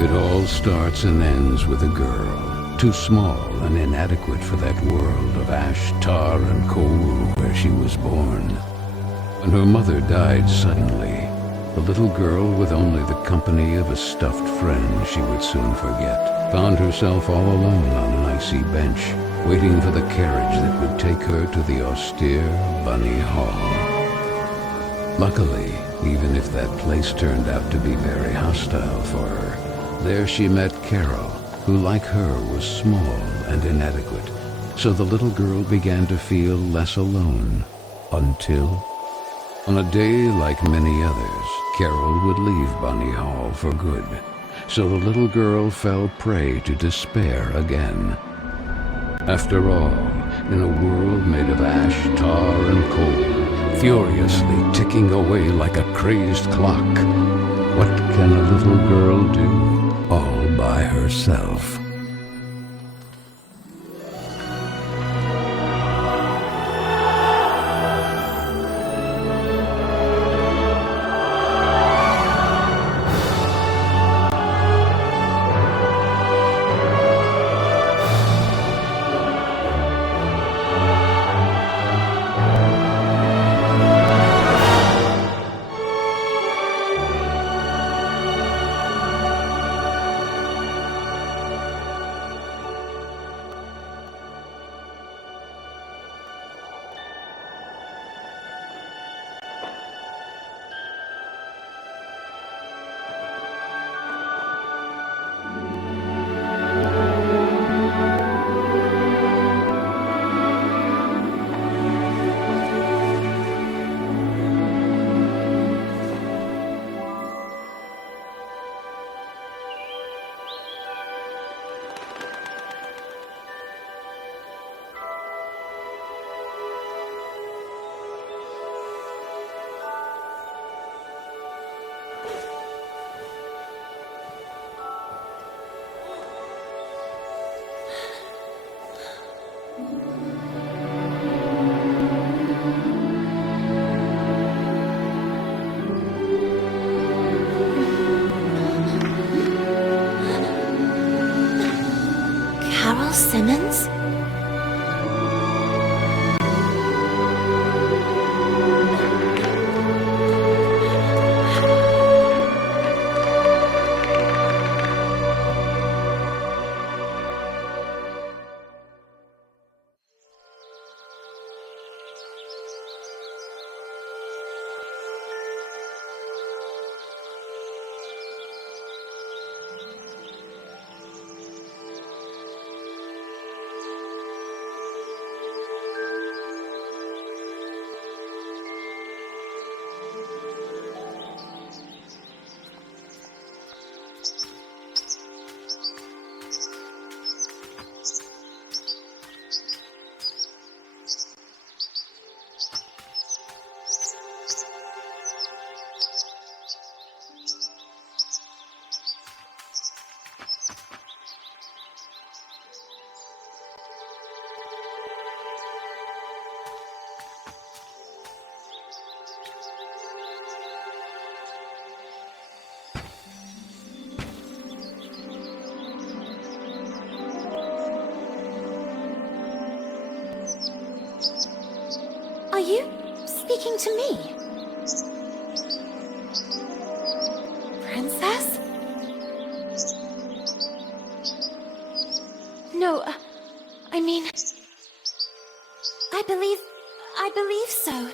It all starts and ends with a girl, too small and inadequate for that world of ash, tar, and coal where she was born. When her mother died suddenly, the little girl, with only the company of a stuffed friend she would soon forget, found herself all alone on an icy bench, waiting for the carriage that would take her to the austere Bunny Hall. Luckily, even if that place turned out to be very hostile for her, there she met Carole, who like her was small and inadequate, so the little girl began to feel less alone, until, on a day like many others, Carole would leave Bunny Hall for good, so the little girl fell prey to despair again. After all, in a world made of ash, tar, and coal, furiously ticking away like a crazed clock, what can a little girl do all by herself? Carole Simmons? Are you speaking to me? Princess? No, I mean, I believe so.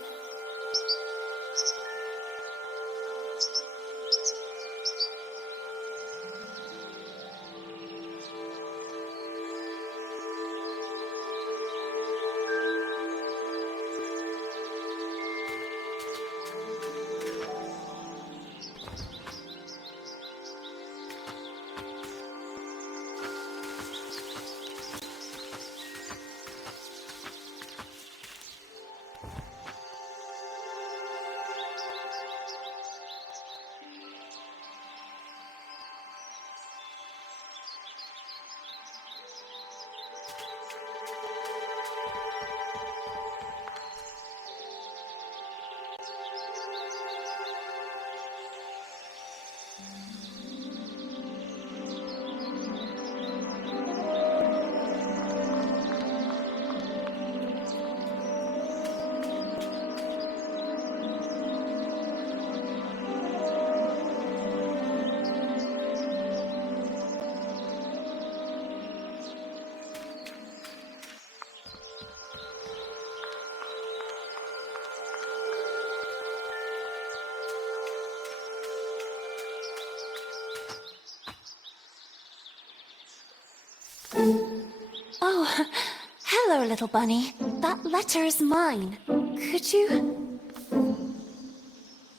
Oh, hello, little bunny. That letter is mine. Could you...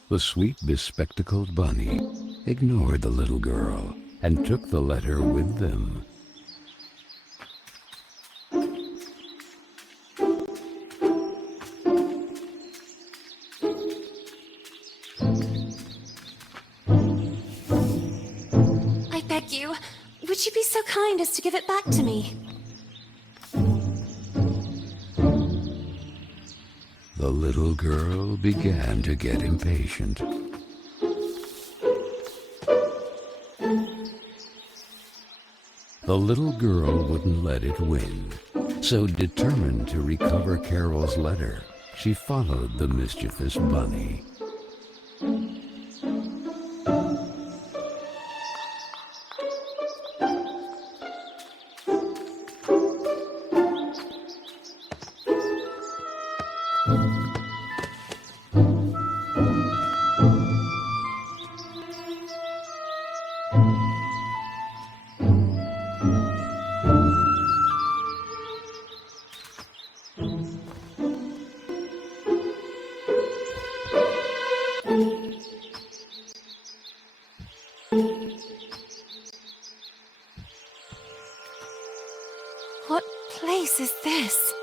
The sweet, bespectacled bunny ignored the little girl and took the letter with them. I beg you, would you be so kind as to give it back to me? The little girl began to get impatient. The little girl wouldn't let it win, so determined to recover Carole's letter, she followed the mischievous bunny. What place is this?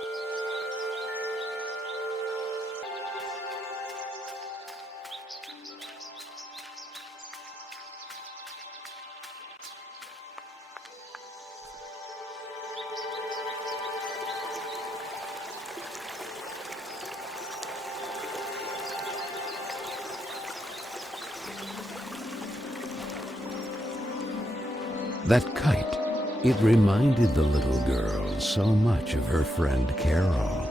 That kite, it reminded the little girl so much of her friend Carole.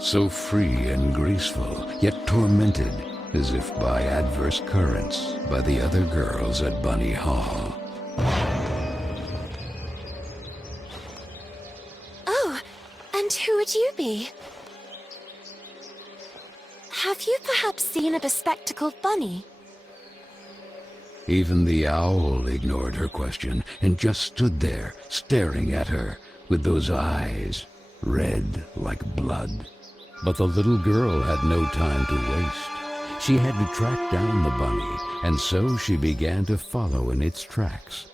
So free and graceful, yet tormented, as if by adverse currents, by the other girls at Bunny Hall. Oh, and who would you be? Have you perhaps seen a bespectacled bunny? Even the owl ignored her question and just stood there, staring at her, with those eyes, red like blood. But the little girl had no time to waste. She had to track down the bunny, and so she began to follow in its tracks.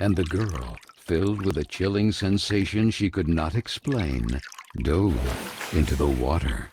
And the girl, filled with a chilling sensation she could not explain, dove into the water.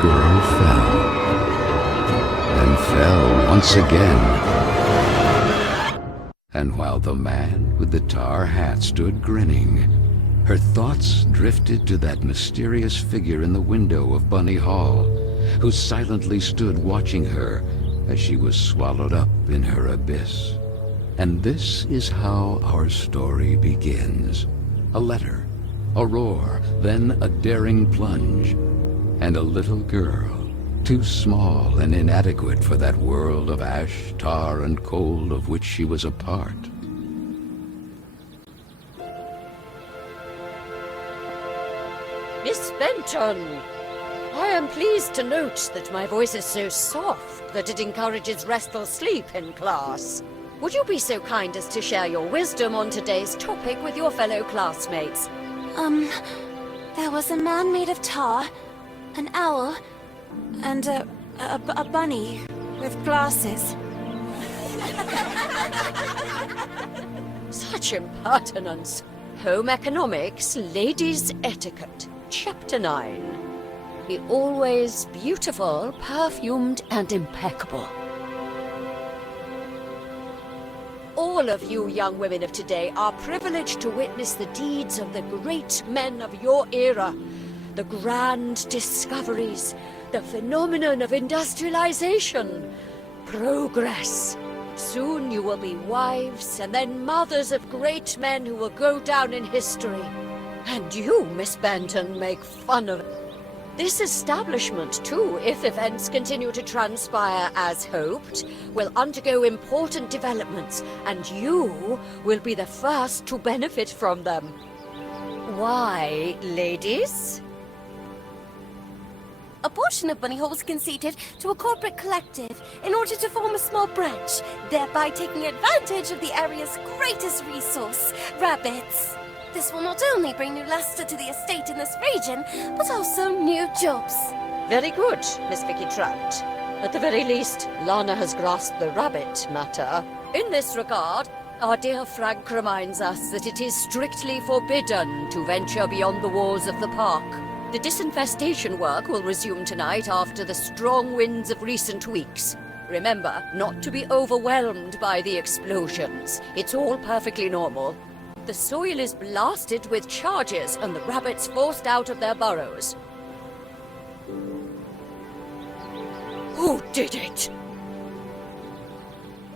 girl fell, and fell once again. And while the man with the tar hat stood grinning, her thoughts drifted to that mysterious figure in the window of Bunny Hall, who silently stood watching her as she was swallowed up in her abyss. And this is how our story begins. A letter, a roar, then a daring plunge, and a little girl, too small and inadequate for that world of ash, tar, and coal of which she was a part. Miss Benton, I am pleased to note that my voice is so soft that it encourages restful sleep in class. Would you be so kind as to share your wisdom on today's topic with your fellow classmates? There was a man made of tar, an owl, and a bunny with glasses. Such impertinence. Home Economics, Ladies' Etiquette, Chapter 9. Be always beautiful, perfumed, and impeccable. All of you young women of today are privileged to witness the deeds of the great men of your era, the grand discoveries, the phenomenon of industrialization, progress. Soon you will be wives and then mothers of great men who will go down in history. And you, Miss Benton, make fun of it. This establishment, too, if events continue to transpire as hoped, will undergo important developments, and you will be the first to benefit from them. Why, ladies? A portion of Bunny Hall was conceded to a corporate collective in order to form a small branch, thereby taking advantage of the area's greatest resource, rabbits. This will not only bring new luster to the estate in this region, but also new jobs. Very good, Miss Vicky Trout. At the very least, Lana has grasped the rabbit matter. In this regard, our dear Frank reminds us that it is strictly forbidden to venture beyond the walls of the park. The disinfestation work will resume tonight after the strong winds of recent weeks. Remember, not to be overwhelmed by the explosions. It's all perfectly normal. The soil is blasted with charges and the rabbits forced out of their burrows. Who did it?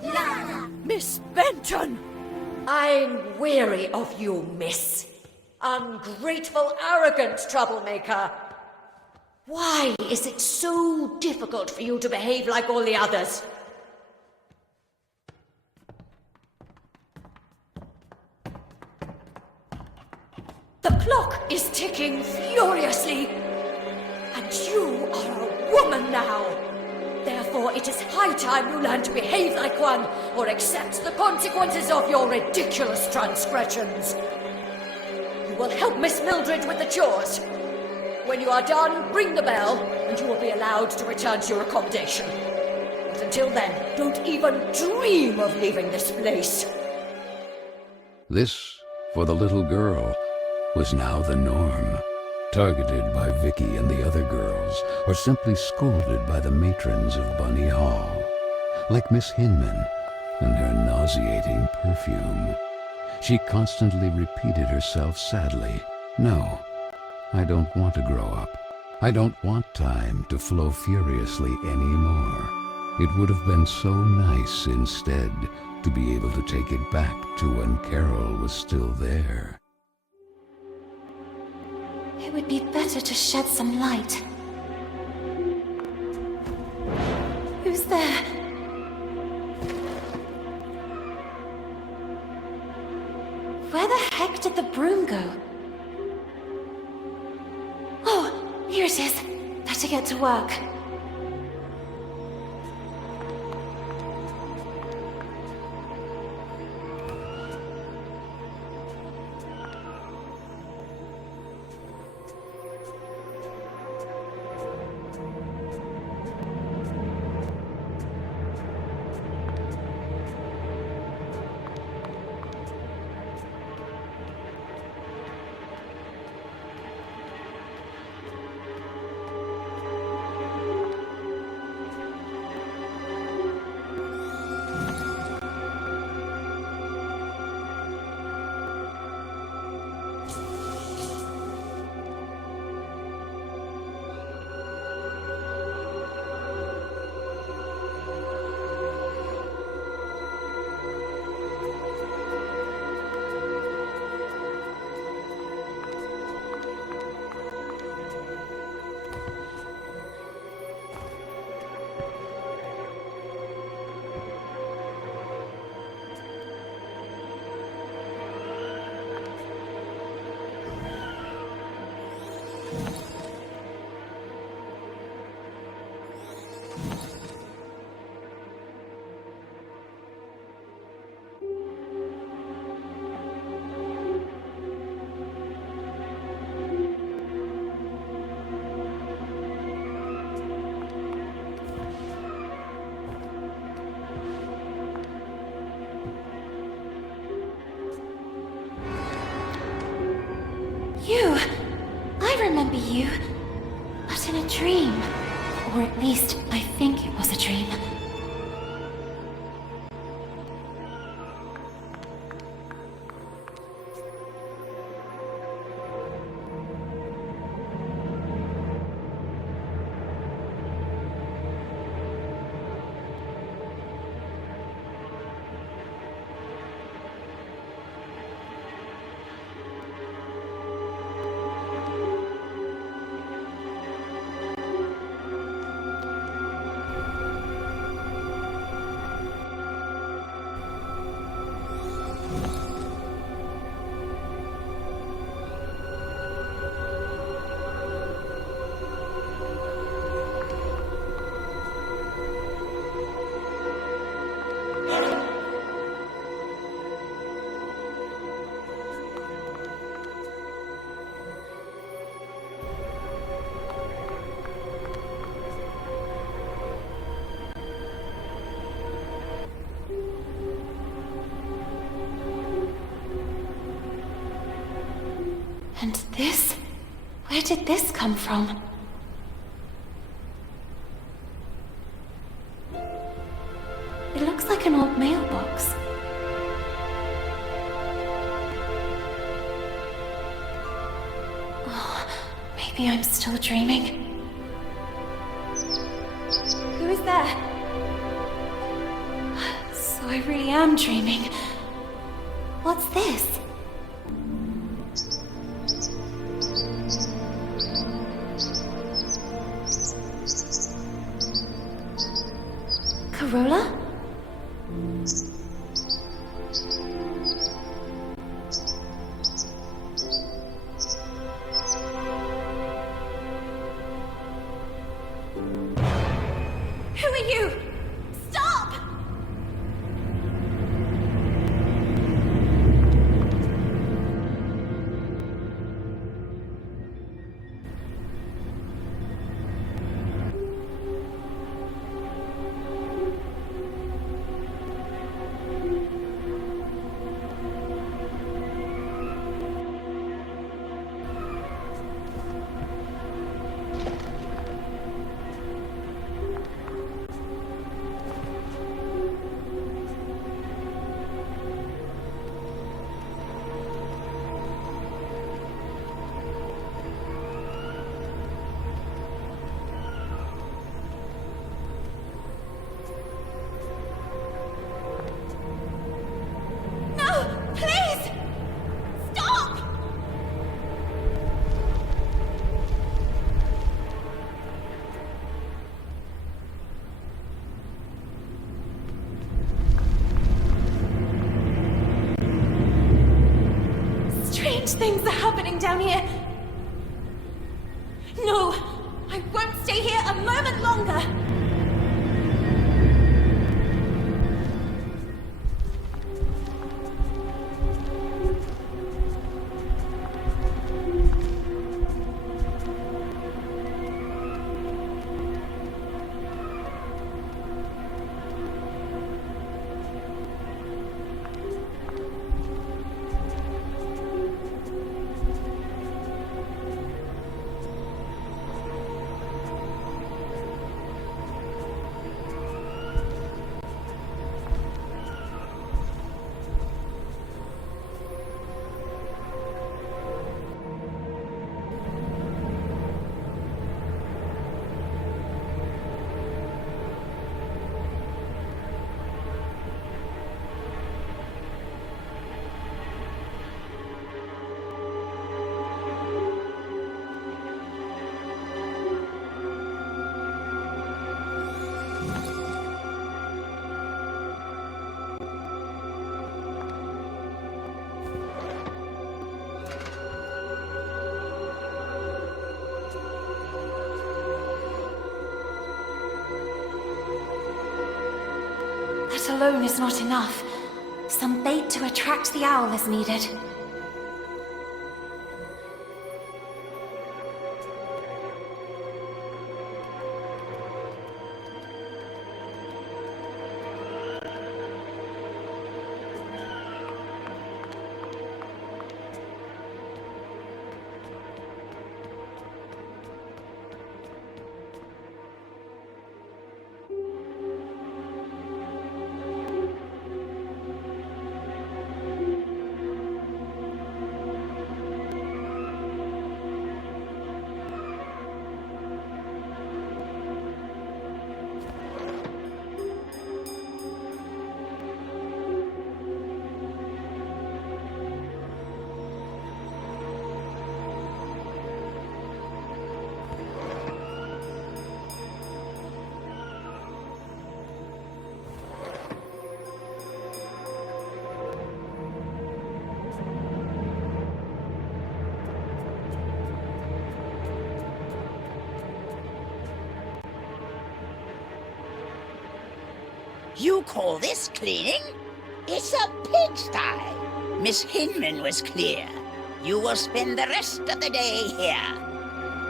Lana! Miss Benton! I'm weary of you, miss. Ungrateful, arrogant troublemaker. Why is it so difficult for you to behave like all the others? The clock is ticking furiously, and you are a woman now. Therefore, it is high time you learn to behave like one, or accept the consequences of your ridiculous transgressions. You will help Miss Mildred with the chores. When you are done, ring the bell, and you will be allowed to return to your accommodation. But until then, don't even dream of leaving this place. This, for the little girl, was now the norm, targeted by Vicky and the other girls, or simply scolded by the matrons of Bunny Hall, like Miss Hinman and her nauseating perfume. She constantly repeated herself sadly, "No, I don't want to grow up. I don't want time to flow furiously anymore. It would have been so nice instead to be able to take it back to when Carole was still there." It would be better to shed some light. Who's there? Where the heck did the broom go? Oh, here it is. Better get to work. you, but in a dream. Or at least, I think it was a dream. And this? Where did this come from? It looks like an old mailbox. Oh, maybe I'm still dreaming. Who is there? So I really am dreaming. What's this? Carola? Who are you? Stop! Please! Stop! Strange things are happening down here. No, I won't stay here a moment longer. That alone is not enough. Some bait to attract the owl is needed. You call this cleaning? It's a pigsty. Miss Hinman was clear. You will spend the rest of the day here.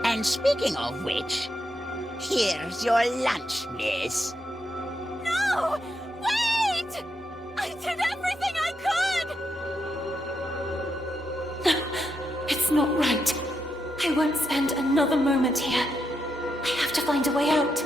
And speaking of which, here's your lunch, miss. No! Wait! I did everything I could! It's not right. I won't spend another moment here. I have to find a way out.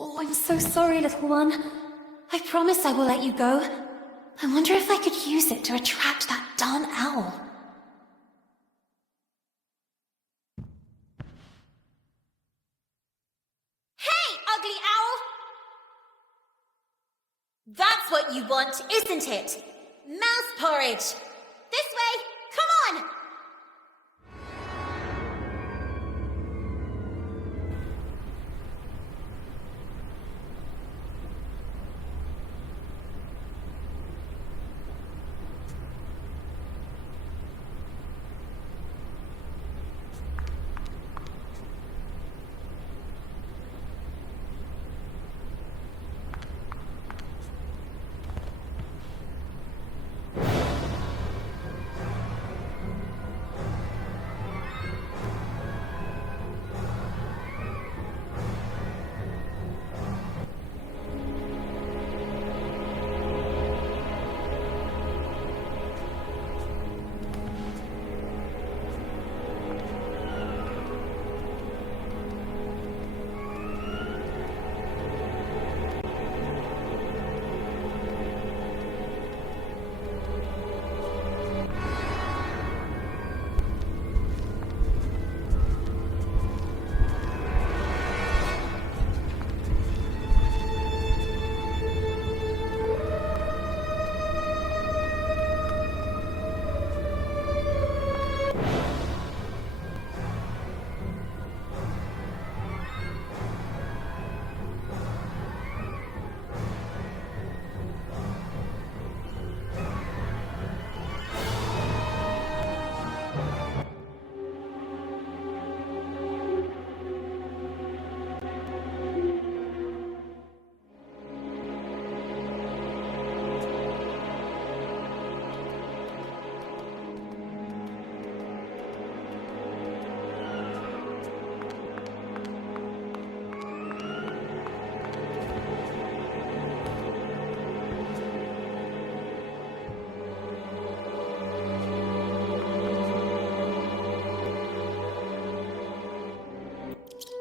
Oh, I'm so sorry, little one. I promise I will let you go. I wonder if I could use it to attract that darn owl. Hey, ugly owl! That's what you want, isn't it? Mouse porridge! This way! Come on!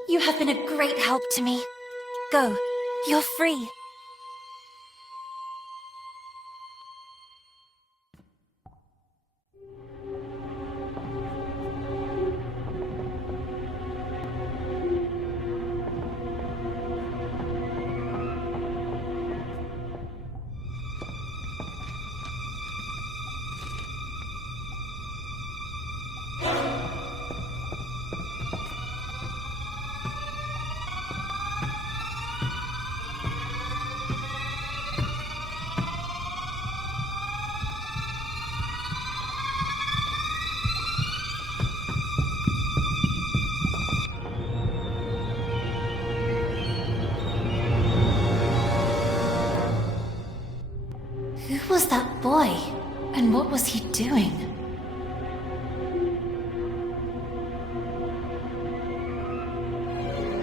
You have been a great help to me. Go. You're free. Who was that boy? And what was he doing?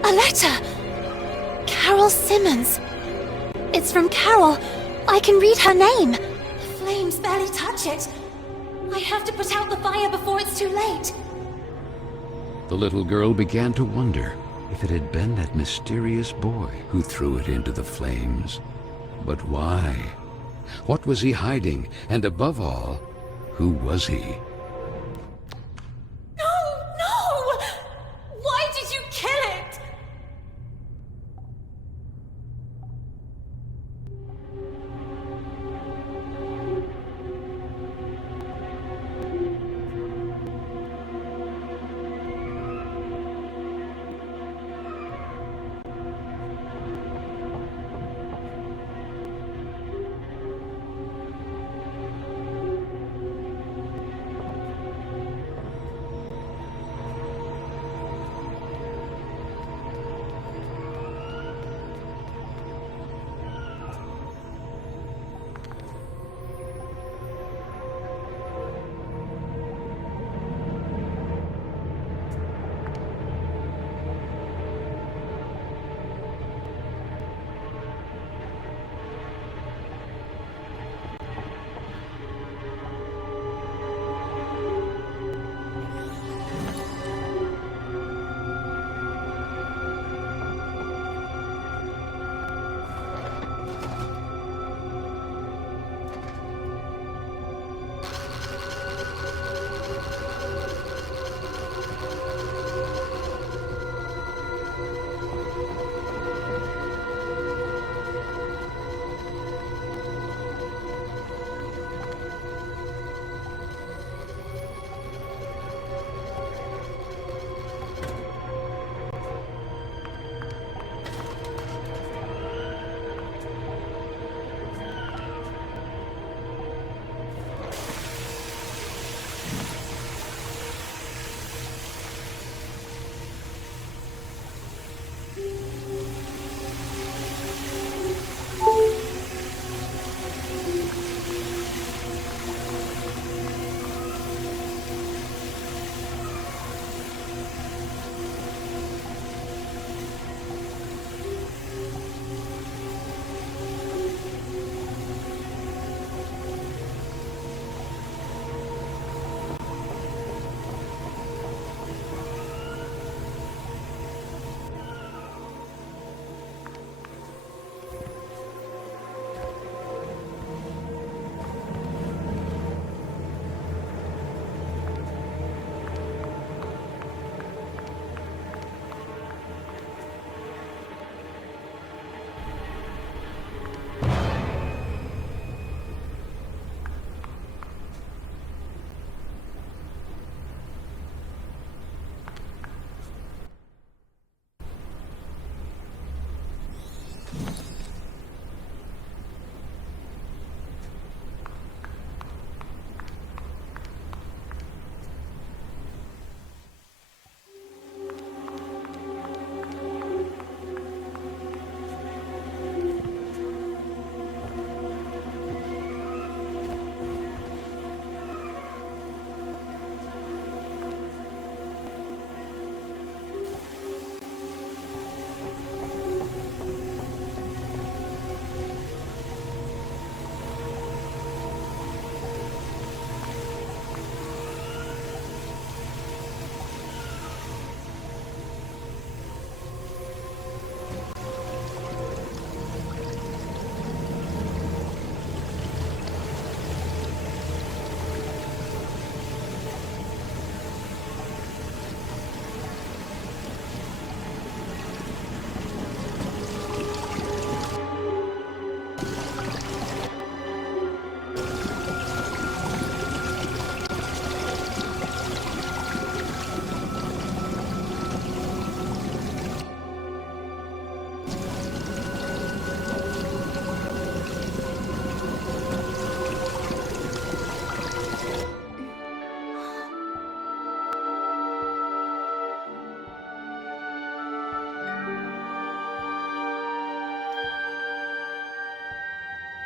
A letter! Carole Simmons! It's from Carole. I can read her name. The flames barely touch it. I have to put out the fire before it's too late. The little girl began to wonder if it had been that mysterious boy who threw it into the flames. But why? What was he hiding? And above all, who was he? No! Why did you kill it?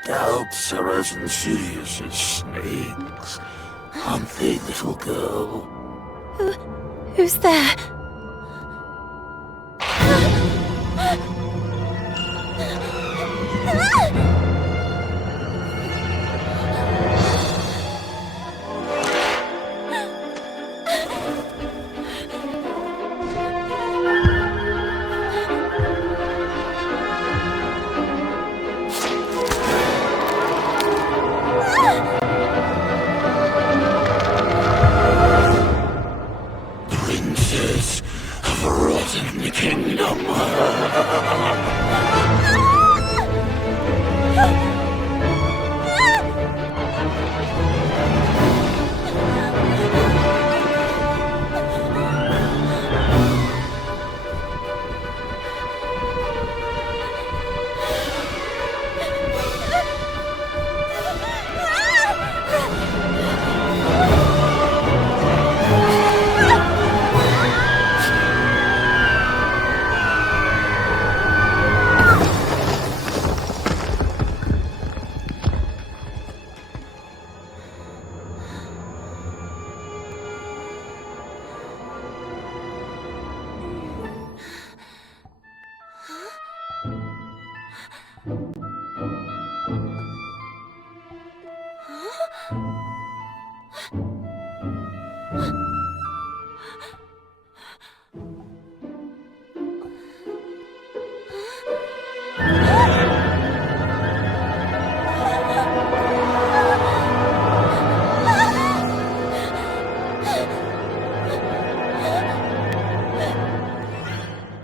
Doubts are as insidious as snakes, aren't they, little girl? Who's there? kingdom.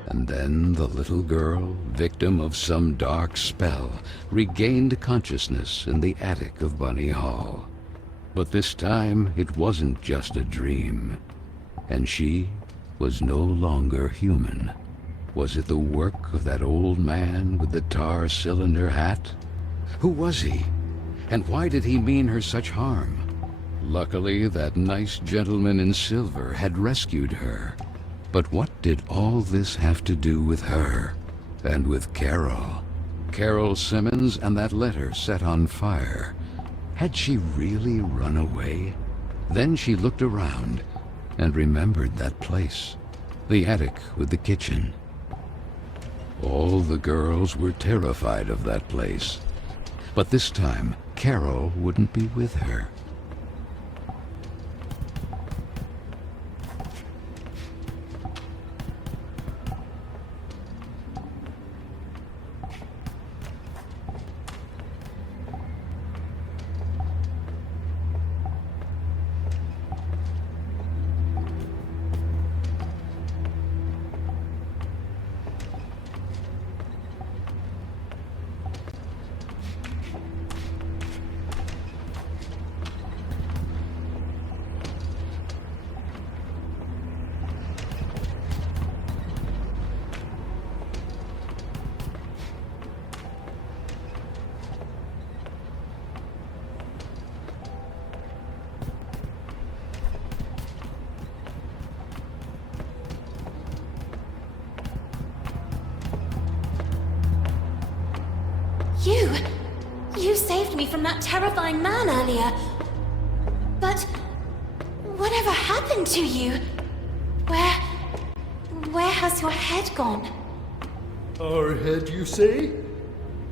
And then the little girl, victim of some dark spell, regained consciousness in the attic of Bunny Hall. But this time it wasn't just a dream, and she was no longer human. Was it the work of that old man with the tar cylinder hat? Who was he? And why did he mean her such harm? Luckily, that nice gentleman in silver had rescued her. But what did all this have to do with her? And with Carole? Carole Simmons and that letter set on fire. Had she really run away? Then she looked around and remembered that place. The attic with the kitchen. All the girls were terrified of that place. But this time, Carole wouldn't be with her. You saved me from that terrifying man earlier. But whatever happened to you? Where has your head gone? Our head, you say?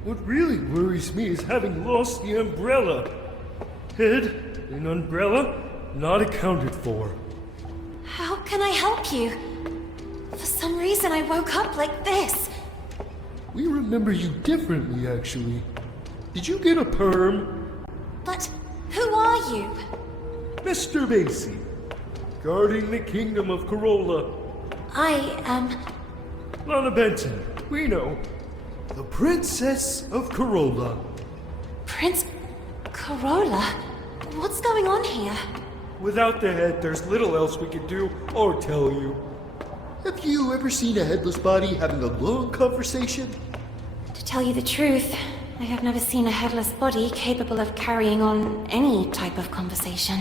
What really worries me is having lost the umbrella. Head and umbrella not accounted for. How can I help you? For some reason I woke up like this. We remember you differently, actually. Did you get a perm? But who are you? Mr. Macy, guarding the kingdom of Carole. I am... Lana Benton, we know. The Princess of Carole. Prince... Carole? What's going on here? Without the head, there's little else we could do or tell you. Have you ever seen a headless body having a long conversation? To tell you the truth, I have never seen a headless body capable of carrying on any type of conversation.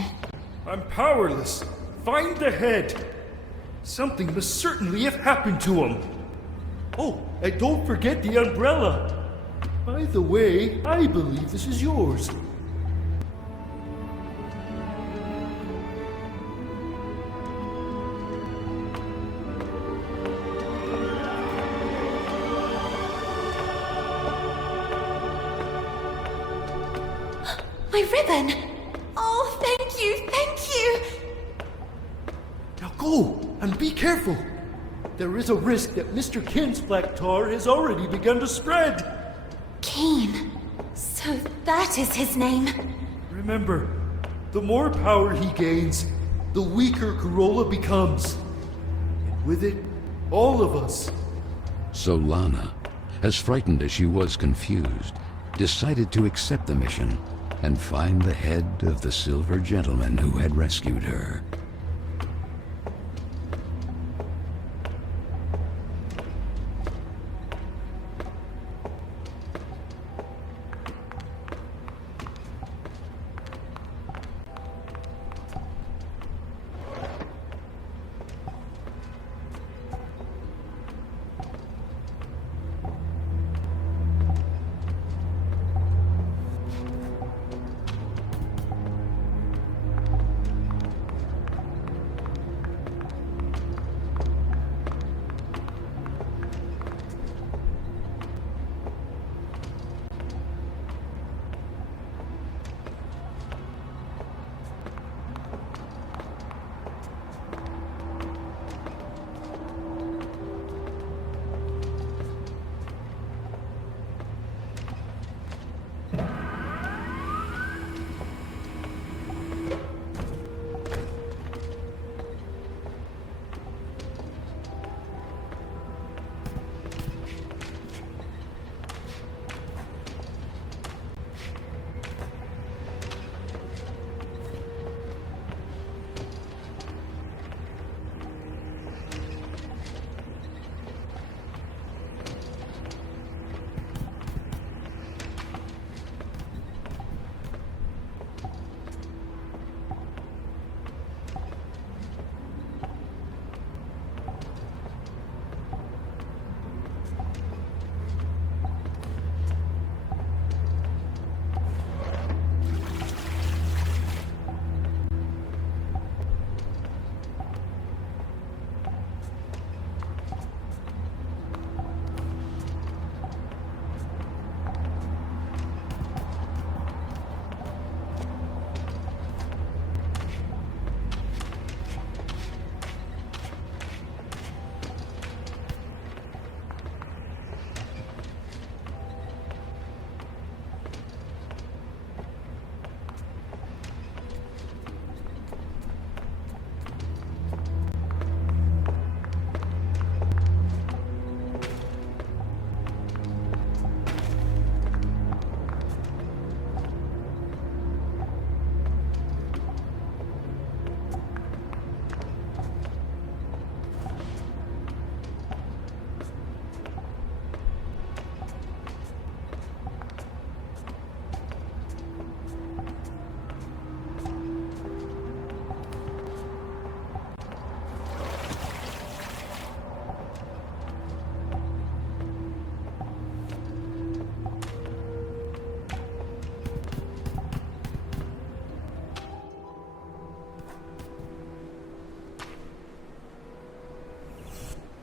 I'm powerless. Find the head. Something must certainly have happened to him. Oh, and don't forget the umbrella. By the way, I believe this is yours. My ribbon! Oh, thank you! Now go, and be careful. There is a risk that Mr. Kin's black tar has already begun to spread. Keen. So that is his name. Remember, the more power he gains, the weaker Carole becomes. And with it, All of us. So Lana, as frightened as she was confused, decided to accept the mission and find the head of the silver gentleman who had rescued her.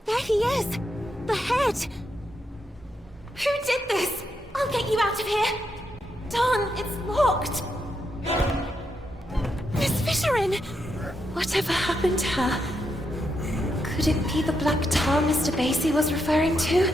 There he is! The head! Who did this? I'll get you out of here! Darn, it's locked! Miss Fisherin! Whatever happened to her? Could it be the black tar Mr. Basie was referring to?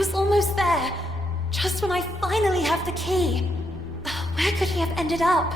was almost there. Just when I finally have the key. Where could he have ended up?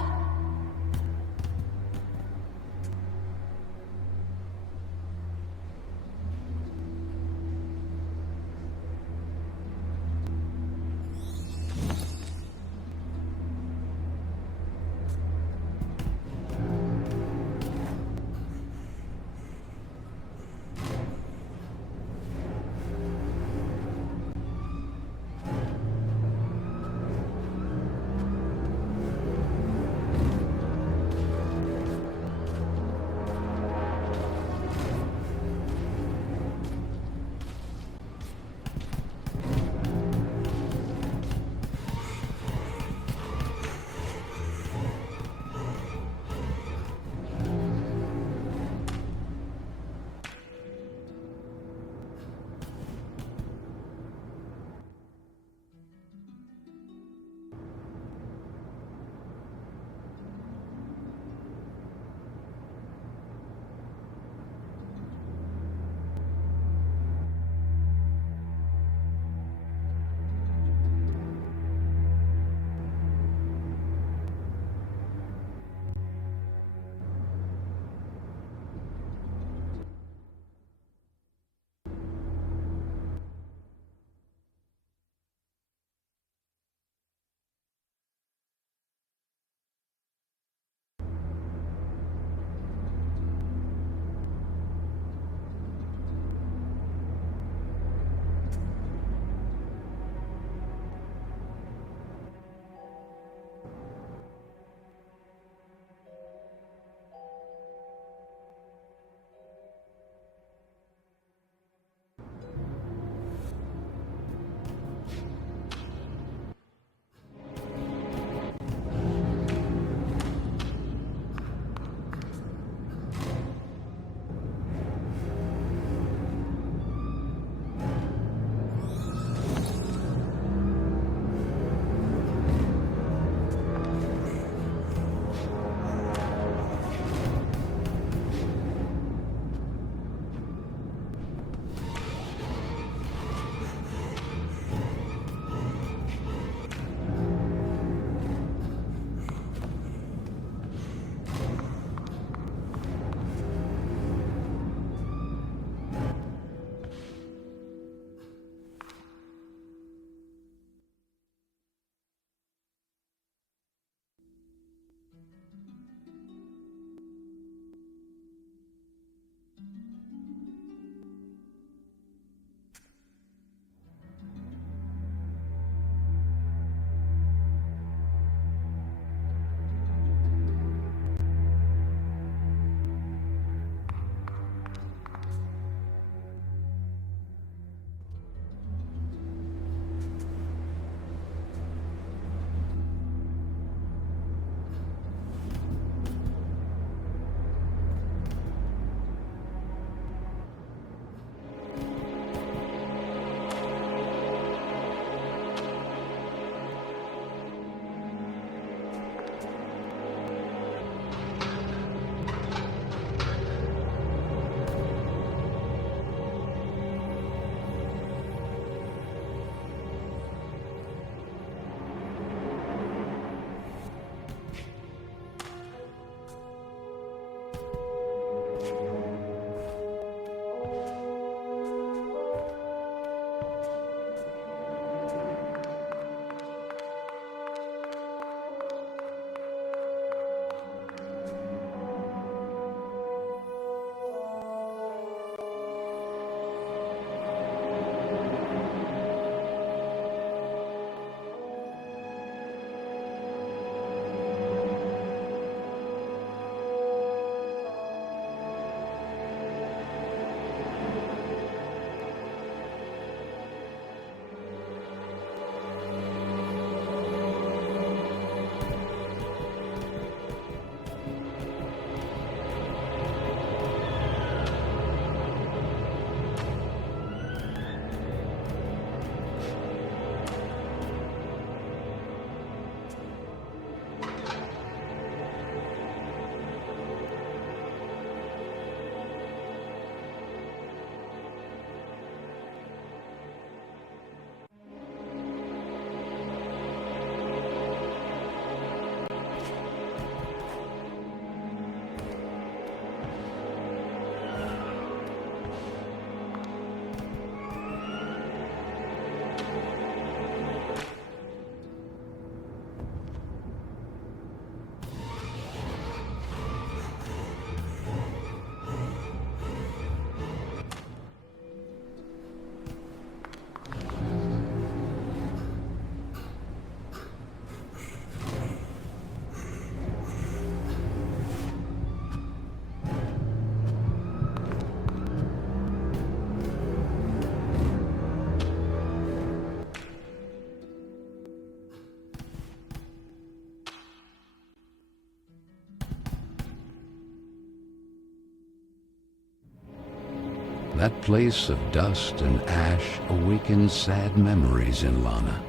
That place of dust and ash awakened sad memories in Lana.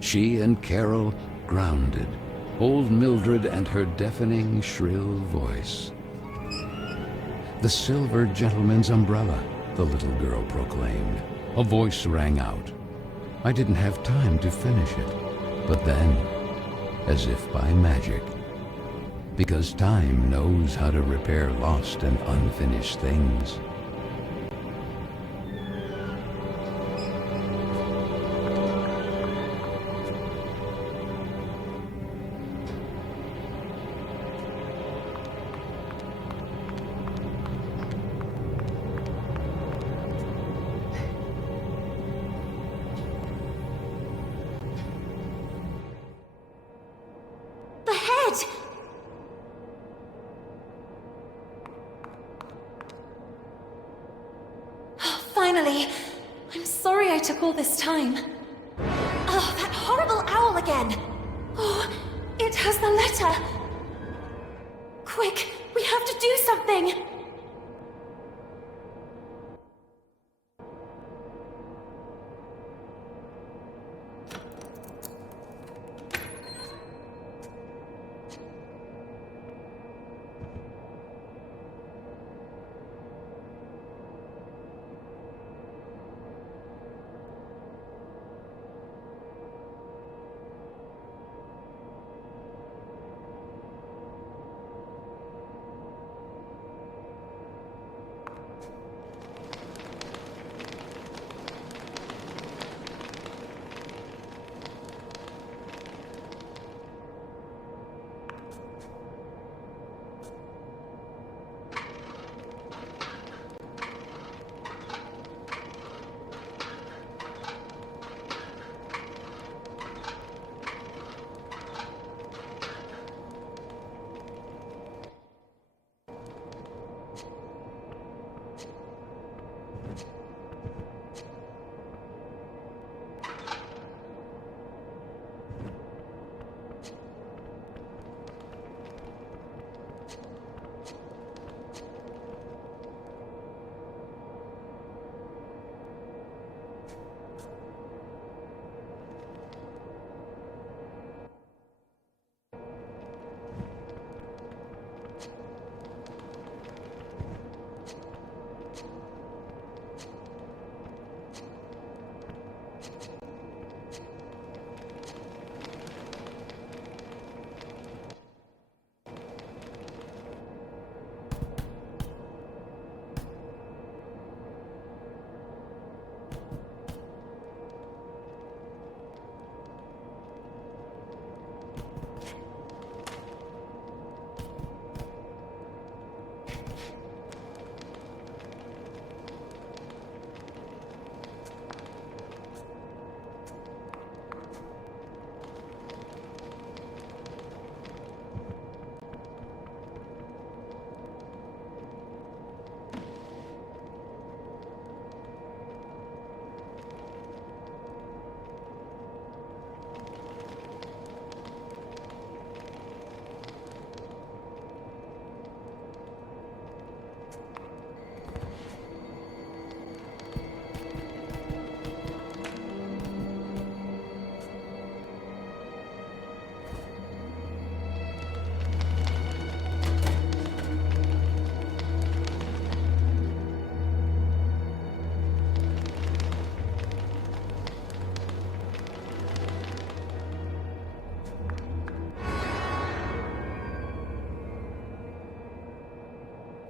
She and Carole grounded, old Mildred and her deafening, shrill voice. "The silver gentleman's umbrella," the little girl proclaimed. A voice rang out. I didn't have time to finish it, but then, as if by magic, because time knows how to repair lost and unfinished things, The head! Oh, finally! I'm sorry I took all this time. Oh, that horrible owl again! Oh, it has the letter! Quick, we have to do something!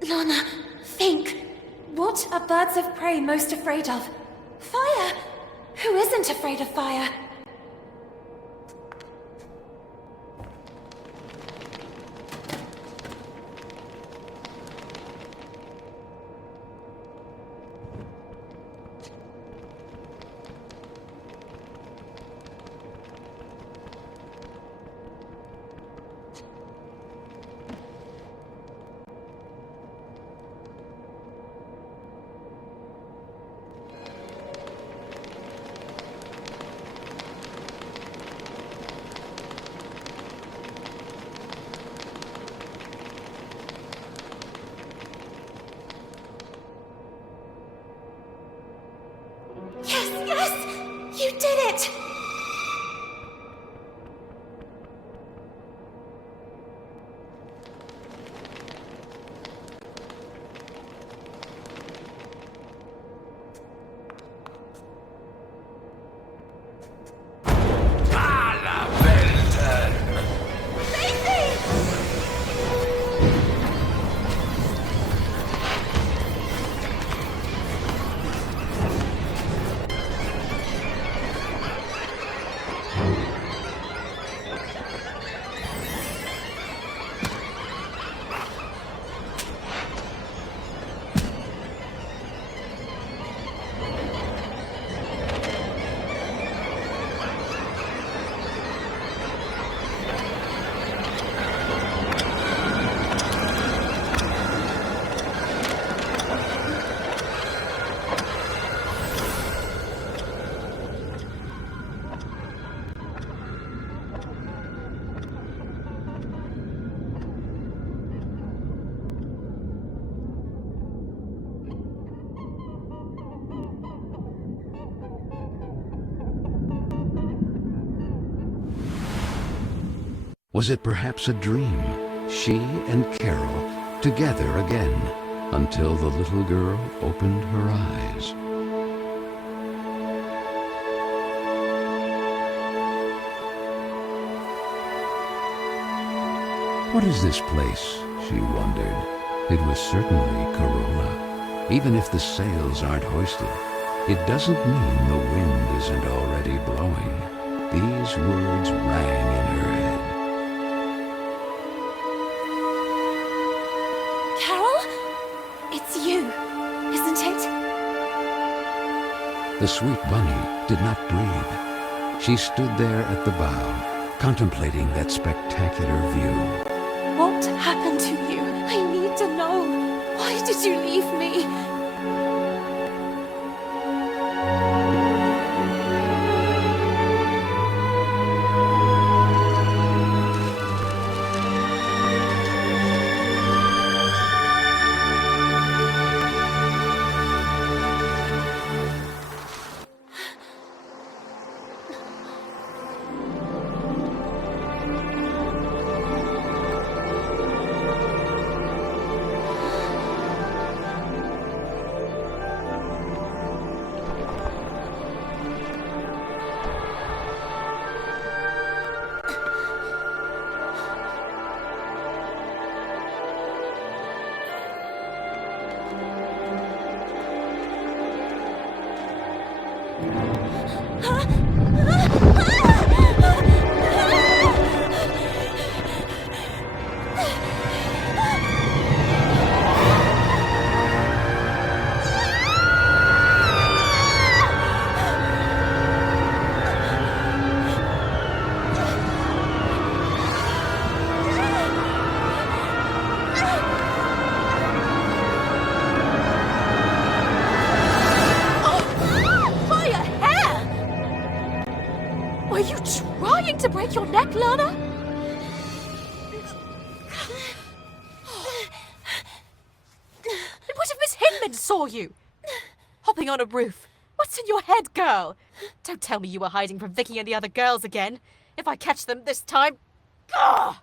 Lana, think. What are birds of prey most afraid of? Fire! Who isn't afraid of fire? You did it! Lana Benton! Was it perhaps a dream? She and Carole together again, until the little girl opened her eyes. What is this place? She wondered. It was certainly Corolla. Even if the sails aren't hoisted, it doesn't mean the wind isn't already blowing. These words rang in her head. Carole? It's you, isn't it? The sweet bunny did not breathe. She stood there at the bow, contemplating that spectacular view. What happened to you? I need to know. Why did you leave me? Are you trying to break your neck, Lana? What if Miss Hinman saw you? Hopping on a roof. What's in your head, girl? Don't tell me you were hiding from Vicky and the other girls again. If I catch them this time... Ugh!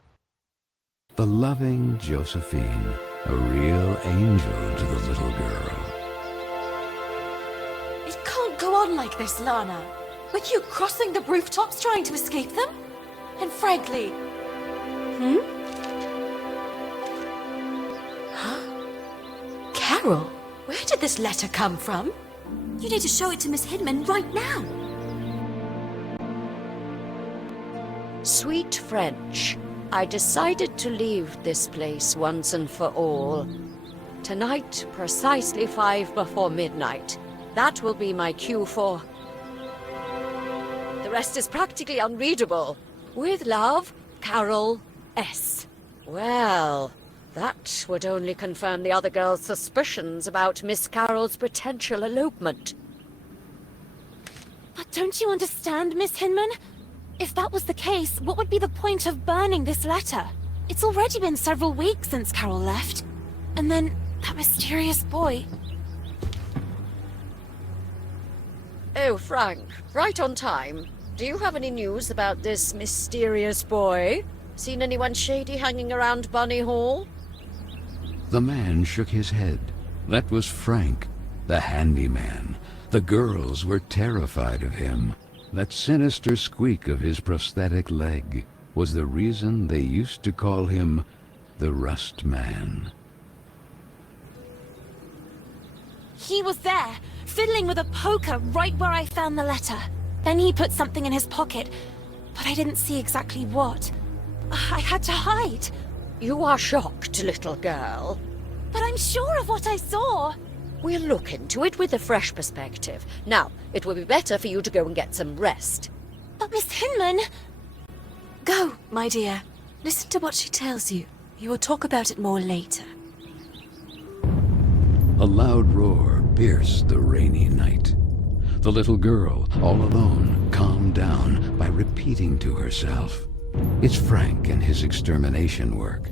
The loving Josephine, a real angel to the little girl. It can't go on like this, Lana. With you crossing the rooftops trying to escape them? And frankly... Huh? Carole, where did this letter come from? You need to show it to Miss Hinman right now. Sweet French, I decided to leave this place once and for all. Tonight, precisely 5 before midnight. That will be my cue for... The rest is practically unreadable. With love, Carole S. Well, that would only confirm the other girl's suspicions about Miss Carole's potential elopement. But don't you understand, Miss Hinman? If that was the case, what would be the point of burning this letter? It's already been several weeks since Carole left. And then, that mysterious boy. Oh, Frank, right on time. Do you have any news about this mysterious boy? Seen anyone shady hanging around Bunny Hall? The man shook his head. That was Frank, the handyman. The girls were terrified of him. That sinister squeak of his prosthetic leg was the reason they used to call him the Rust Man. He was there, fiddling with a poker right where I found the letter. Then he put something in his pocket, but I didn't see exactly what. I had to hide. You are shocked, little girl. But I'm sure of what I saw. We'll look into it with a fresh perspective. Now, it will be better for you to go and get some rest. But Miss Hinman... Go, my dear. Listen to what she tells you. You will talk about it more later. A loud roar pierced the rainy night. The little girl, all alone, calmed down by repeating to herself, "It's Frank and his extermination work.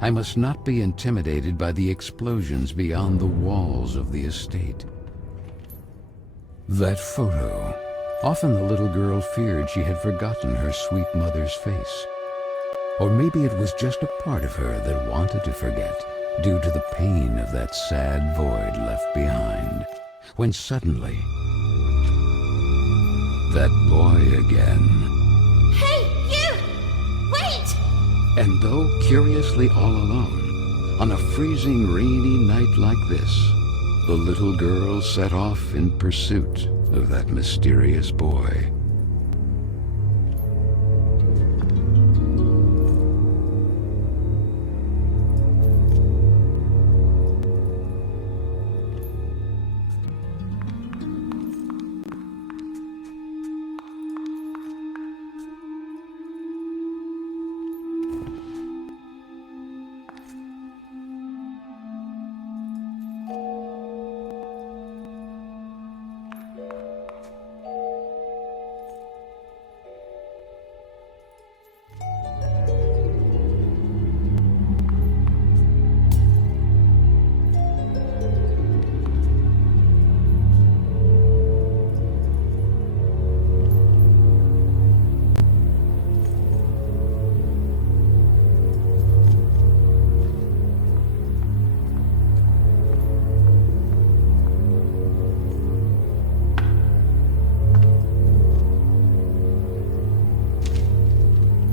I must not be intimidated by the explosions beyond the walls of the estate." That photo. Often the little girl feared she had forgotten her sweet mother's face. Or maybe it was just a part of her that wanted to forget, due to the pain of that sad void left behind. When suddenly, that boy again. Hey, you! Wait! And though curiously all alone, on a freezing rainy night like this, the little girl set off in pursuit of that mysterious boy.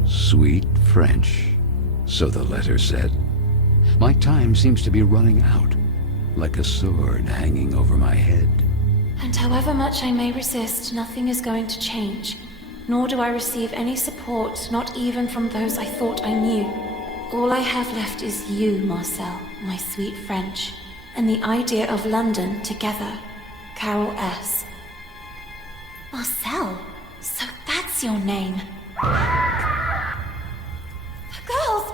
Sweet French, so the letter said. My time seems to be running out, like a sword hanging over my head. And however much I may resist, nothing is going to change. Nor do I receive any support, not even from those I thought I knew. All I have left is you, Marcel, my sweet French, and the idea of London together. Carole S. Marcel? So that's your name. Girls!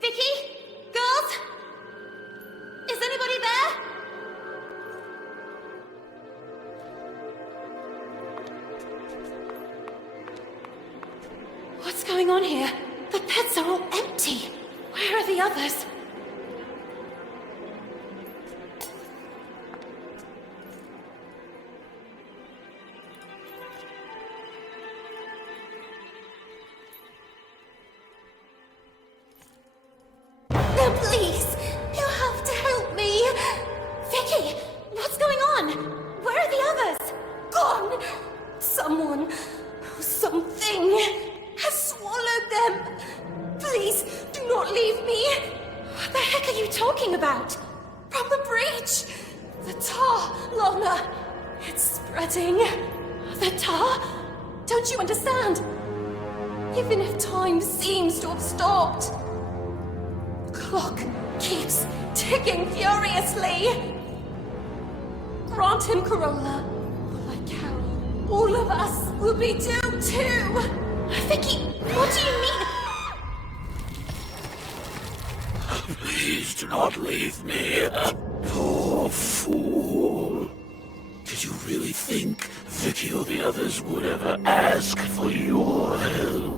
Vicky? Girls? Is anybody there? What's going on here? The beds are all empty. Where are the others? No, please! You have to help me! Vicky! What's going on? Where are the others? Gone! Someone, something, has swallowed them! Please, do not leave me! What the heck are you talking about? From the breach! The tar, Lana! It's spreading! The tar? Don't you understand? Even if time seems to have stopped, clock keeps ticking furiously. Grant him, Carola. Like Carole, all of us will be doomed too. Vicky, what do you mean? Please do not leave me. Poor fool. Did you really think Vicky or the others would ever ask for your help?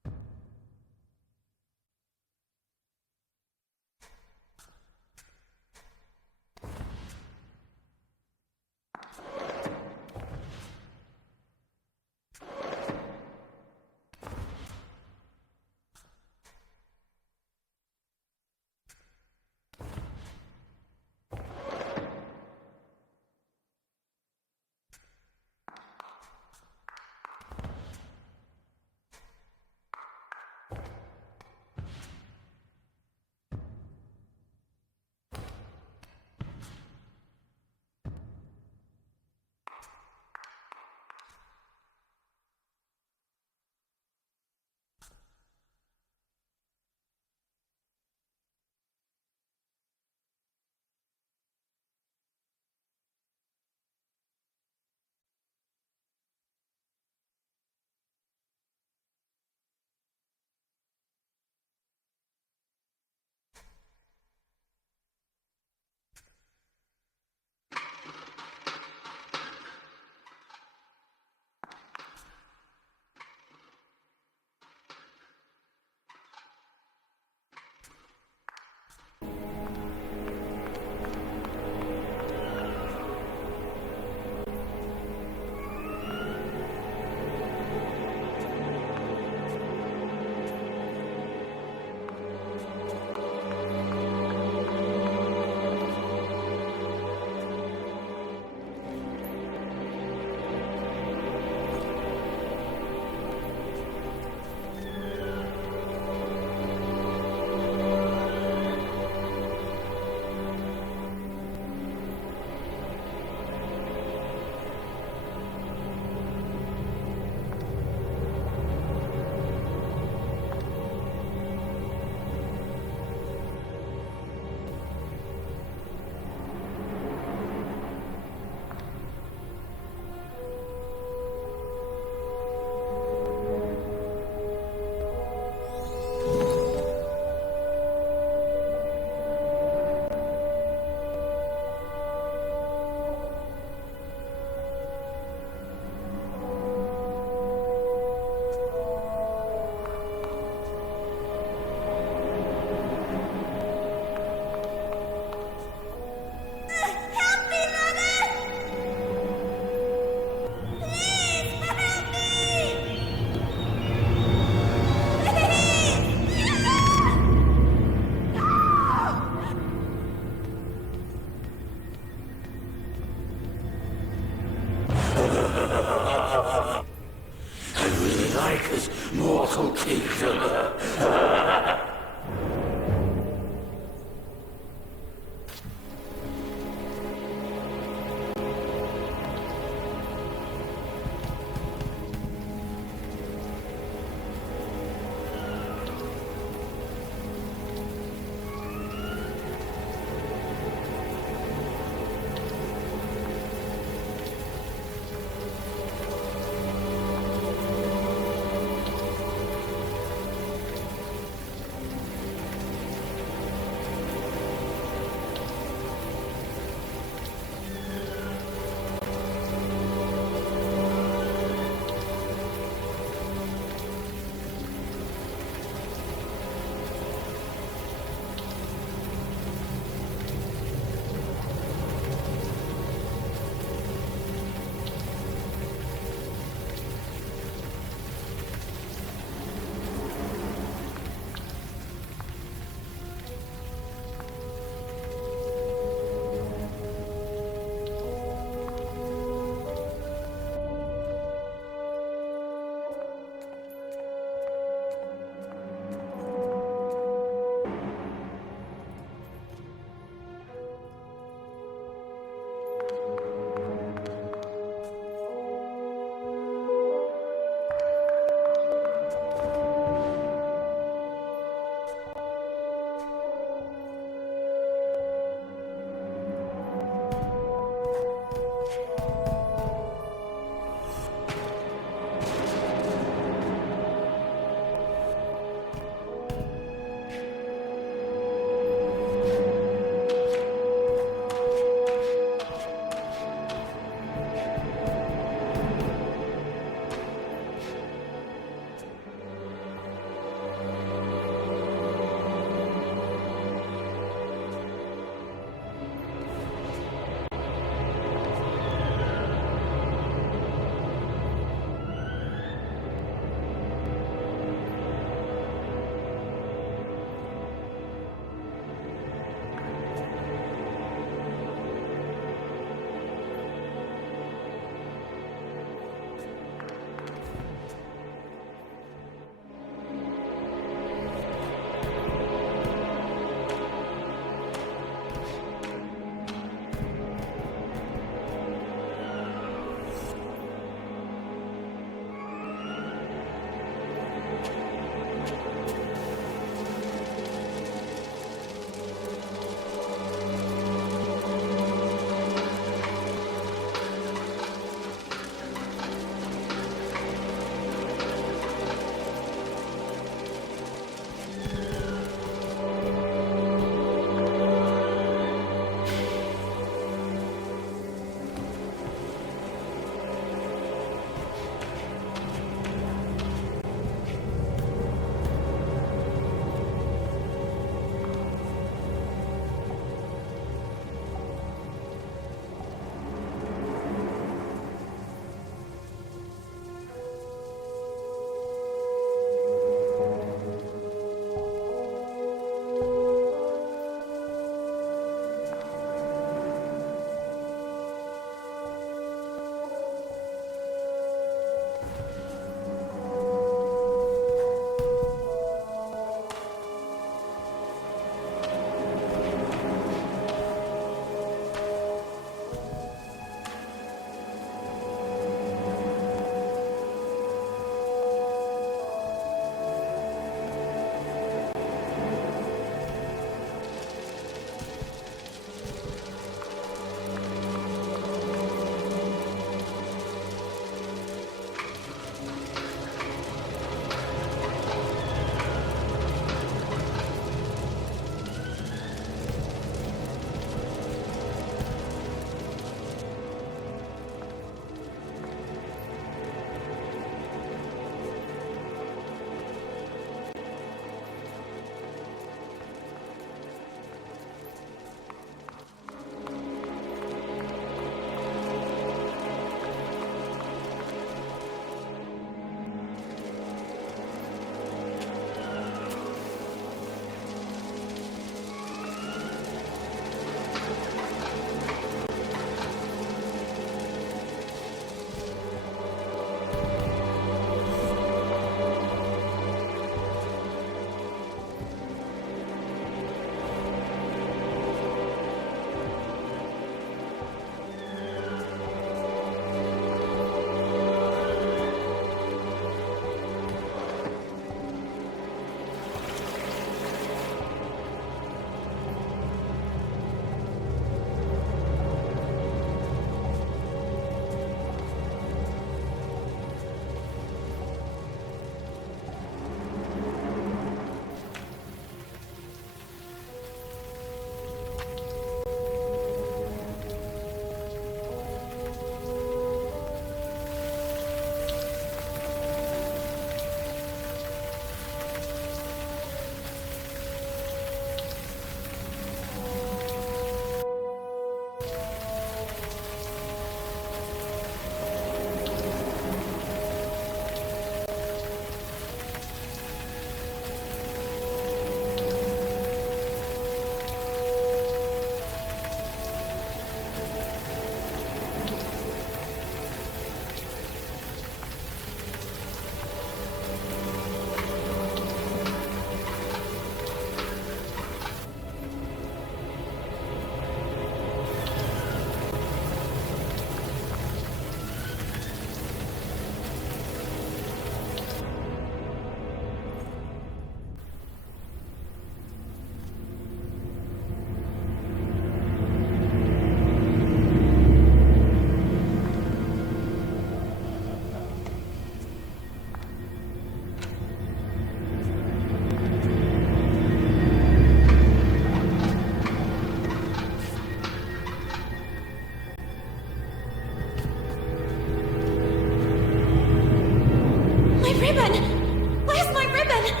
ribbon! Where's my ribbon?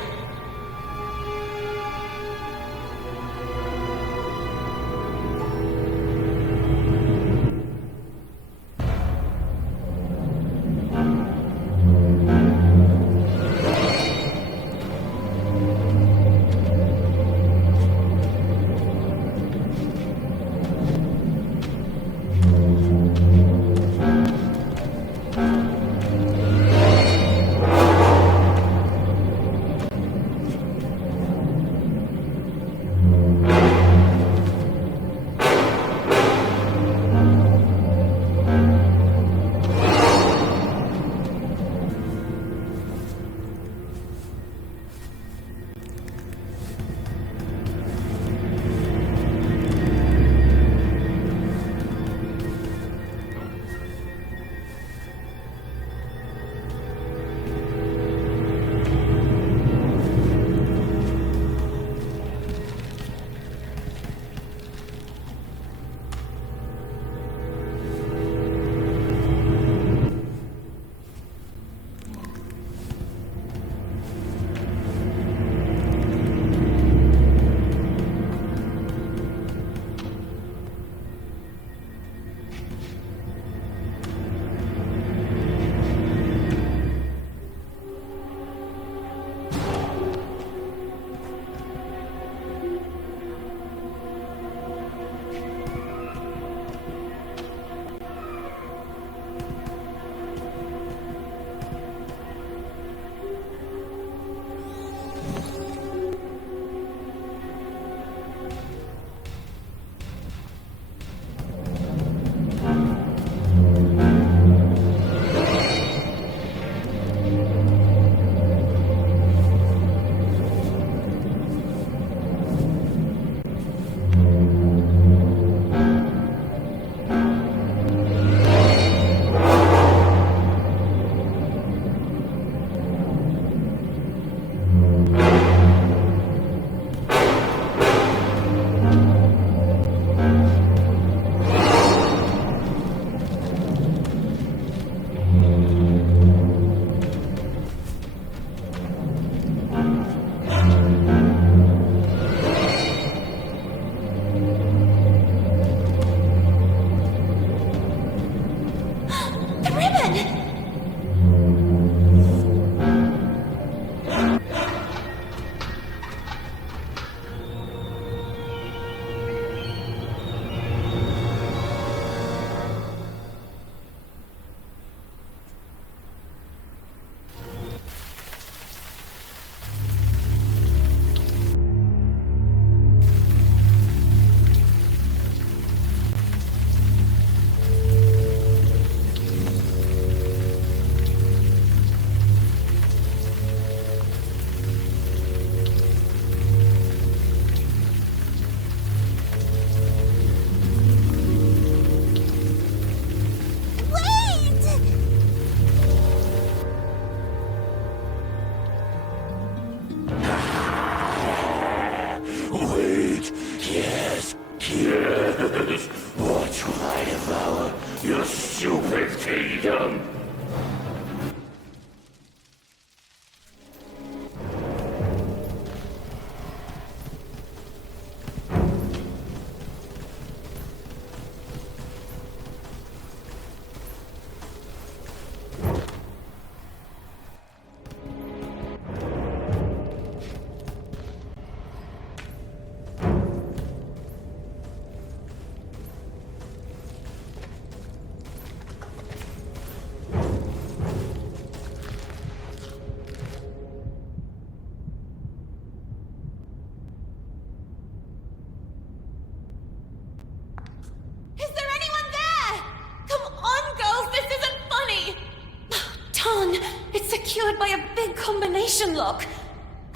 Secured by a big combination lock.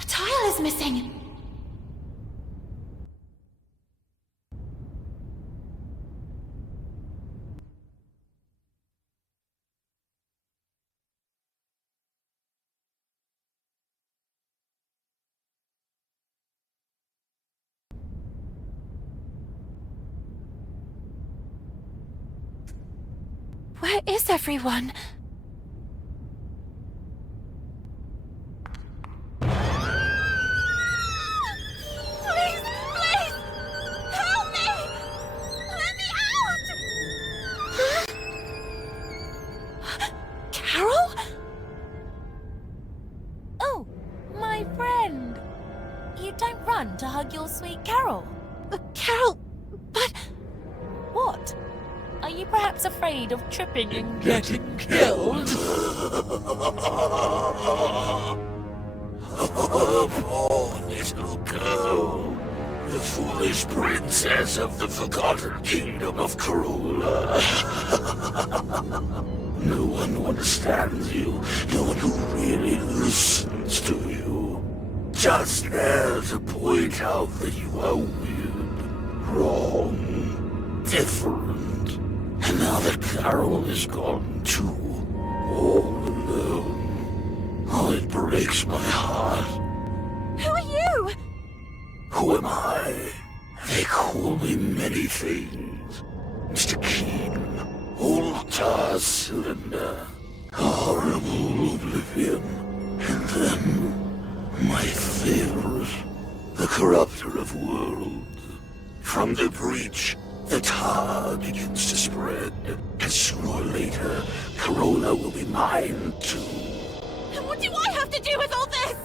A tile is missing. Where is everyone? run to hug your sweet Carole. Carole, but... What? Are you perhaps afraid of tripping and getting killed? Oh, poor little girl. The foolish princess of the forgotten kingdom of Carole. No one understands you. No one who really listens to you. Just there to point out that you are weird, wrong, different. And now that Carole is gone too, all alone, oh, it breaks my heart. Who are you? Who am I? They call me many things. Mr. Keen, Altar Cylinder, Horrible Oblivion, and then my favorite, the Corrupter of Worlds. From the breach, the tar begins to spread, and sooner or later, Corona will be mine too. And what do I have to do with all this?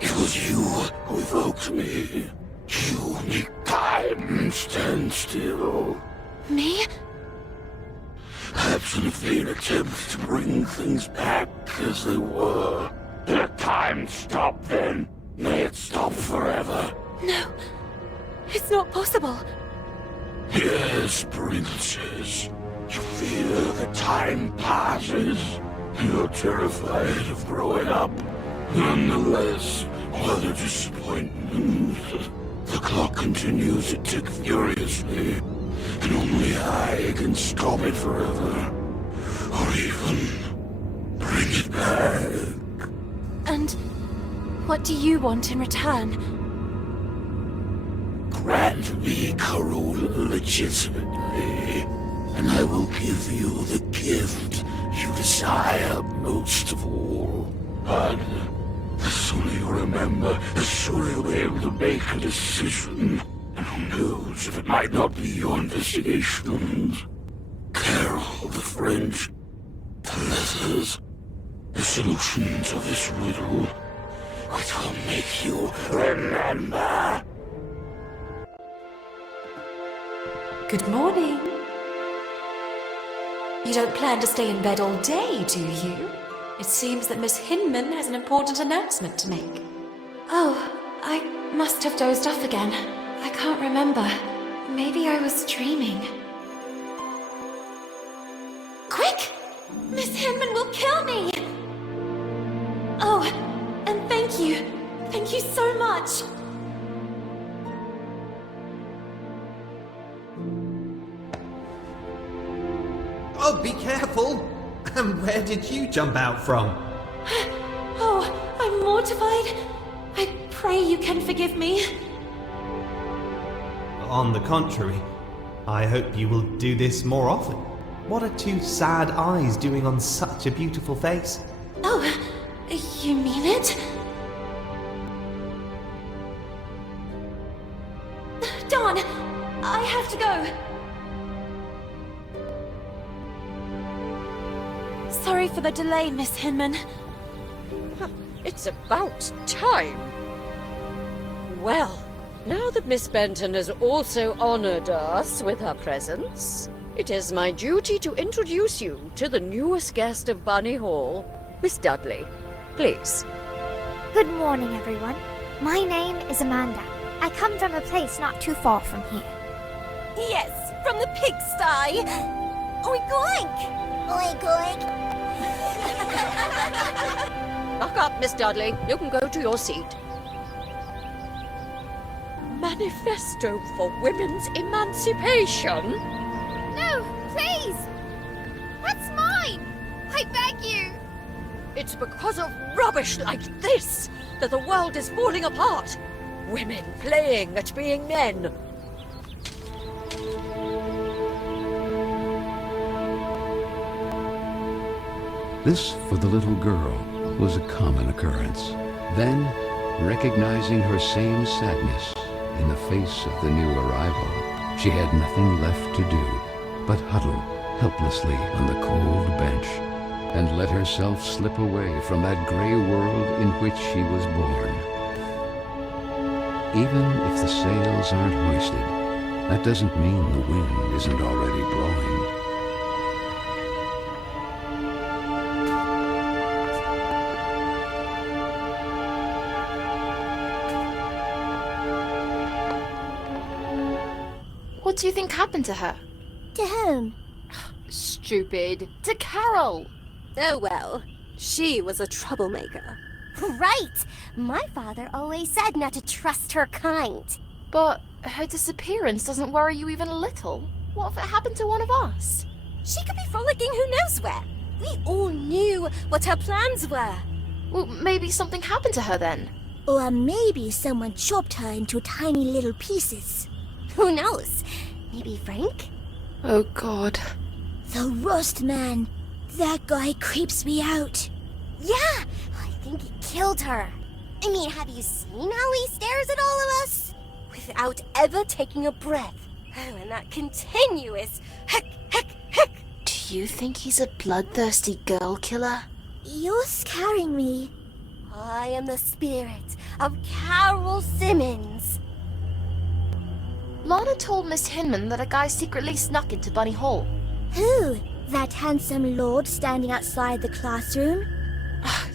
It was you who evoked me. You make time stand still. Me? Perhaps in a vain attempt to bring things back as they were. Let time stop then. May it stop forever. No. It's not possible. Yes, princess. You fear that time passes. You're terrified of growing up. Nonetheless, while the disappointment, the clock continues to tick furiously, and only I can stop it forever, or even bring it back. And what do you want in return? Grant me Carole legitimately, and I will give you the gift you desire most of all. But the sooner you remember, the sooner you'll be able to make a decision. And who knows if it might not be your investigations. Carole, the French, the letters, the solution to this riddle, which will make you remember. Good morning. You don't plan to stay in bed all day, do you? It seems that Miss Hinman has an important announcement to make. Oh, I must have dozed off again. I can't remember. Maybe I was dreaming. Quick! Miss Hinman will kill me! Oh, and thank you. Thank you so much. Oh, be careful! And where did you jump out from? Oh, I'm mortified. I pray you can forgive me. On the contrary, I hope you will do this more often. What are two sad eyes doing on such a beautiful face? Oh, you mean it? Dawn, I have to go. Sorry for the delay, Miss Hinman. It's about time. Well, now that Miss Benton has also honored us with her presence, it is my duty to introduce you to the newest guest of Bunny Hall, Miss Dudley. Please. Good morning, everyone. My name is Amanda. I come from a place not too far from here. Yes, from the pigsty. Oink oink! Oink oink. Buck up, Miss Dudley. You can go to your seat. Manifesto for Women's Emancipation? No, please! That's mine! I beg you! It's because of rubbish like this that the world is falling apart. Women playing at being men. This, for the little girl, was a common occurrence. Then, recognizing her same sadness in the face of the new arrival, she had nothing left to do but huddle helplessly on the cold bench and let herself slip away from that gray world in which she was born. Even if the sails aren't hoisted, that doesn't mean the wind isn't already blowing. What do you think happened to her? To whom? Stupid. To Carole. Oh well, she was a troublemaker. Right! My father always said not to trust her kind. But her disappearance doesn't worry you even a little. What if it happened to one of us? She could be frolicking who knows where. We all knew what her plans were. Well, maybe something happened to her then. Or maybe someone chopped her into tiny little pieces. Who knows? Maybe Frank? Oh God. The Rust Man. That guy creeps me out. Yeah, I think he killed her. I mean, have you seen how he stares at all of us? Without ever taking a breath. Oh, and that continuous heck, heck, heck. Do you think he's a bloodthirsty girl killer? You're scaring me. I am the spirit of Carole Simmons. Lana told Miss Hinman that a guy secretly snuck into Bunny Hall. Who? That handsome lord standing outside the classroom?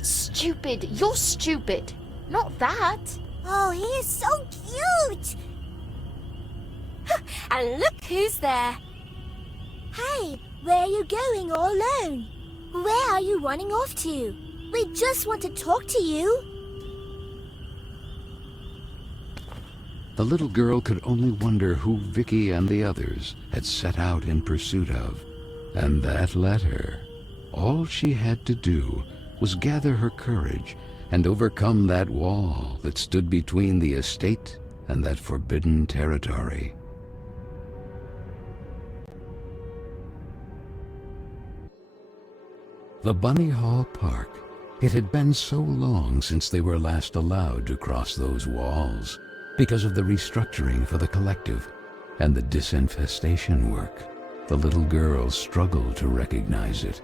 Stupid. You're stupid. Not that. Oh, he is so cute! And look who's there. Hey, where are you going all alone? Where are you running off to? We just want to talk to you. The little girl could only wonder who Vicky and the others had set out in pursuit of. And that letter. All she had to do was gather her courage and overcome that wall that stood between the estate and that forbidden territory. The Bunny Hall Park. It had been so long since they were last allowed to cross those walls because of the restructuring for the collective and the disinfestation work. The little girl struggled to recognize it.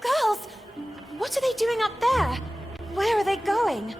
Girls, what are they doing up there? Where are they going?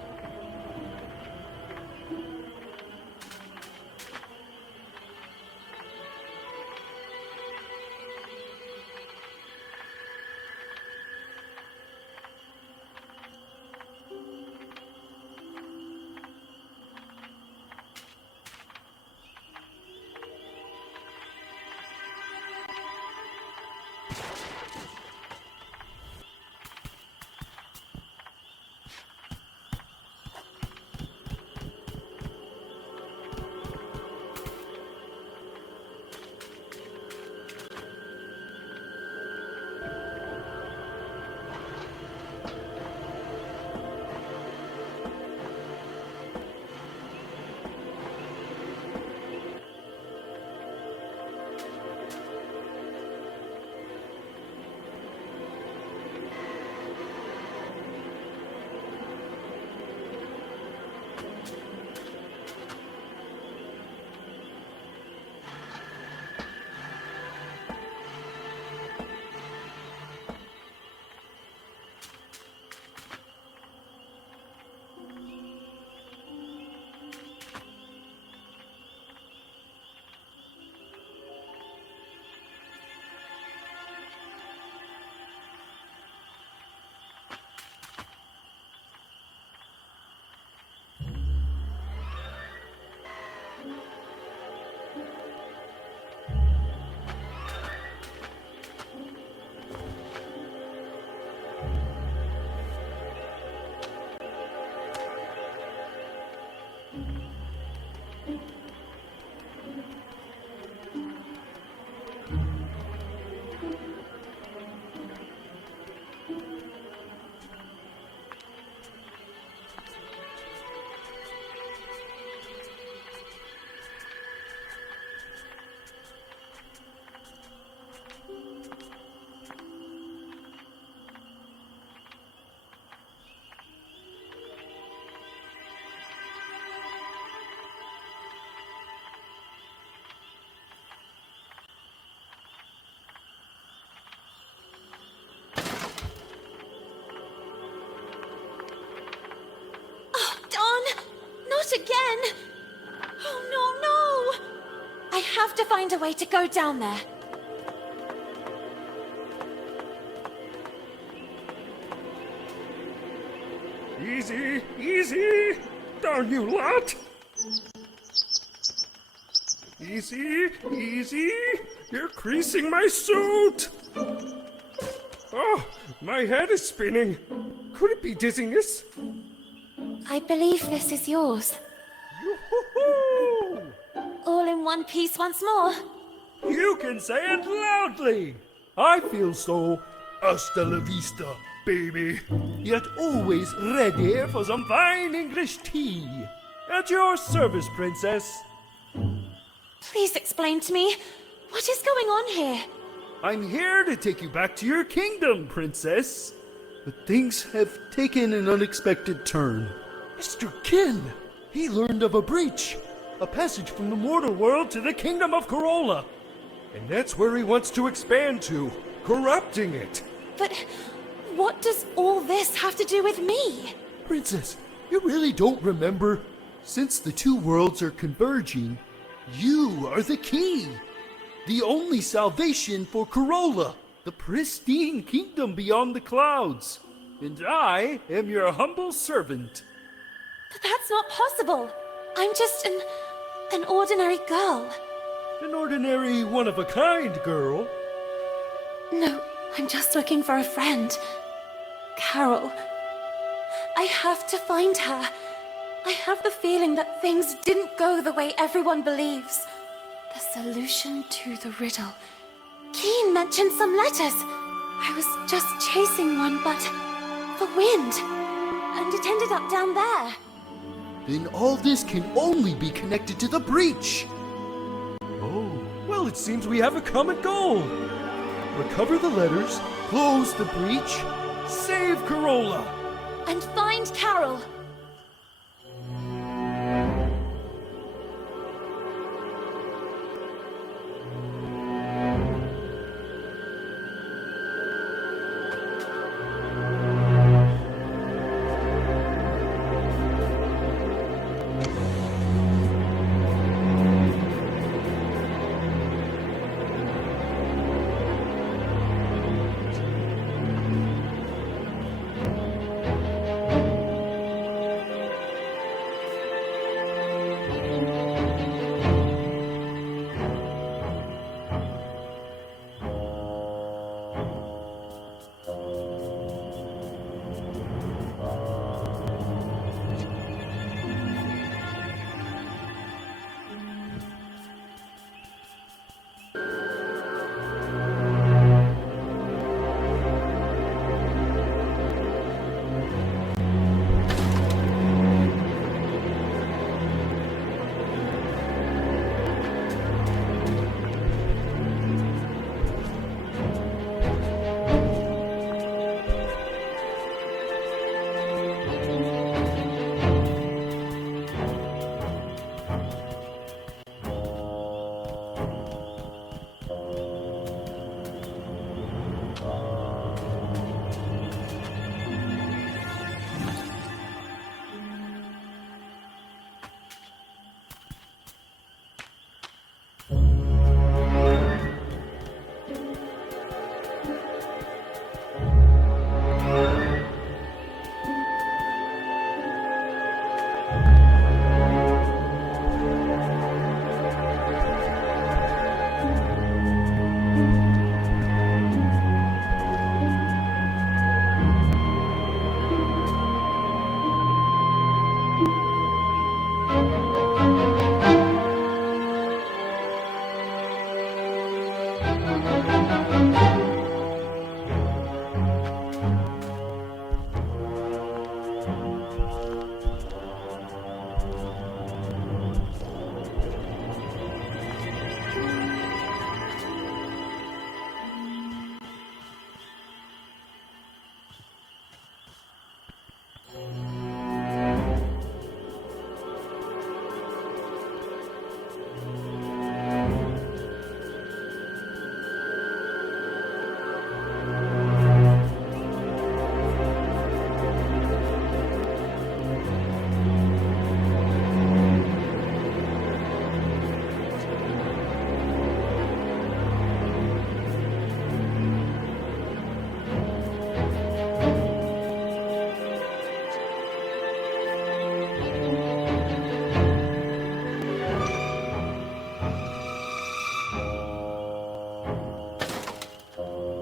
Not again! Oh, no, no! I have to find a way to go down there. Easy, easy! Darn you lot! Easy, easy! You're creasing my suit! Oh, my head is spinning. Could it be dizziness? I believe this is yours. Yoo-hoo-hoo! All in one piece once more. You can say it loudly! I feel so hasta la vista, baby. Yet always ready for some fine English tea. At your service, princess. Please explain to me, what is going on here? I'm here to take you back to your kingdom, princess. But things have taken an unexpected turn. Mr. Kin, he learned of a breach. A passage from the mortal world to the kingdom of Carole. And that's where he wants to expand to, corrupting it. But what does all this have to do with me? Princess, you really don't remember? Since the two worlds are converging, you are the key. The only salvation for Carole, the pristine kingdom beyond the clouds. And I am your humble servant. But that's not possible. I'm just an ordinary girl. An ordinary one-of-a-kind girl. No, I'm just looking for a friend. Carole. I have to find her. I have the feeling that things didn't go the way everyone believes. The solution to the riddle. Keen mentioned some letters. I was just chasing one, but the wind. And it ended up down there. Then all this can only be connected to the breach. Oh, well, it seems we have a common goal. Recover the letters, close the breach, save Carole. And find Carole.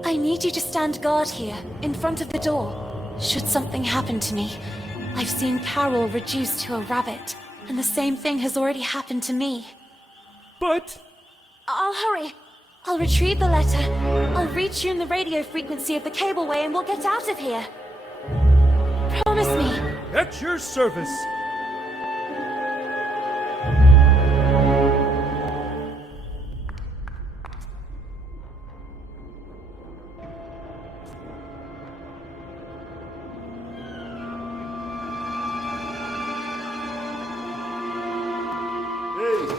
I need you to stand guard here, in front of the door. Should something happen to me, I've seen Carole reduced to a rabbit, and the same thing has already happened to me. But... I'll hurry. I'll retrieve the letter. I'll retune the radio frequency of the cableway and we'll get out of here. Promise me. At your service.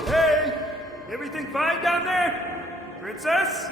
Hey! Everything fine down there? Princess?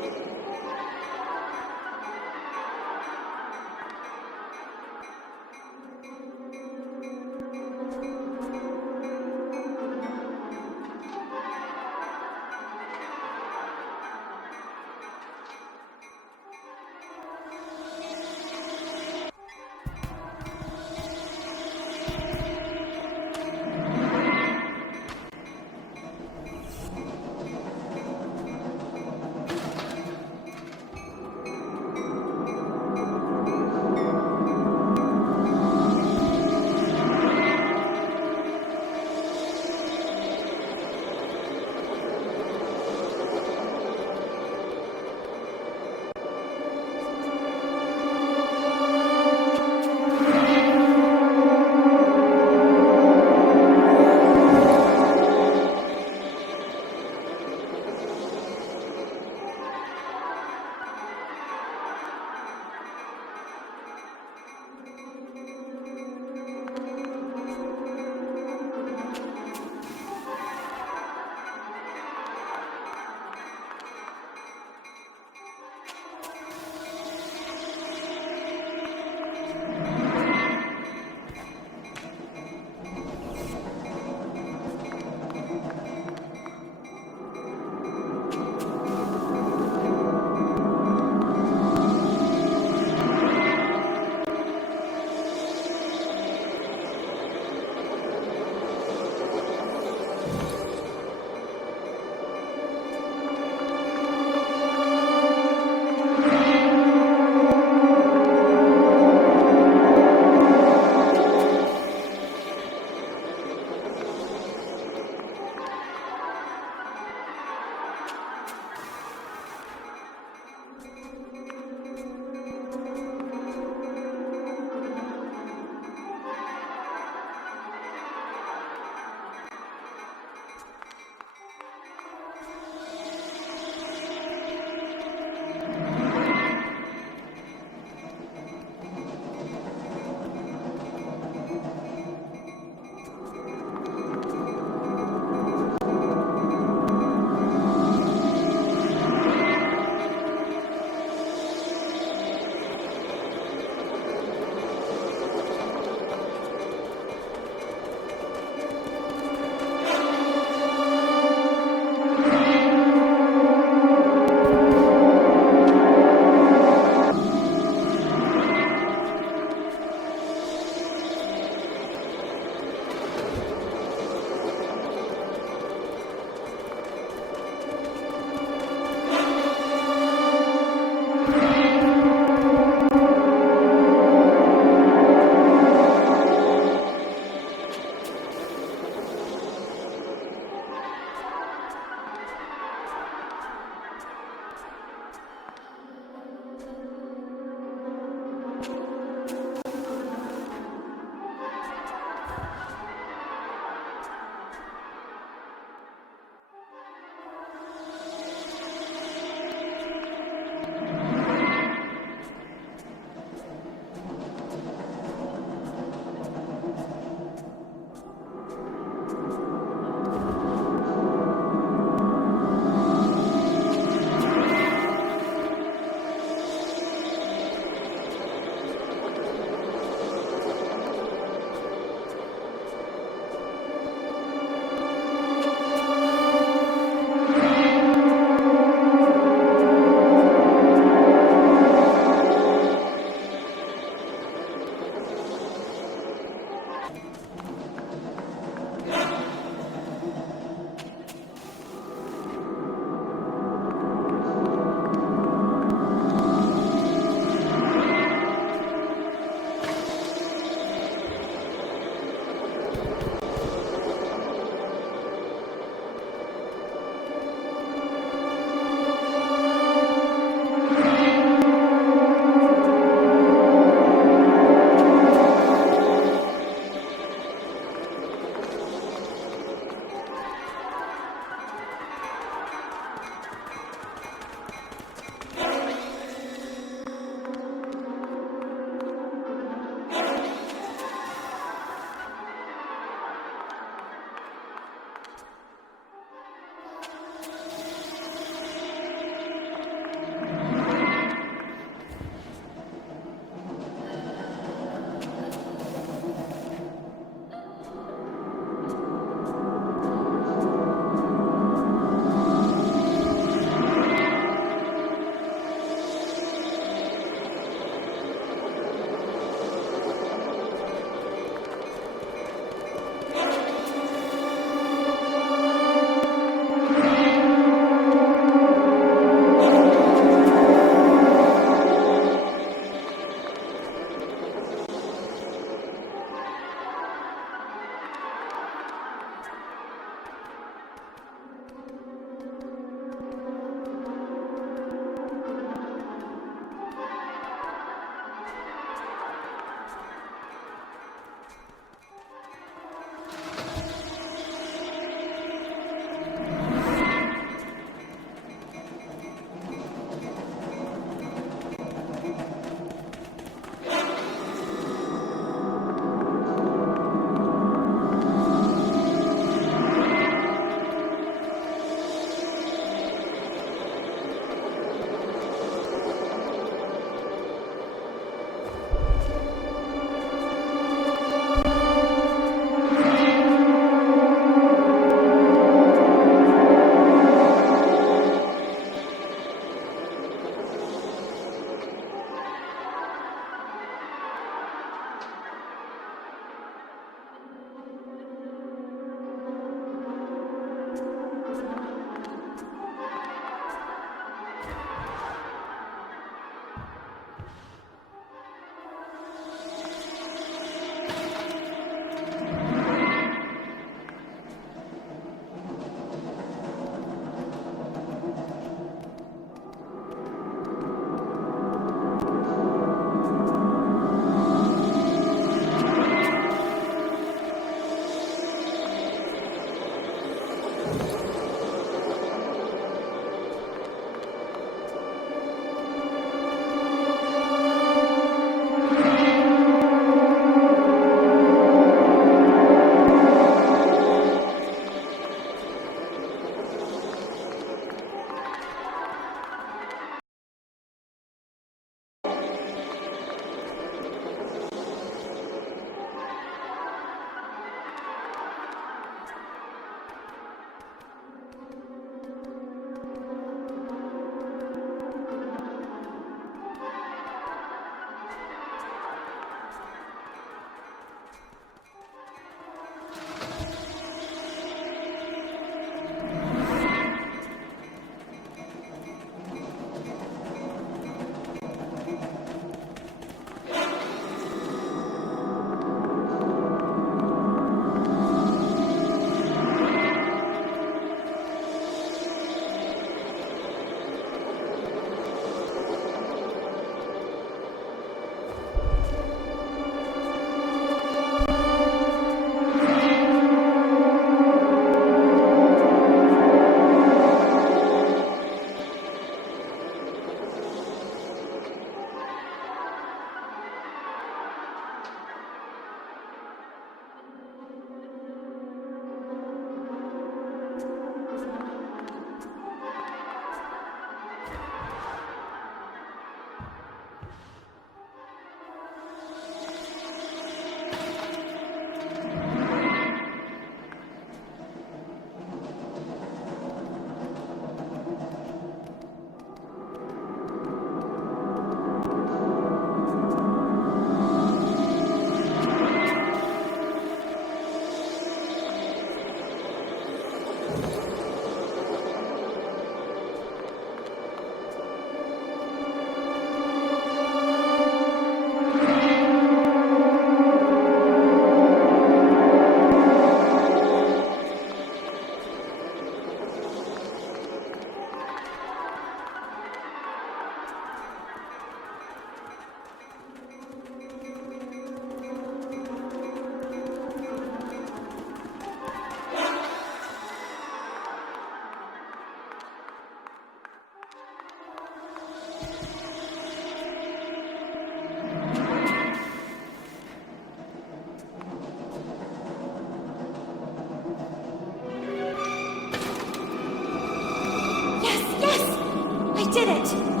I did it!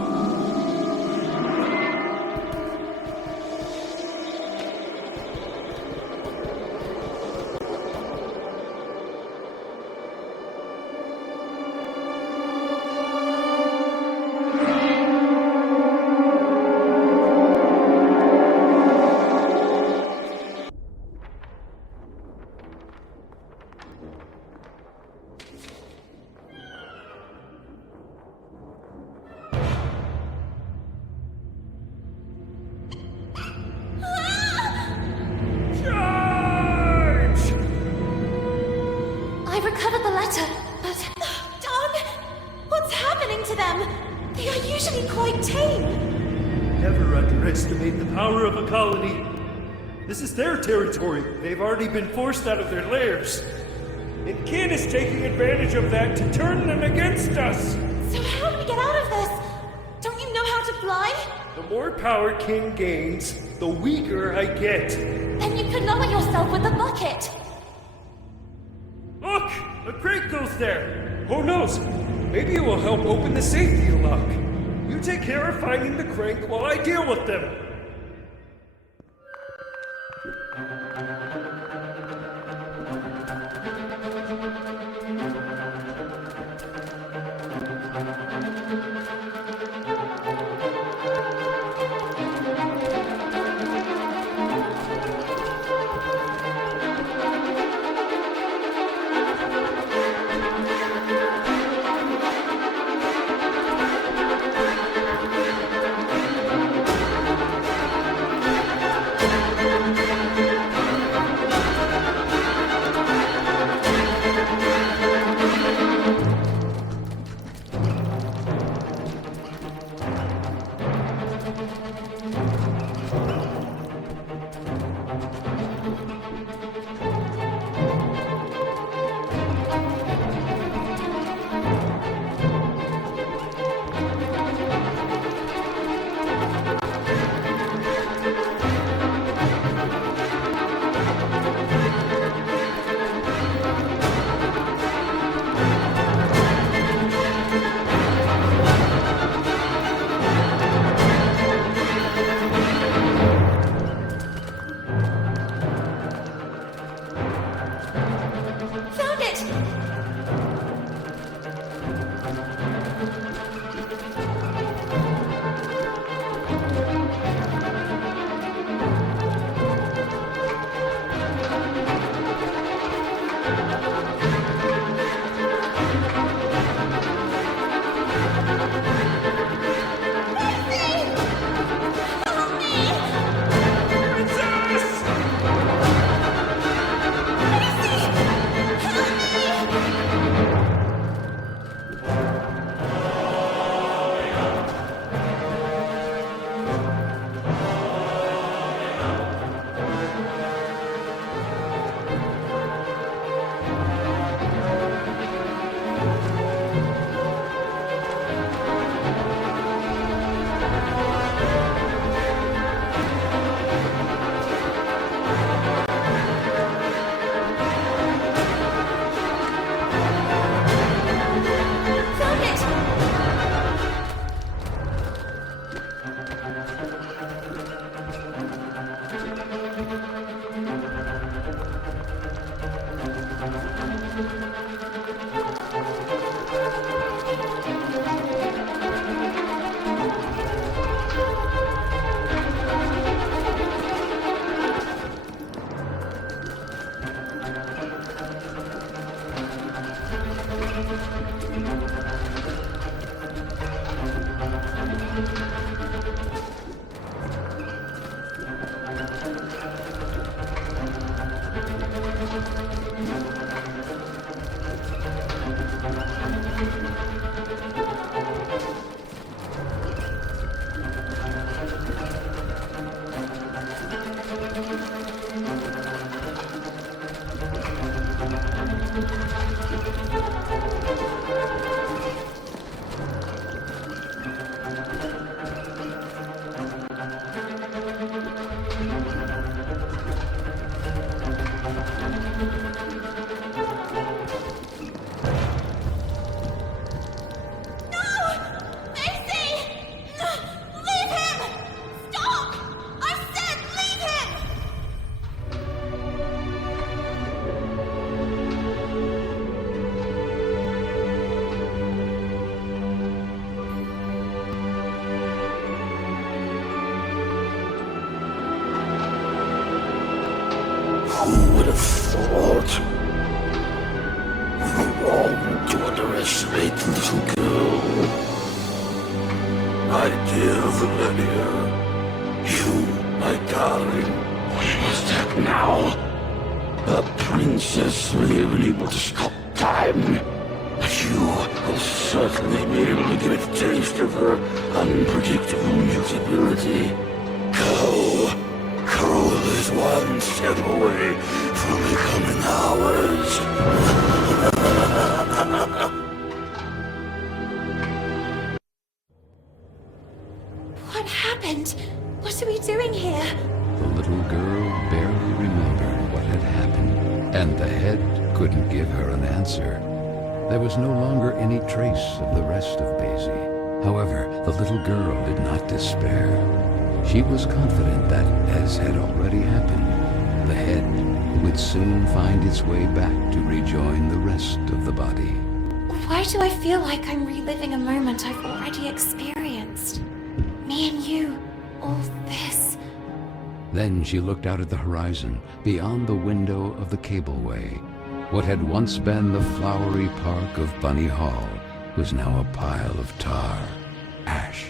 This is their territory. They've already been forced out of their lairs. And Kin is taking advantage of that to turn them against us. So how do we get out of this? Don't you know how to fly? The more power Kin gains, the weaker I get. Then you can lower yourself with the bucket. Look! A crate goes there. Who knows? Maybe it will help open the safety lock. You take care of finding the crank while I deal with them. sweet little girl. My dear Valeria, you, my darling, we must act now. The princess will be able to stop time, but you will certainly be able to give it a taste of her unpredictable mutability. Carole is one step away from becoming ours. What happened? What are we doing here? The little girl barely remembered what had happened, and the head couldn't give her an answer. There was no longer any trace of the rest of Basie. However, the little girl did not despair. She was confident that, as had already happened, the head would soon find its way back to rejoin the rest of the body. Why do I feel like I'm reliving a moment I've already experienced? Me and you, all this. Then she looked out at the horizon, beyond the window of the cableway. What had once been the flowery park of Bunny Hall was now a pile of tar, ash,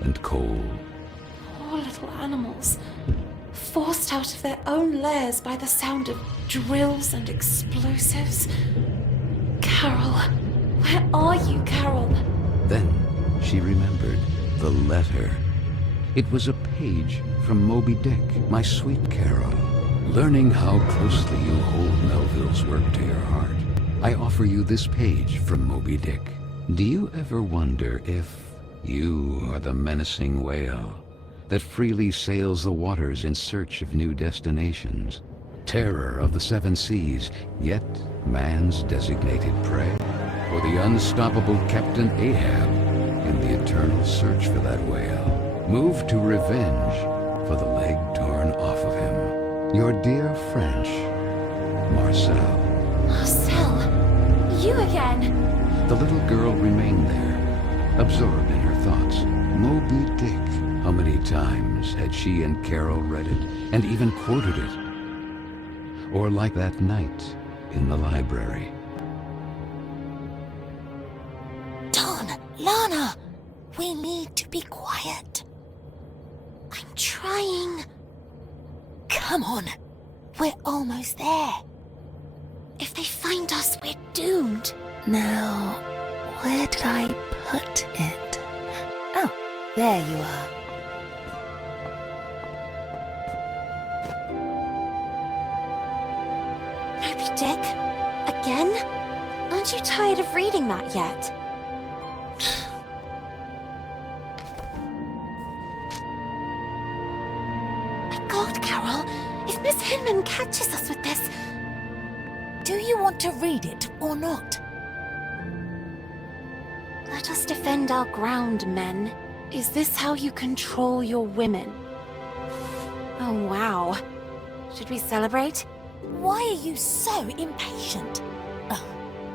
and coal. Poor little animals, forced out of their own lairs by the sound of drills and explosives. Carole, where are you, Carole? Then she remembered the letter. It was a page from Moby Dick, my sweet Carole. Learning how closely you hold Melville's work to your heart, I offer you this page from Moby Dick. Do you ever wonder if you are the menacing whale that freely sails the waters in search of new destinations, terror of the seven seas, yet man's designated prey, or the unstoppable Captain Ahab in the eternal search for that whale, moved to revenge for the leg torn off of him? Your dear French, Marcel. Marcel, you again. The little girl remained there, absorbed in her thoughts. Moby Dick. How many times had she and Carole read it, and even quoted it? Or like that night in the library. Don, Lana, we need to be quiet. I'm trying. Come on, we're almost there. If they find us, we're doomed. Now, where did I put it? Oh, there you are. Moby Dick? Again? Aren't you tired of reading that yet? My God, Carole, if Miss Hinman catches us with this... Do you want to read it or not? Let us defend our ground, men. Is this how you control your women? Oh, wow. Should we celebrate? Why are you so impatient? Oh,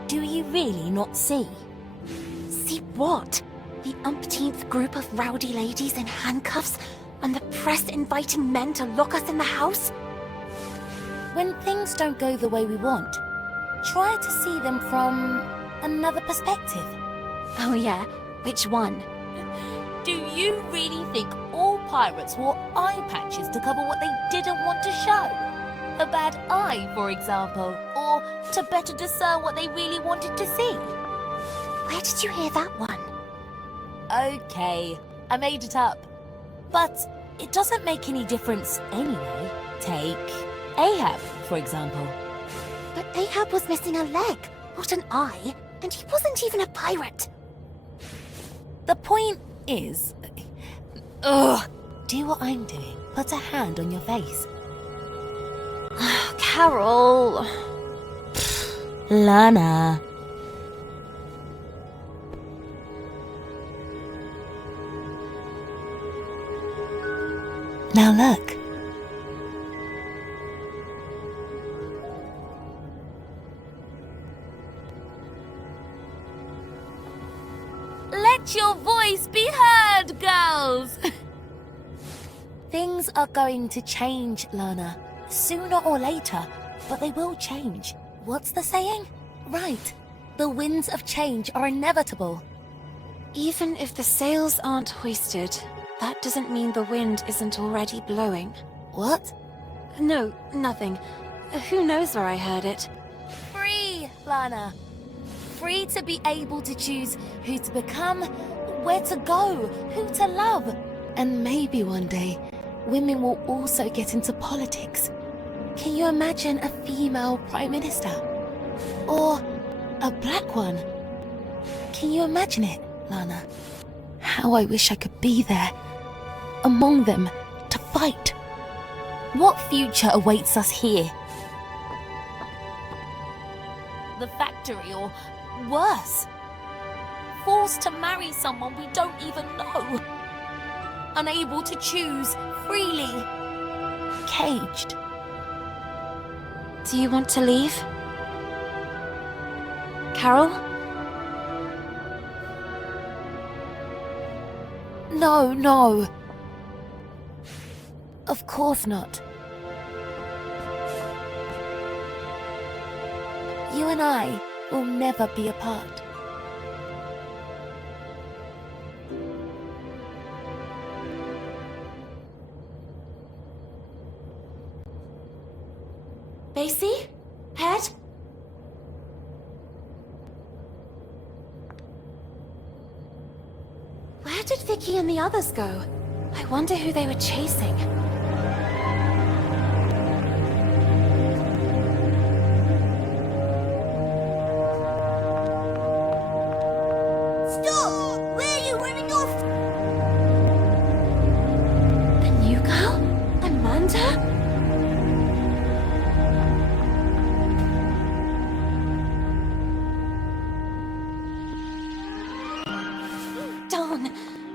do you really not see? See what? The umpteenth group of rowdy ladies in handcuffs, and the press inviting men to lock us in the house? When things don't go the way we want, try to see them from another perspective. Oh yeah? Which one? Do you really think all pirates wore eye patches to cover what they didn't want to show? A bad eye, for example, or to better discern what they really wanted to see? Where did you hear that one? Okay, I made it up. But it doesn't make any difference anyway. Take Ahab, for example. But Ahab was missing a leg, not an eye, and he wasn't even a pirate. The point is... Ugh! Do what I'm doing. Put a hand on your face. Carole... Lana. Now look. Let your voice be heard, girls! Things are going to change, Lana. Sooner or later, but they will change. What's the saying? Right. The winds of change are inevitable. Even if the sails aren't hoisted, that doesn't mean the wind isn't already blowing. What? No, nothing. Who knows where I heard it? Free, Lana. Free to be able to choose who to become, where to go, who to love. And maybe one day, women will also get into politics. Can you imagine a female prime minister? Or a black one? Can you imagine it, Lana? How I wish I could be there, among them, to fight. What future awaits us here? The factory, or worse. Forced to marry someone we don't even know. Unable to choose freely. Caged. Do you want to leave? Carole? No. Of course not. You and I will never be apart. Basie? Head? Where did Vicky and the others go? I wonder who they were chasing. Stop! Where are you running off? The new girl? Amanda?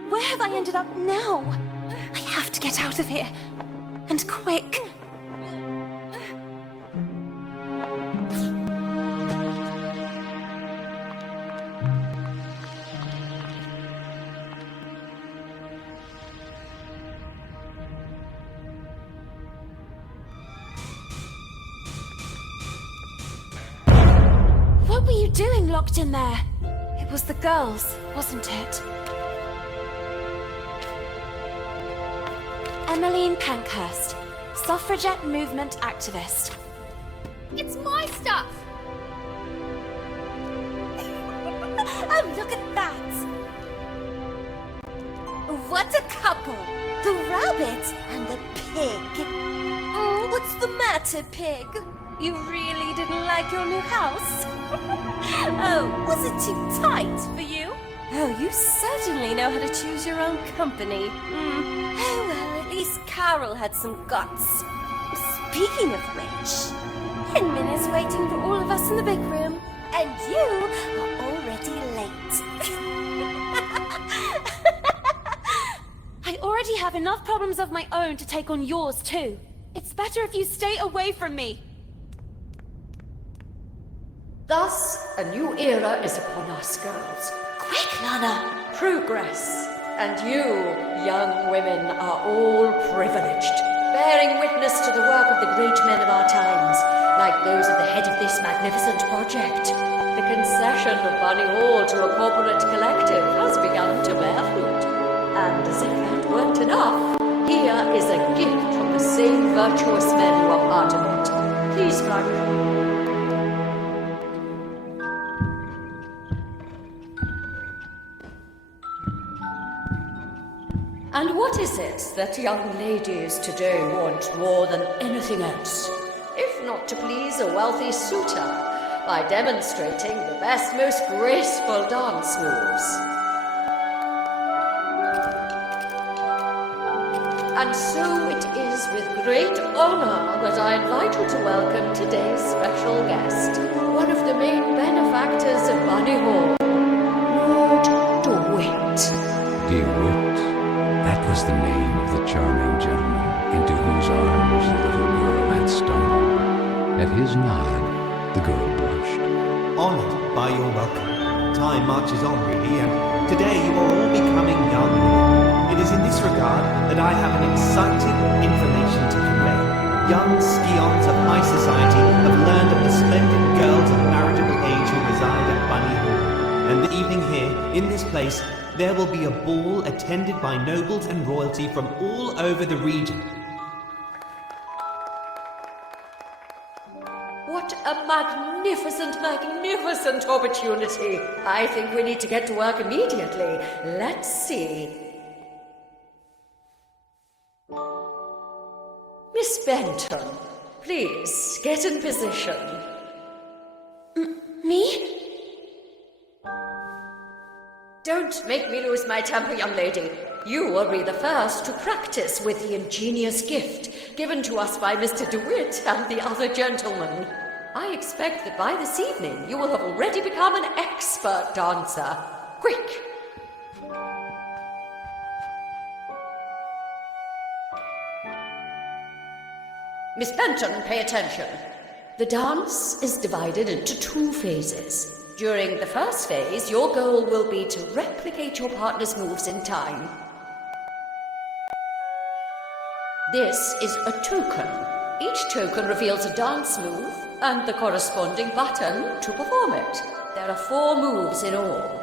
Where have I ended up now? I have to get out of here. And quick. What were you doing locked in there? It was the girls, wasn't it? Emmeline Pankhurst, suffragette movement activist. It's my stuff! Oh, look at that! What a couple! The rabbit and the pig. Oh, what's the matter, pig? You really didn't like your new house? Oh, was it too tight for you? Oh, you certainly know how to choose your own company. Oh, well, at least Carole had some guts. Speaking of which, Hinman is waiting for all of us in the big room, and you are already late. I already have enough problems of my own to take on yours, too. It's better if you stay away from me. Thus, a new era is upon us, girls. Quick, Lana! Progress. And you, young women, are all privileged, bearing witness to the work of the great men of our times, like those at the head of this magnificent project. The concession of Bunny Hall to a corporate collective has begun to bear fruit. And as if that weren't enough, here is a gift from the same virtuous men who are part of it. Please, Frank. And what is it that young ladies today want more than anything else? If not to please a wealthy suitor by demonstrating the best, most graceful dance moves. And so it is with great honor that I invite you to welcome today's special guest, one of the main benefactors of Bunny Hall, Lord DeWitt. DeWitt. That was the name of the charming gentleman into whose arms the little girl had stumbled. At his nod, the girl blushed. Honoured by your welcome. Time marches on, really, and today you are all becoming young. It is in this regard that I have an exciting information to convey. young scions of high society have learned of the splendid girls of marriageable age who reside at Bunny Hall. And the evening here, in this place, there will be a ball attended by nobles and royalty from all over the region. What a magnificent, magnificent opportunity. I think we need to get to work immediately. Let's see. Miss Benton, please get in position. Me? Don't make me lose my temper, young lady. You will be the first to practice with the ingenious gift given to us by Mr. DeWitt and the other gentlemen. I expect that by this evening you will have already become an expert dancer. Quick! Miss Benton, pay attention. The dance is divided into 2 phases. During the first phase, your goal will be to replicate your partner's moves in time. This is a token. Each token reveals a dance move and the corresponding button to perform it. There are 4 moves in all.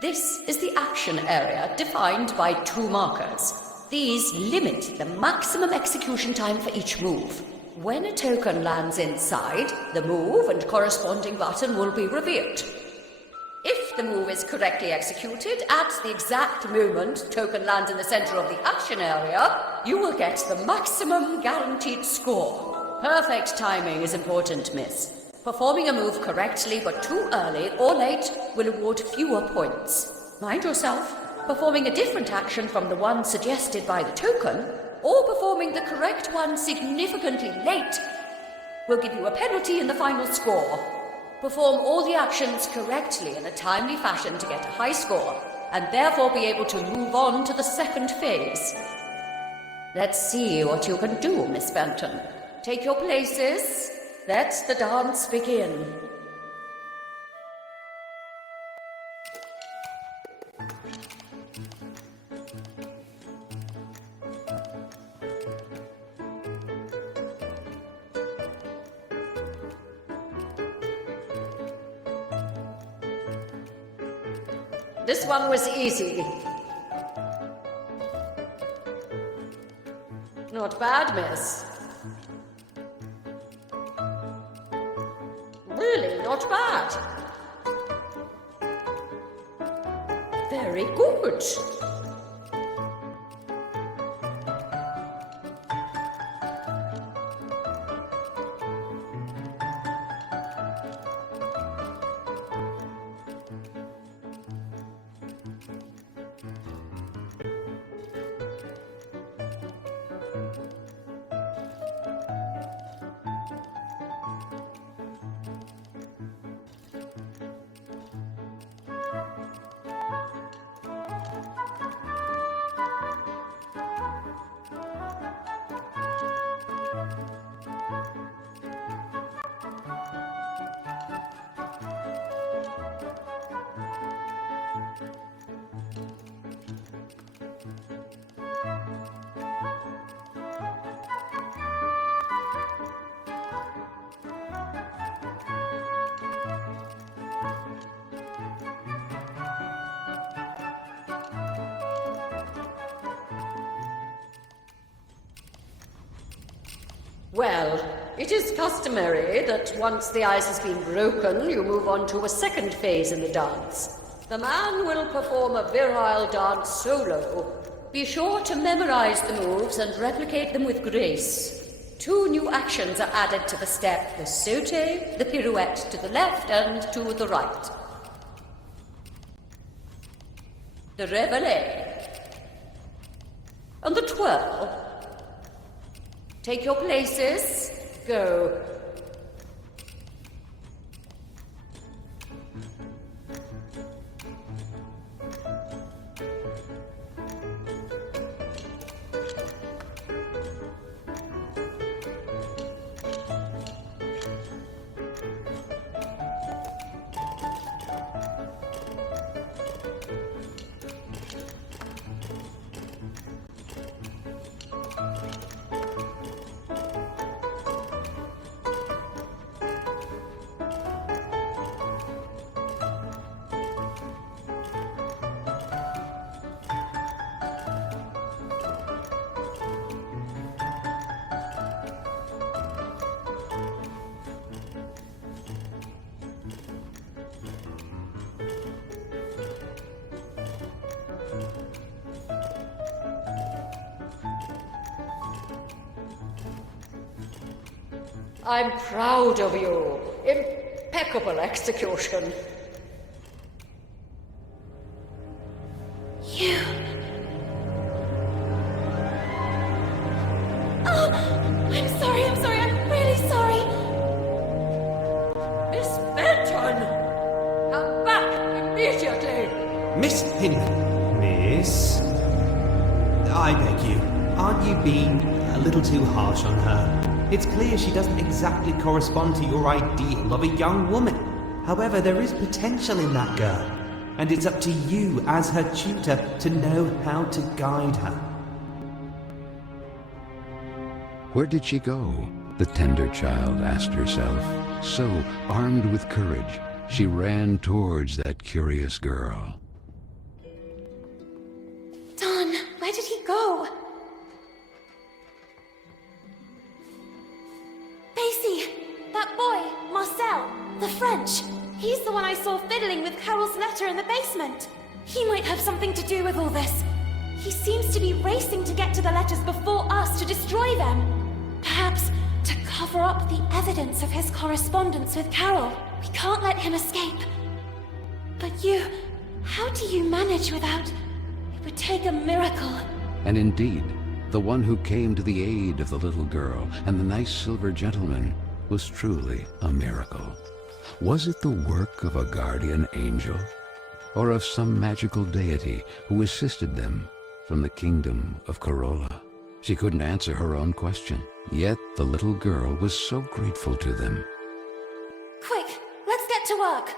This is the action area defined by 2 markers. These limit the maximum execution time for each move. When a token lands inside, the move and corresponding button will be revealed. If the move is correctly executed at the exact moment token lands in the center of the action area, you will get the maximum guaranteed score. Perfect timing is important, miss. Performing a move correctly but too early or late will award fewer points. Mind yourself, performing a different action from the one suggested by the token, or performing the correct one significantly late, will give you a penalty in the final score. Perform all the actions correctly in a timely fashion to get a high score, and therefore be able to move on to the second phase. Let's see what you can do, Miss Benton. Take your places. Let the dance begin. This one was easy. Not bad, miss. Really not bad. Very good. Well, it is customary that once the ice has been broken, you move on to a second phase in the dance. The man will perform a virile dance solo. Be sure to memorize the moves and replicate them with grace. 2 new actions are added to the step: the saute, the pirouette to the left and to the right. The reveille. And the twirl. Take your places. Go. I'm proud of you. Impeccable execution. You... Oh, I'm sorry, I'm really sorry. Miss Benton! Come back immediately! Miss Hinman. Miss? I beg you, aren't you being a little too harsh on her? It's clear she doesn't exactly correspond to your ideal of a young woman. However, there is potential in that girl, and it's up to you as her tutor to know how to guide her. Where did she go? The tender child asked herself. So, armed with courage, she ran towards that curious girl. Don, where did he go? Basie, that boy, Marcel, the French. He's the one I saw fiddling with Carole's letter in the basement. He might have something to do with all this. He seems to be racing to get to the letters before us to destroy them. Perhaps to cover up the evidence of his correspondence with Carole. We can't let him escape. But you, how do you manage without... It would take a miracle. And indeed, the one who came to the aid of the little girl and the nice silver gentleman was truly a miracle. Was it the work of a guardian angel, or of some magical deity who assisted them from the kingdom of Carole? She couldn't answer her own question, yet the little girl was so grateful to them. Quick, let's get to work.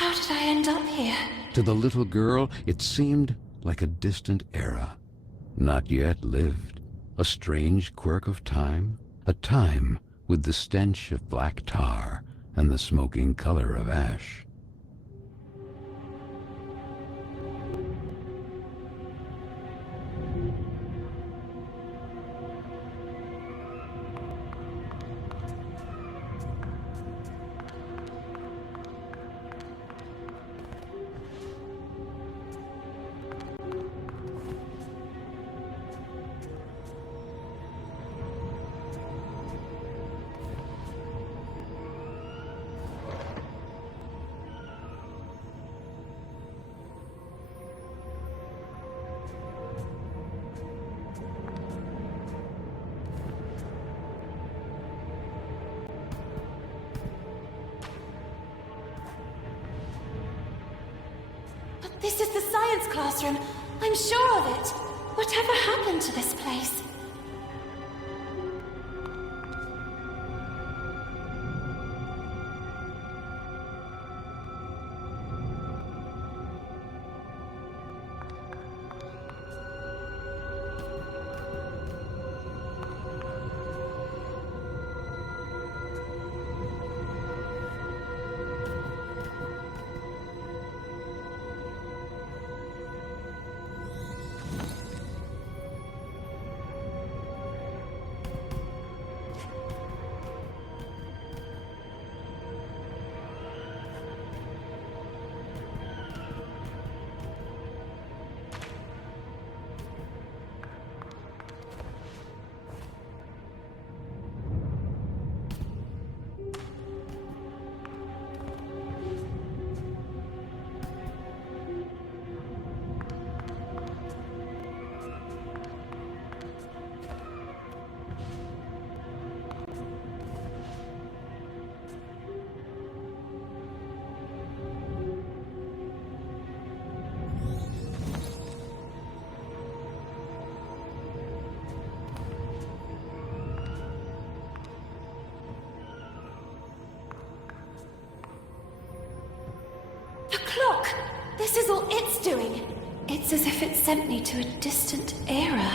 How did I end up here? To the little girl, it seemed like a distant era, not yet lived. A strange quirk of time, a time with the stench of black tar and the smoking color of ash. But this is the science classroom. I'm sure of it. Whatever happened to this place? The clock! This is all it's doing. It's as if it sent me to a distant era.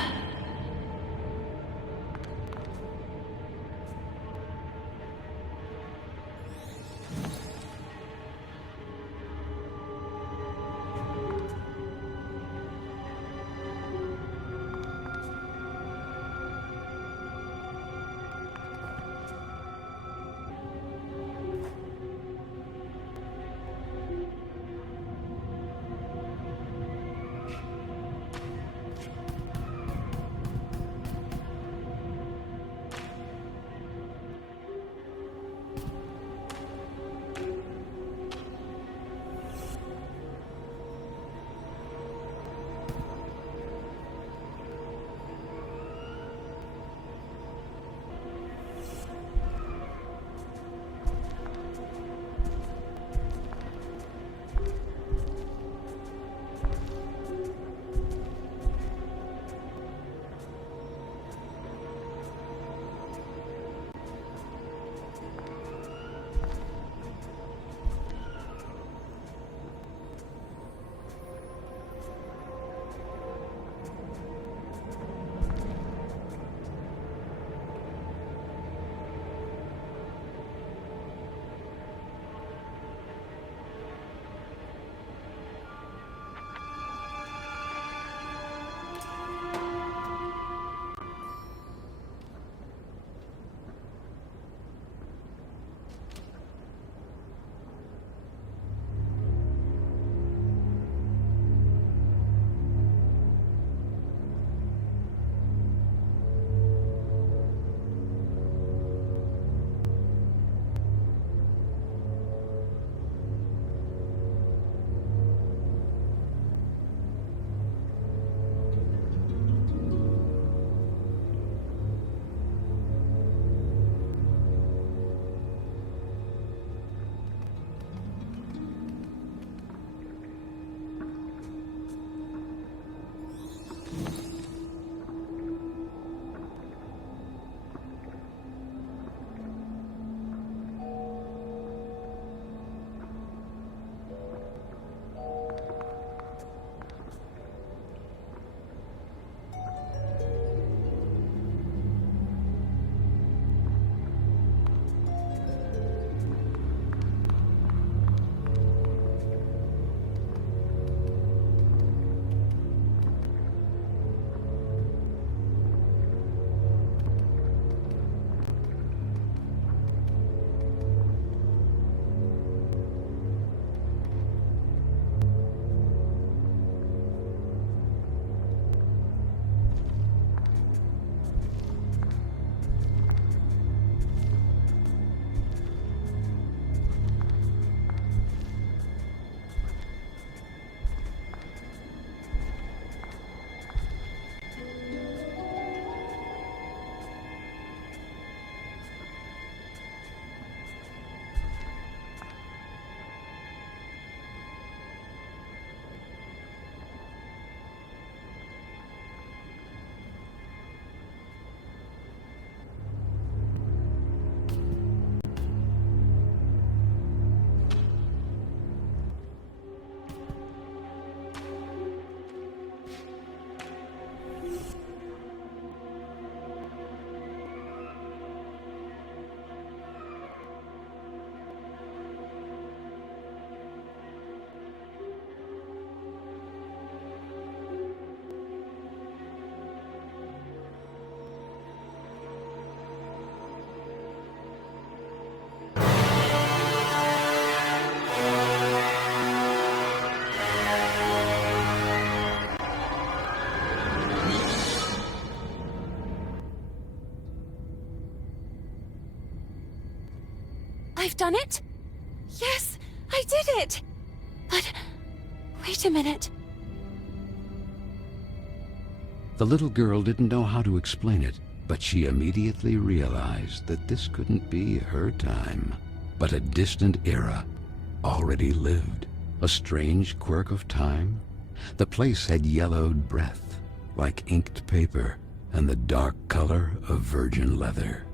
I've done it? Yes, I did it! But wait a minute. The little girl didn't know how to explain it, but she immediately realized that this couldn't be her time, but a distant era already lived. A strange quirk of time. The place had yellowed breath, like inked paper, and the dark color of virgin leather.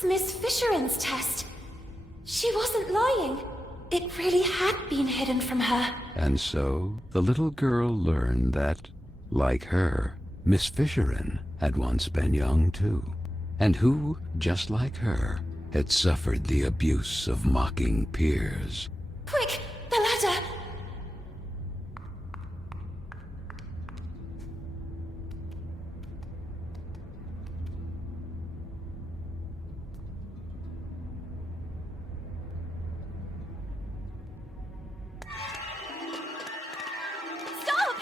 That's Miss Fisheran's test. She wasn't lying. It really had been hidden from her. And so the little girl learned that, like her, Miss Fisherin had once been young too, and who, just like her, had suffered the abuse of mocking peers. Quick, the ladder! Stop!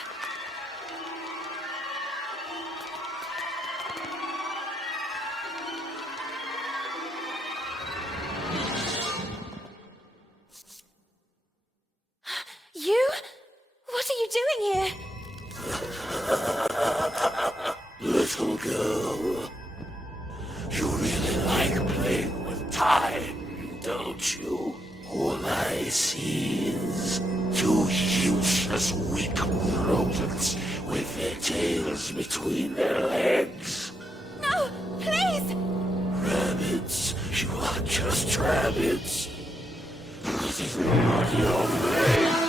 You? What are you doing here? Little girl, you really like playing with time, don't you? All I see is two useless, weak rodents with their tails between their legs. No, please! Rabbits, you are just rabbits. This is not your place.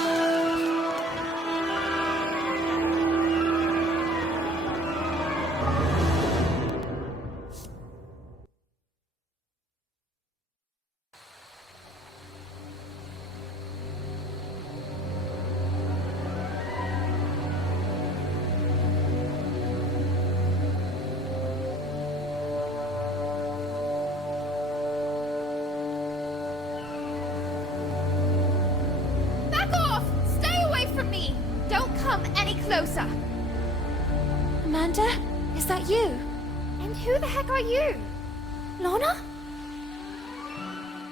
Back off! Stay away from me! Don't come any closer! Amanda? Is that you? And who the heck are you? Lana?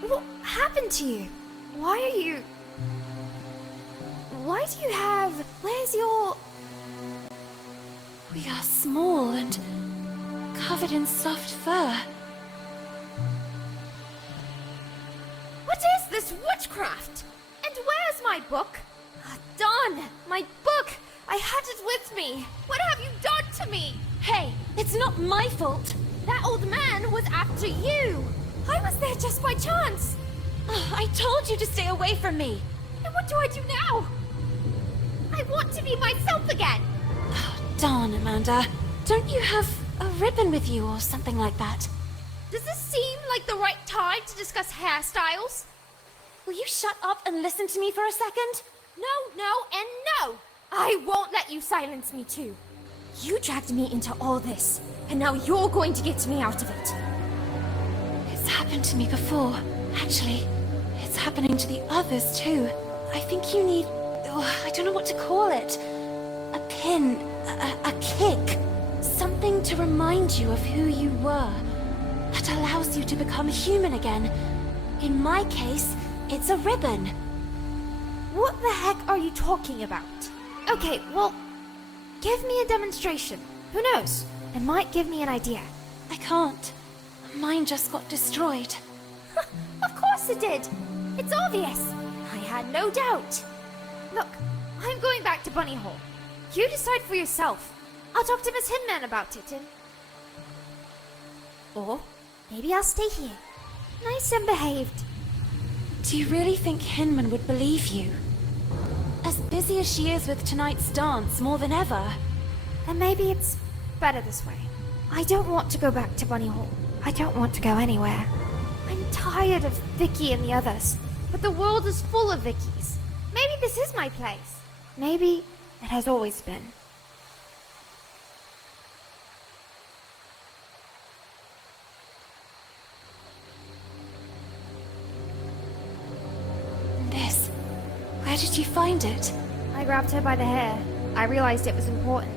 What happened to you? Why are you... Why do you have... Where's your... We are small and covered in soft fur. What is this witchcraft? And where's my book? Ah, darn! My book! I had it with me! What have you done to me? Hey, it's not my fault. That old man was after you! I was there just by chance! I told you to stay away from me. And what do I do now? I want to be myself again! Darn, Amanda. Don't you have a ribbon with you or something like that? Does this seem like the right time to discuss hairstyles? Will you shut up and listen to me for a second? No, no, and no! I won't let you silence me too. You dragged me into all this, and now you're going to get me out of it. It's happened to me before. Actually, it's happening to the others too. I think you need... I don't know what to call it. A pin, a kick. Something to remind you of who you were. That allows you to become human again. In my case, it's a ribbon. What the heck are you talking about? Okay, well, give me a demonstration. Who knows? It might give me an idea. I can't. Mine just got destroyed. Of course it did. It's obvious. I had no doubt. Look, I'm going back to Bunny Hole. You decide for yourself. I'll talk to Miss Hinman about it and... Or maybe I'll stay here. Nice and behaved. Do you really think Hinman would believe you? As busy as she is with tonight's dance more than ever. Then maybe it's better this way. I don't want to go back to Bunny Hole. I don't want to go anywhere. I'm tired of Vicky and the others. But the world is full of Vickies. Maybe this is my place. Maybe it has always been. This. Where did you find it? I grabbed her by the hair. I realized it was important.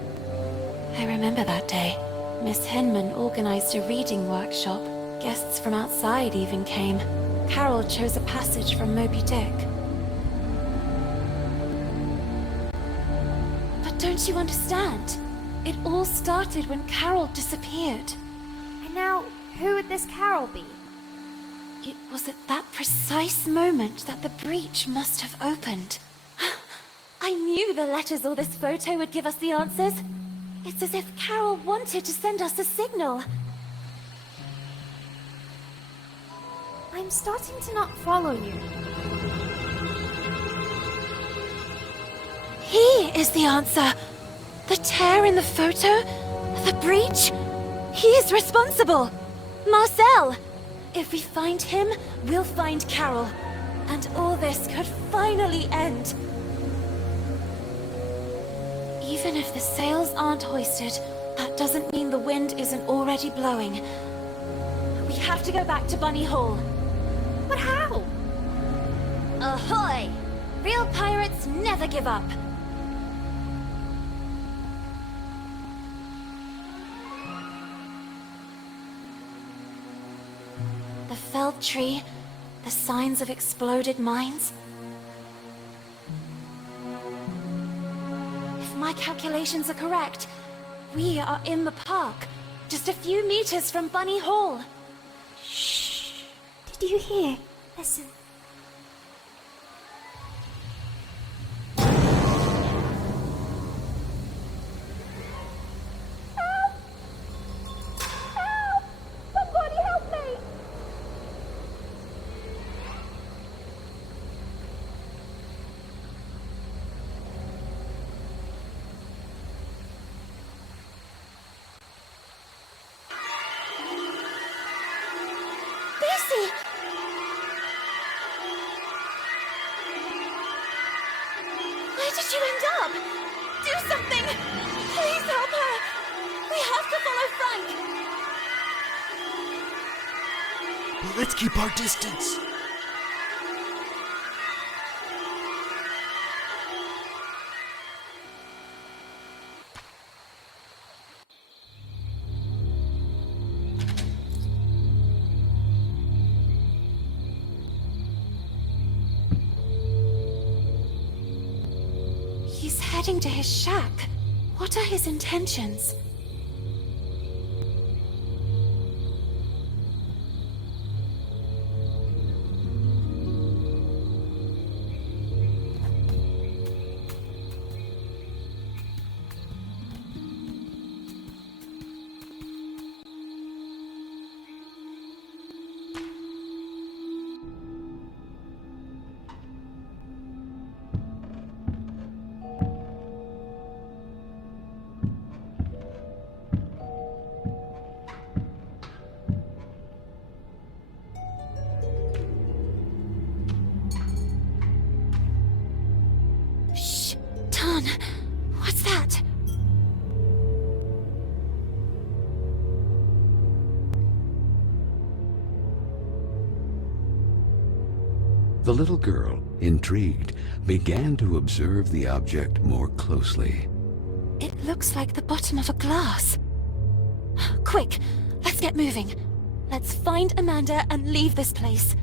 I remember that day. Miss Hinman organized a reading workshop. Guests from outside even came. Carole chose a passage from Moby Dick. But don't you understand? It all started when Carole disappeared. And now, who would this Carole be? It was at that precise moment that the breach must have opened. I knew the letters or this photo would give us the answers. It's as if Carole wanted to send us a signal. I'm starting to not follow you. He is the answer. The tear in the photo? The breach? He is responsible. Marcel! If we find him, we'll find Carole. And all this could finally end. Even if the sails aren't hoisted, that doesn't mean the wind isn't already blowing. We have to go back to Bunny Hall. But how? Ahoy! Real pirates never give up. The felled tree, the signs of exploded mines. If my calculations are correct, we are in the park, just a few meters from Bunny Hall. Shh! Did you hear? Listen. Where did you end up? Do something! Please help her! We have to follow Frank! Let's keep our distance. He's heading to his shack. What are his intentions? What's that? The little girl, intrigued, began to observe the object more closely. It looks like the bottom of a glass. Quick, let's get moving. Let's find Amanda and leave this place.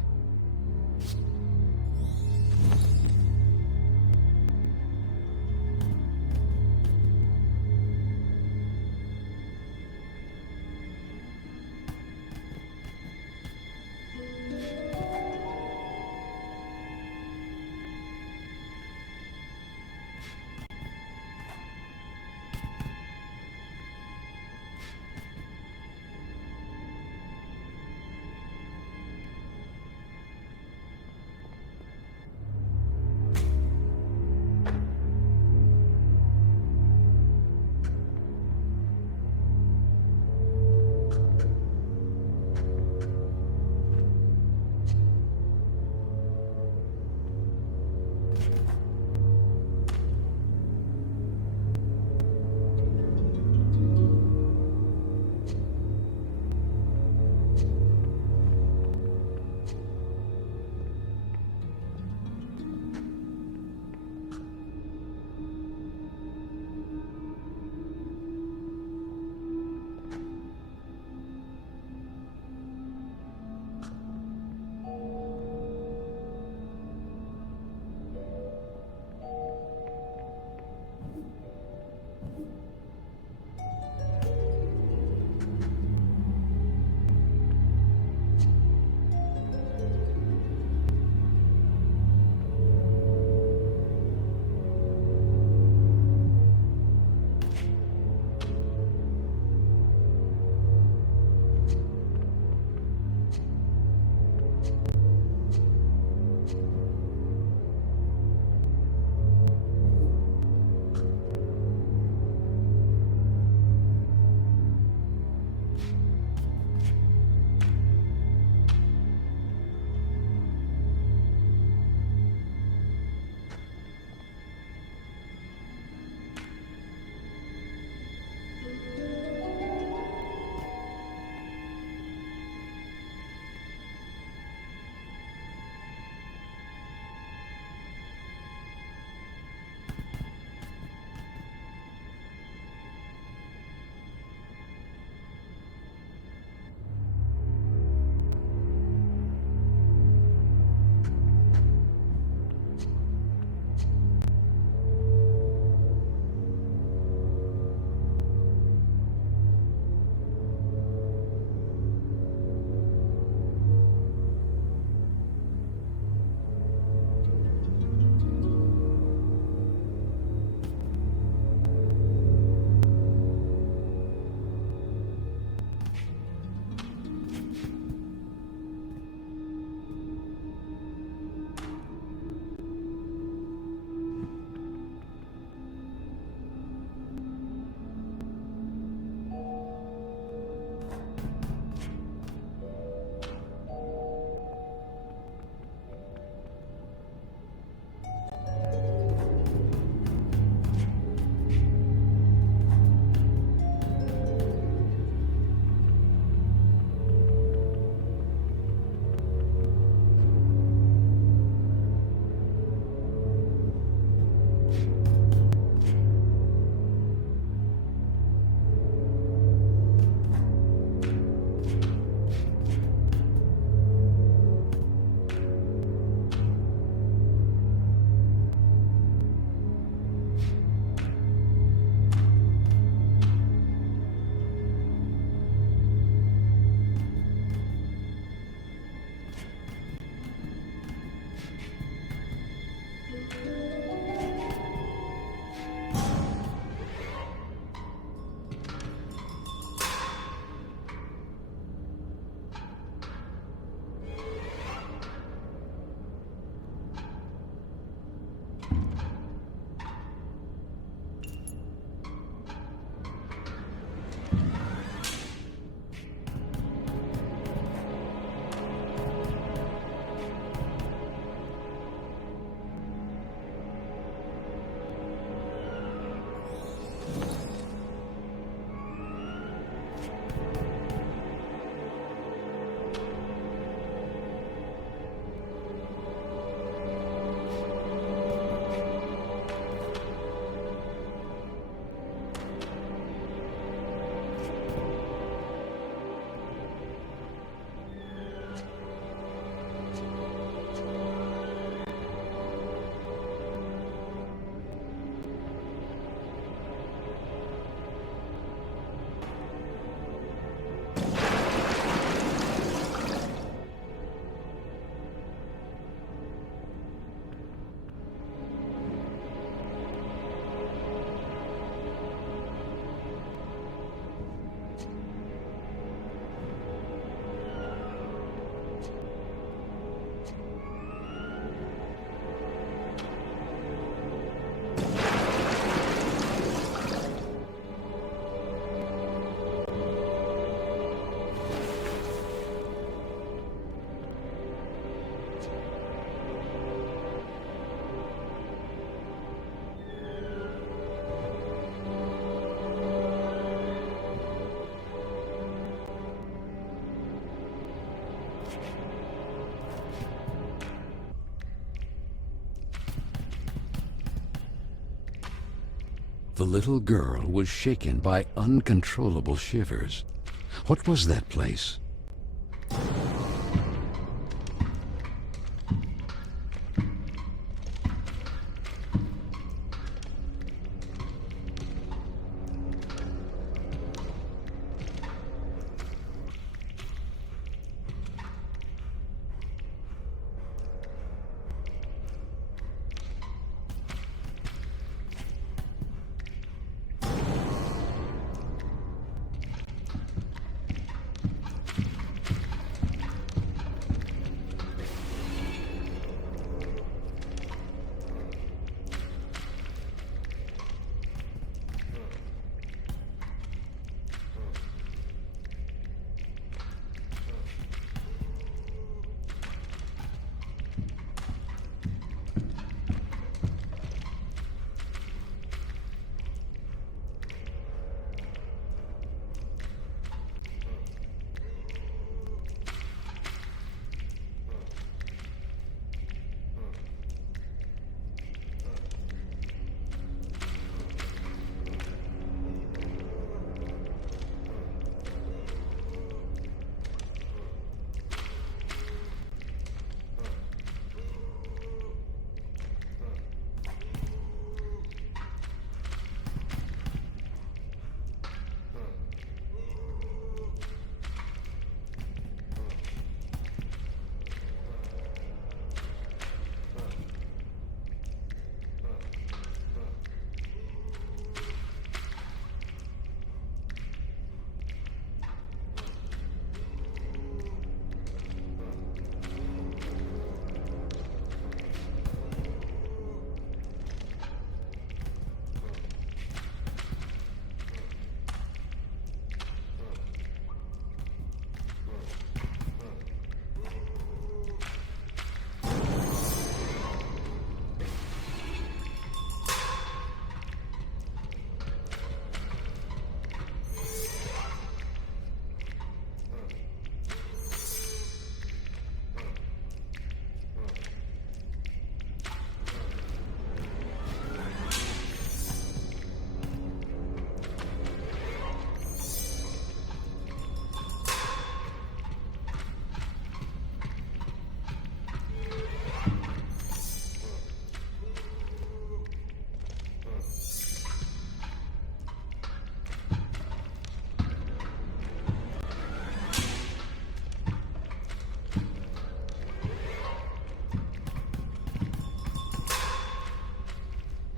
The little girl was shaken by uncontrollable shivers. What was that place?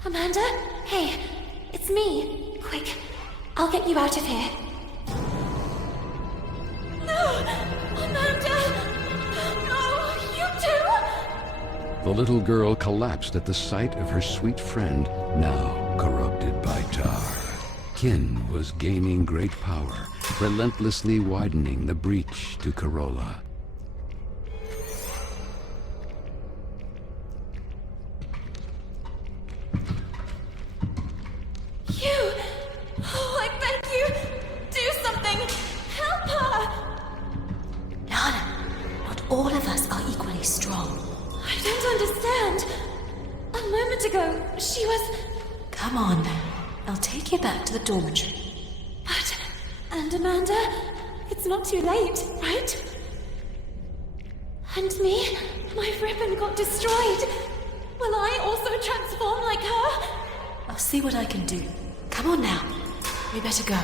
Amanda? Hey, it's me. Quick, I'll get you out of here. No! Amanda! No, you too! The little girl collapsed at the sight of her sweet friend, now corrupted by tar. Kin was gaining great power, relentlessly widening the breach to Carole. You! Oh, I beg you! Do something! Help her! Lana, not all of us are equally strong. I don't understand. A moment ago, she was... Come on, I'll take you back to the dormitory. But... And Amanda? It's not too late, right? And me? My ribbon got destroyed. Will I also transform like her? I'll see what I can do. Come on now. We better go.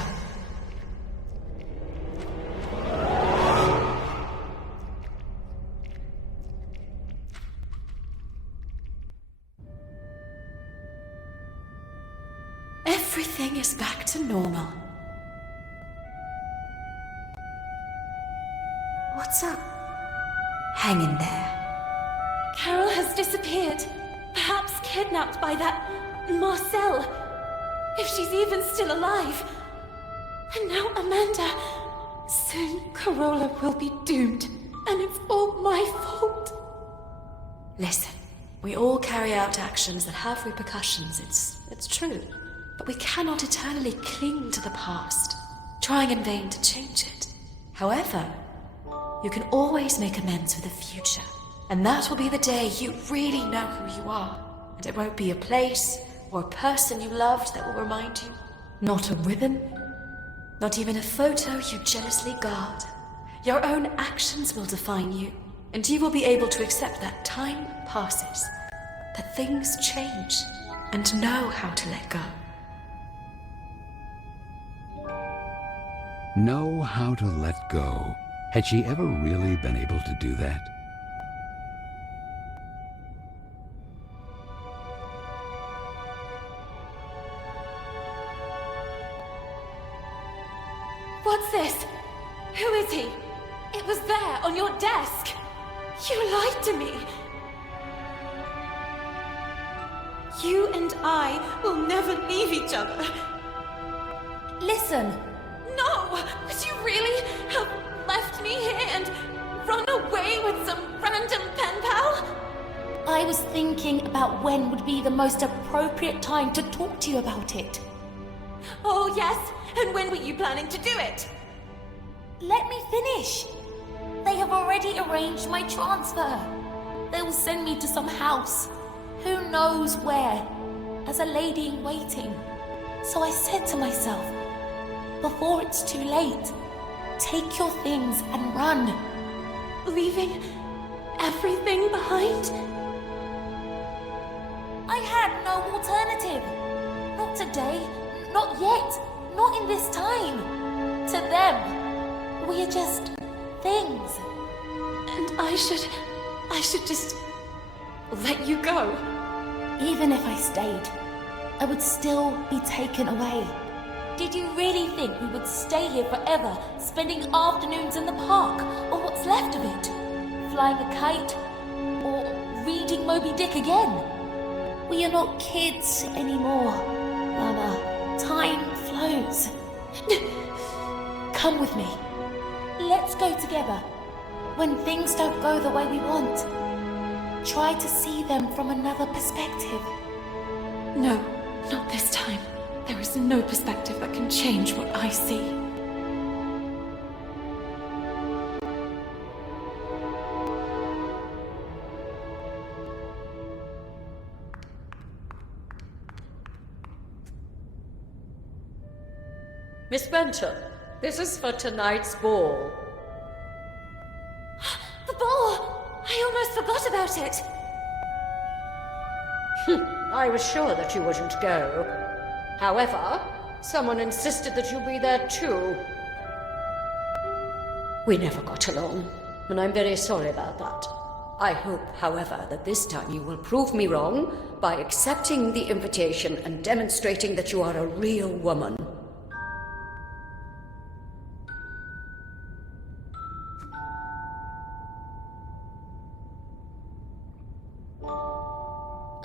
Everything is back to normal. What's up? Hang in there. Carole has disappeared. Perhaps kidnapped by that... Marcel. If she's even still alive. And now Amanda. Soon Carole will be doomed. And it's all my fault. Listen, we all carry out actions that have repercussions, it's true. But we cannot eternally cling to the past, trying in vain to change it. However, you can always make amends for the future. And that will be the day you really know who you are. And it won't be a place or a person you loved that will remind you. Not a ribbon, not even a photo you jealously guard. Your own actions will define you, and you will be able to accept that time passes, that things change, and know how to let go. Know how to let go. Had she ever really been able to do that? What's this? Who is he? It was there, on your desk. You lied to me. You and I will never leave each other. Listen, No! Would you really have left me here and run away with some random pen pal? I was thinking about when would be the most appropriate time to talk to you about it. Oh, yes? And when were you planning to do it? Let me finish. They have already arranged my transfer. They will send me to some house, who knows where, as a lady in waiting. So I said to myself, before it's too late, take your things and run. Leaving everything behind? I had no alternative. Not today, not yet, not in this time. To them, we are just things. And I should just let you go. Even if I stayed, I would still be taken away. Did you really think we would stay here forever, spending afternoons in the park, or what's left of it? Flying a kite, or reading Moby Dick again? We are not kids anymore, Lana. Time flows. Come with me. Let's go together. When things don't go the way we want, try to see them from another perspective. No, not this time. There is no perspective that can change what I see. Miss Benton, this is for tonight's ball. The ball! I almost forgot about it! I was sure that you wouldn't go. However, someone insisted that you be there too. We never got along, and I'm very sorry about that. I hope, however, that this time you will prove me wrong by accepting the invitation and demonstrating that you are a real woman.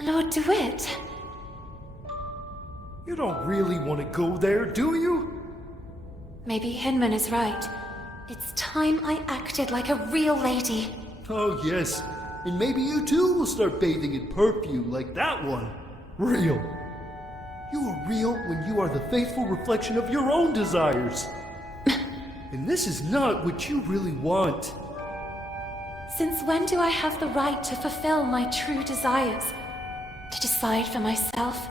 Lord DeWitt. You don't really want to go there, do you? Maybe Hinman is right. It's time I acted like a real lady. Oh, yes. And maybe you too will start bathing in perfume like that one. Real. You are real when you are the faithful reflection of your own desires. And this is not what you really want. Since when do I have the right to fulfill my true desires? To decide for myself?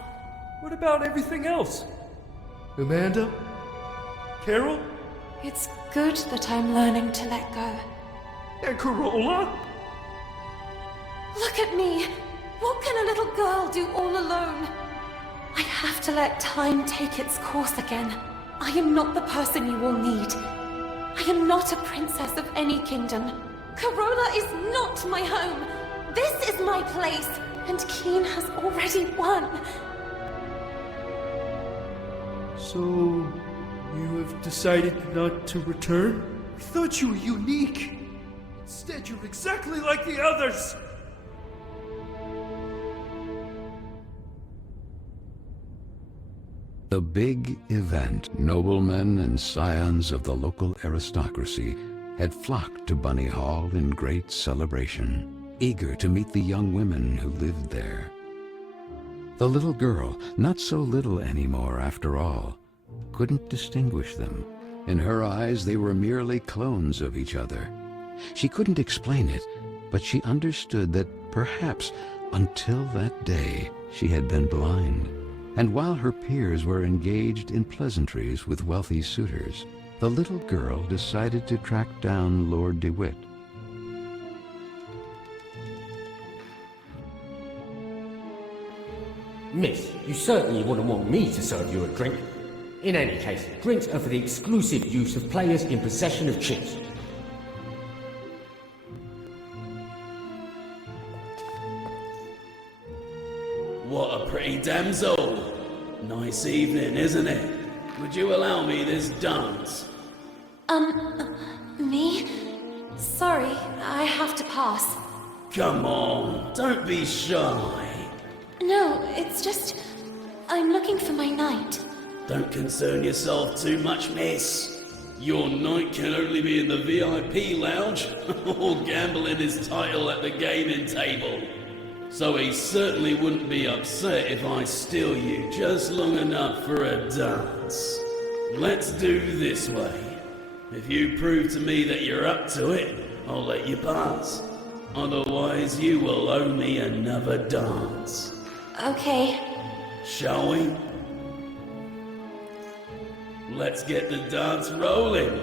What about everything else? Amanda? Carole? It's good that I'm learning to let go. And Carola? Look at me! What can a little girl do all alone? I have to let time take its course again. I am not the person you will need. I am not a princess of any kingdom. Carola is not my home. This is my place, and Keen has already won. So, you have decided not to return? I thought you were unique. Instead, you're exactly like the others. The big event. Noblemen and scions of the local aristocracy had flocked to Bunny Hall in great celebration, eager to meet the young women who lived there. The little girl, not so little anymore after all, couldn't distinguish them. In her eyes, they were merely clones of each other. She couldn't explain it, but she understood that perhaps until that day she had been blind. And while her peers were engaged in pleasantries with wealthy suitors, the little girl decided to track down Lord DeWitt. Miss, you certainly wouldn't want me to serve you a drink. In any case, drinks are for the exclusive use of players in possession of chips. What a pretty damsel! Nice evening, isn't it? Would you allow me this dance? Me? Sorry, I have to pass. Come on, don't be shy. No, it's just... I'm looking for my knight. Don't concern yourself too much, miss. Your knight can only be in the VIP lounge or gambling his title at the gaming table. So he certainly wouldn't be upset if I steal you just long enough for a dance. Let's do this way. If you prove to me that you're up to it, I'll let you pass. Otherwise, you will owe me another dance. Okay. Shall we? Let's get the dance rolling.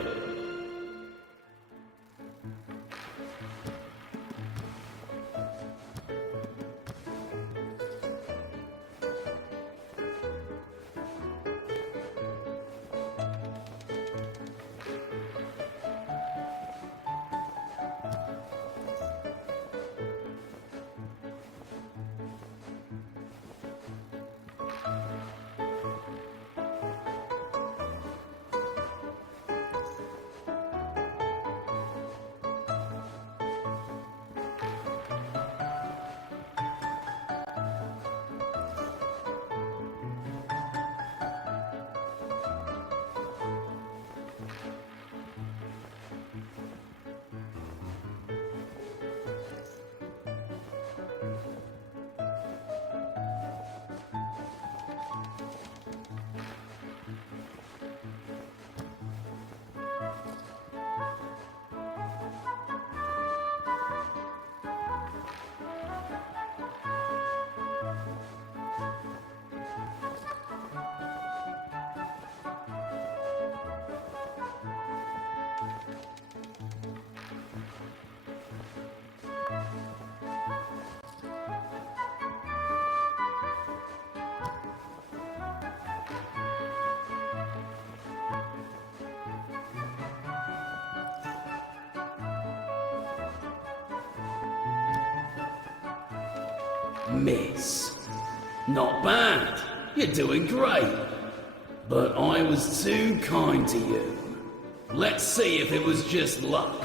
Miss. Not bad. You're doing great. But I was too kind to you. Let's see if it was just luck.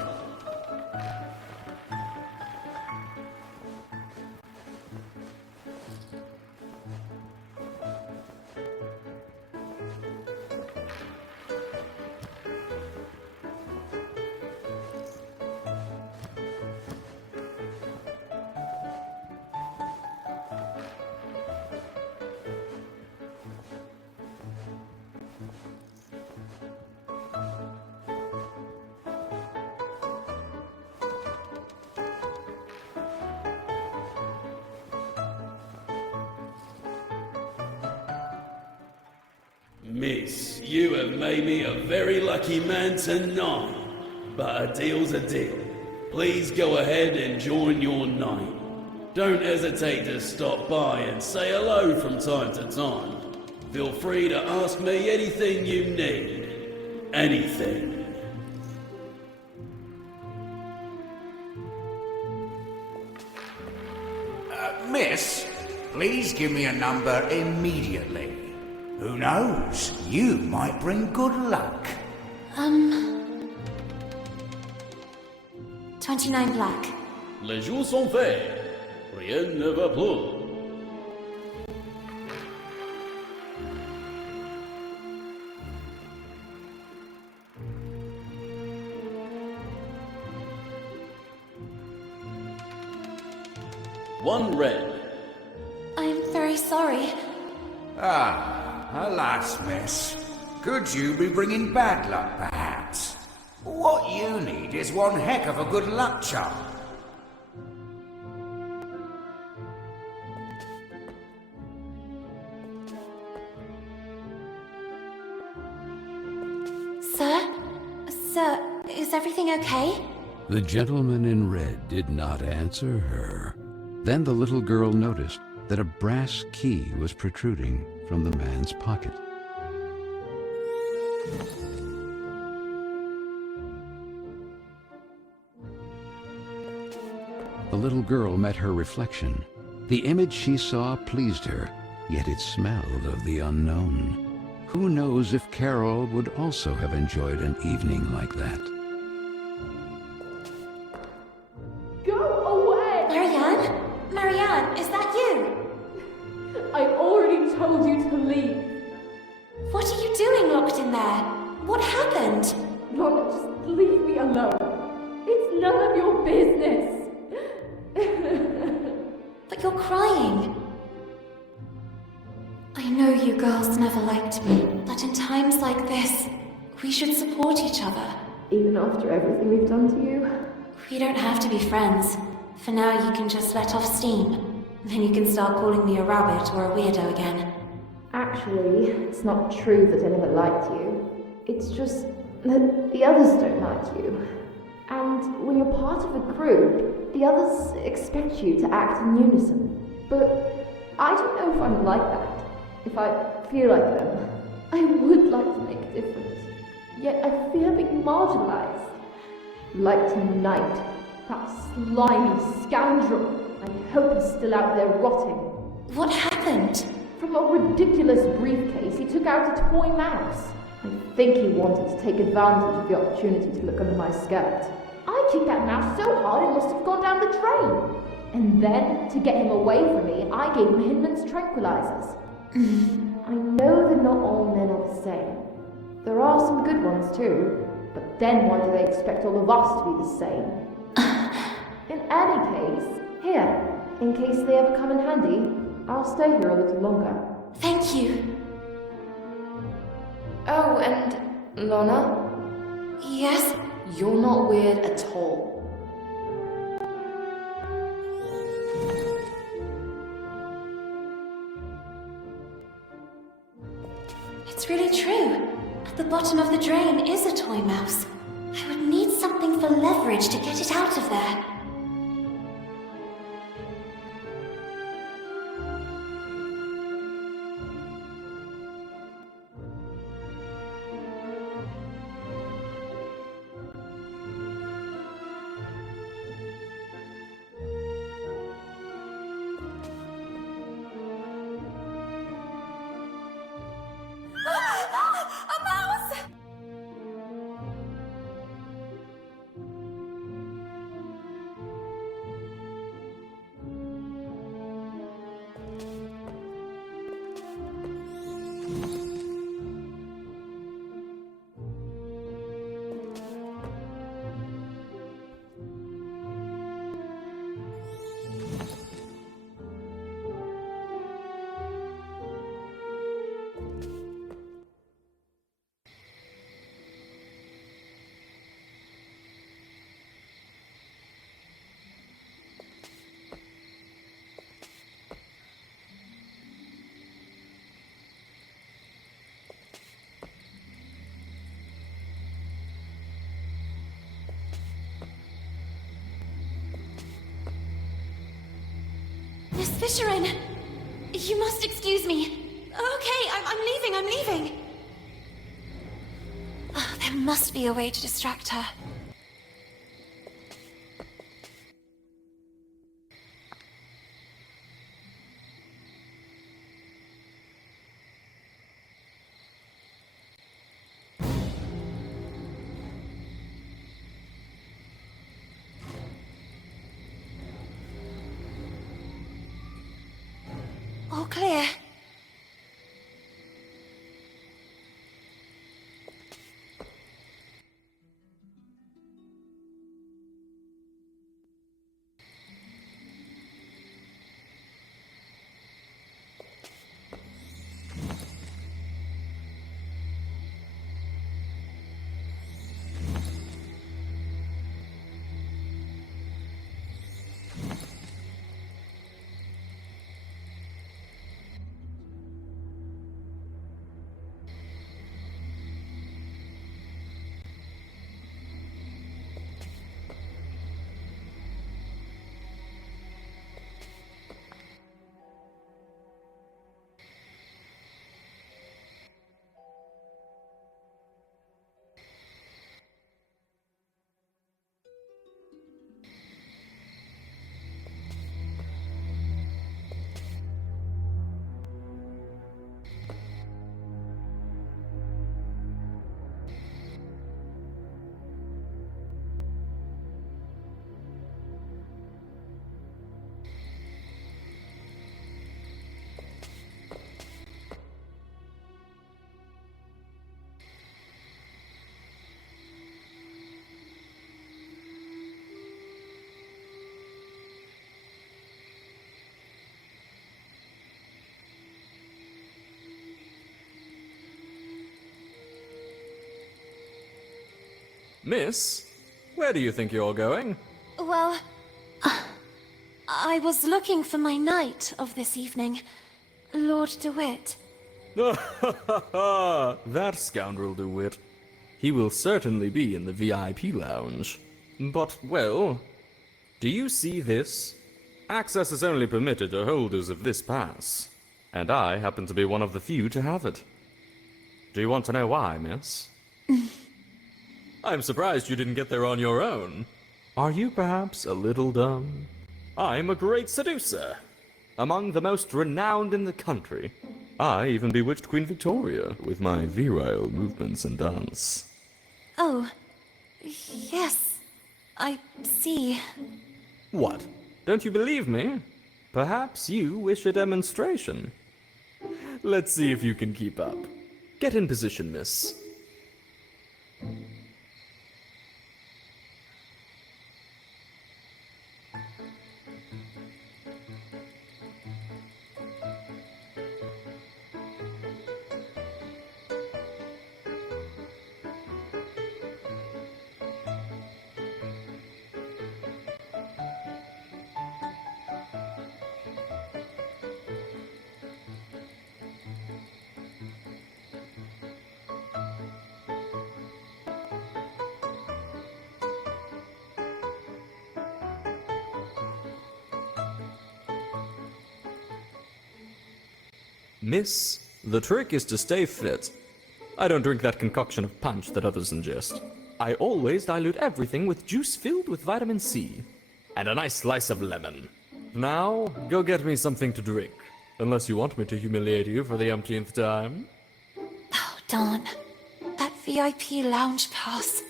Miss, you have made me a very lucky man tonight. But a deal's a deal. Please go ahead and join your knight. Don't hesitate to stop by and say hello from time to time. Feel free to ask me anything you need. Anything. Miss, please give me a number immediately. Who knows? You might bring good luck. 29 black. Les jours sont faits. Rien ne va plus. One red. I'm very sorry. Alas, miss. Could you be bringing bad luck, perhaps? What you need is one heck of a good luck charm. Sir? Sir, is everything okay? The gentleman in red did not answer her. Then the little girl noticed that a brass key was protruding from the man's pocket. The little girl met her reflection. The image she saw pleased her, yet it smelled of the unknown. Who knows if Carole would also have enjoyed an evening like that? Go away! Marianne? Marianne, is that you? I already told you to leave. What are you doing locked in there? What happened? Lana, just leave me alone. It's none of your business. But you're crying. I know you girls never liked me, but in times like this, we should support each other. Even after everything we've done to you? We don't have to be friends. For now, you can just let off steam. Then you can start calling me a rabbit or a weirdo again. Actually, it's not true that I never liked you. It's just that the others don't like you. And when you're part of a group, the others expect you to act in unison. But I don't know if I'm like that. If I feel like them, I would like to make a difference. Yet I fear being marginalized. Like tonight, that slimy scoundrel. I hope he's still out there rotting. What happened? From a ridiculous briefcase, he took out a toy mouse. I think he wanted to take advantage of the opportunity to look under my skirt. I kicked that mouse so hard it must have gone down the drain. And then, to get him away from me, I gave him Hinman's tranquilizers. I know that not all men are the same. There are some good ones too, but then why do they expect all of us to be the same? In any case, here, in case they ever come in handy, I'll stay here a little longer. Thank you. Oh, and Lana? Yes? You're not weird at all. It's really true. At the bottom of the drain is a toy mouse. I would need something for leverage to get it out of there. A mouse! Miss Fisherin! You must excuse me. Okay, I'm leaving. Oh, there must be a way to distract her. All clear. Miss, where do you think you're going? Well, I was looking for my knight of this evening, Lord DeWitt. That scoundrel DeWitt. He will certainly be in the VIP lounge. But, well, do you see this? Access is only permitted to holders of this pass, and I happen to be one of the few to have it. Do you want to know why, miss? I'm surprised you didn't get there on your own. Are you perhaps a little dumb? I'm a great seducer, among the most renowned in the country. I even bewitched Queen Victoria with my virile movements and dance. Oh, yes, I see. What? Don't you believe me? Perhaps you wish a demonstration. Let's see if you can keep up. Get in position, miss. Miss, the trick is to stay fit. I don't drink that concoction of punch that others ingest. I always dilute everything with juice filled with vitamin C. And a nice slice of lemon. Now, go get me something to drink. Unless you want me to humiliate you for the umpteenth time. Oh, darn. That VIP lounge pass.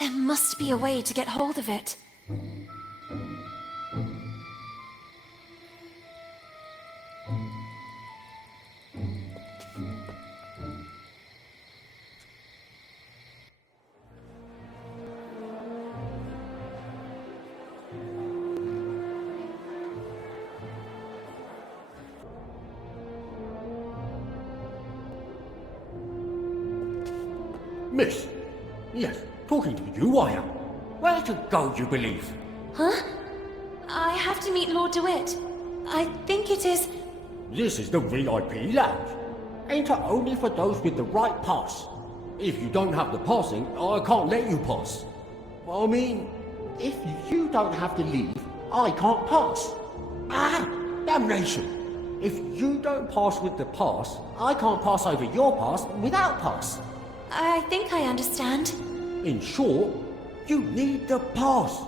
There must be a way to get hold of it. Miss? Yes, talking to you I am. Where to go, you believe? Huh? I have to meet Lord DeWitt. I think it is... This is the VIP lounge. Enter only for those with the right pass. If you don't have the passing, I can't let you pass. I mean, if you don't have to leave, I can't pass. Ah, damnation. If you don't pass with the pass, I can't pass over your pass without pass. I think I understand. In short, you need the pass.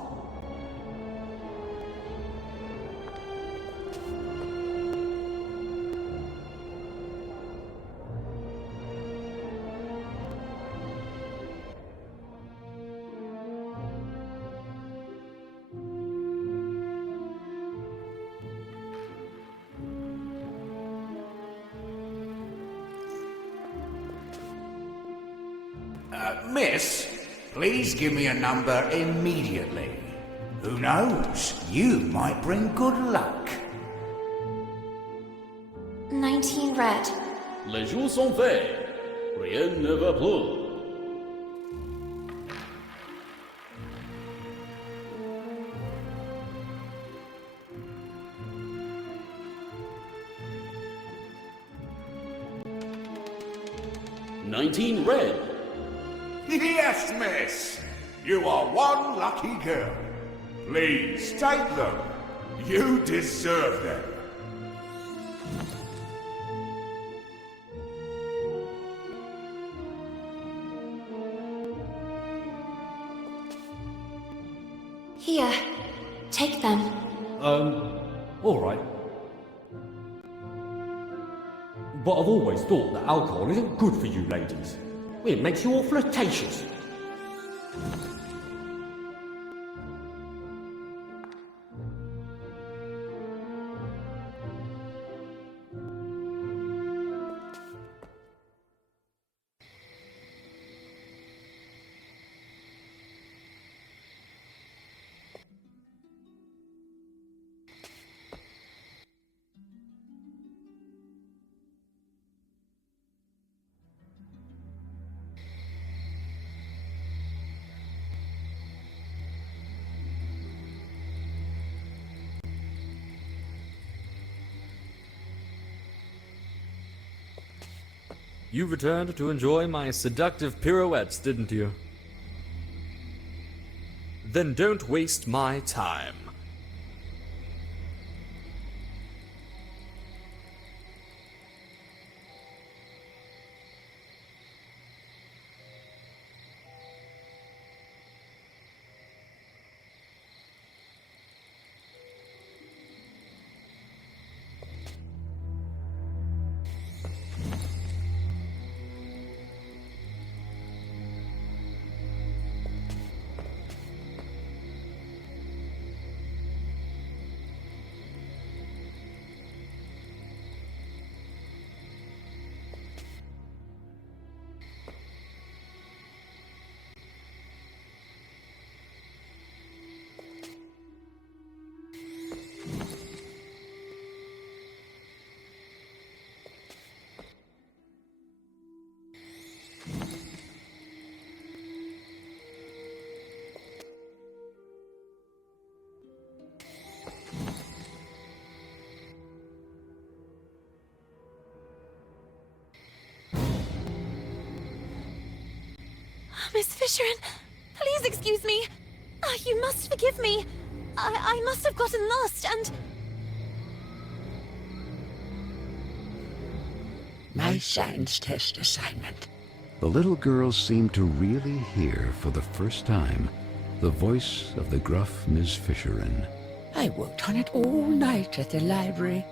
Miss, please give me a number immediately. Who knows? You might bring good luck. 19 red. Les jours sont faits. Rien ne va plus. $19 red. Yes, miss. You are one lucky girl. Please take them. You deserve them. Here, take them. All right. But I've always thought that alcohol isn't good for you ladies. It makes you all flirtatious. You returned to enjoy my seductive pirouettes, didn't you? Then don't waste my time. Miss Fisherin, please excuse me. You must forgive me. I must have gotten lost and... My science test assignment. The little girl seemed to really hear for the first time the voice of the gruff Miss Fisherin. I worked on it all night at the library.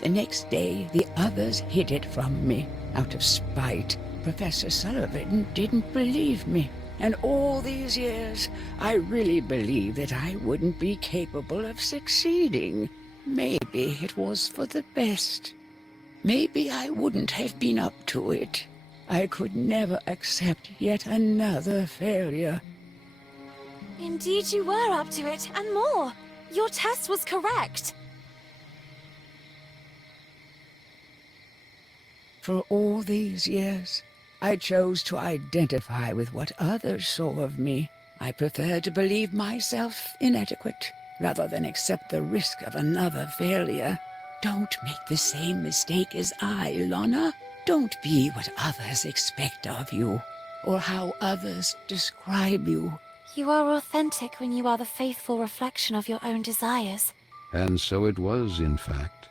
The next day, the others hid it from me out of spite. Professor Sullivan didn't believe me. And all these years, I really believed that I wouldn't be capable of succeeding. Maybe it was for the best. Maybe I wouldn't have been up to it. I could never accept yet another failure. Indeed you were up to it, and more. Your test was correct. For all these years, I chose to identify with what others saw of me. I preferred to believe myself inadequate, rather than accept the risk of another failure. Don't make the same mistake as I, Lana. Don't be what others expect of you, or how others describe you. You are authentic when you are the faithful reflection of your own desires. And so it was, in fact,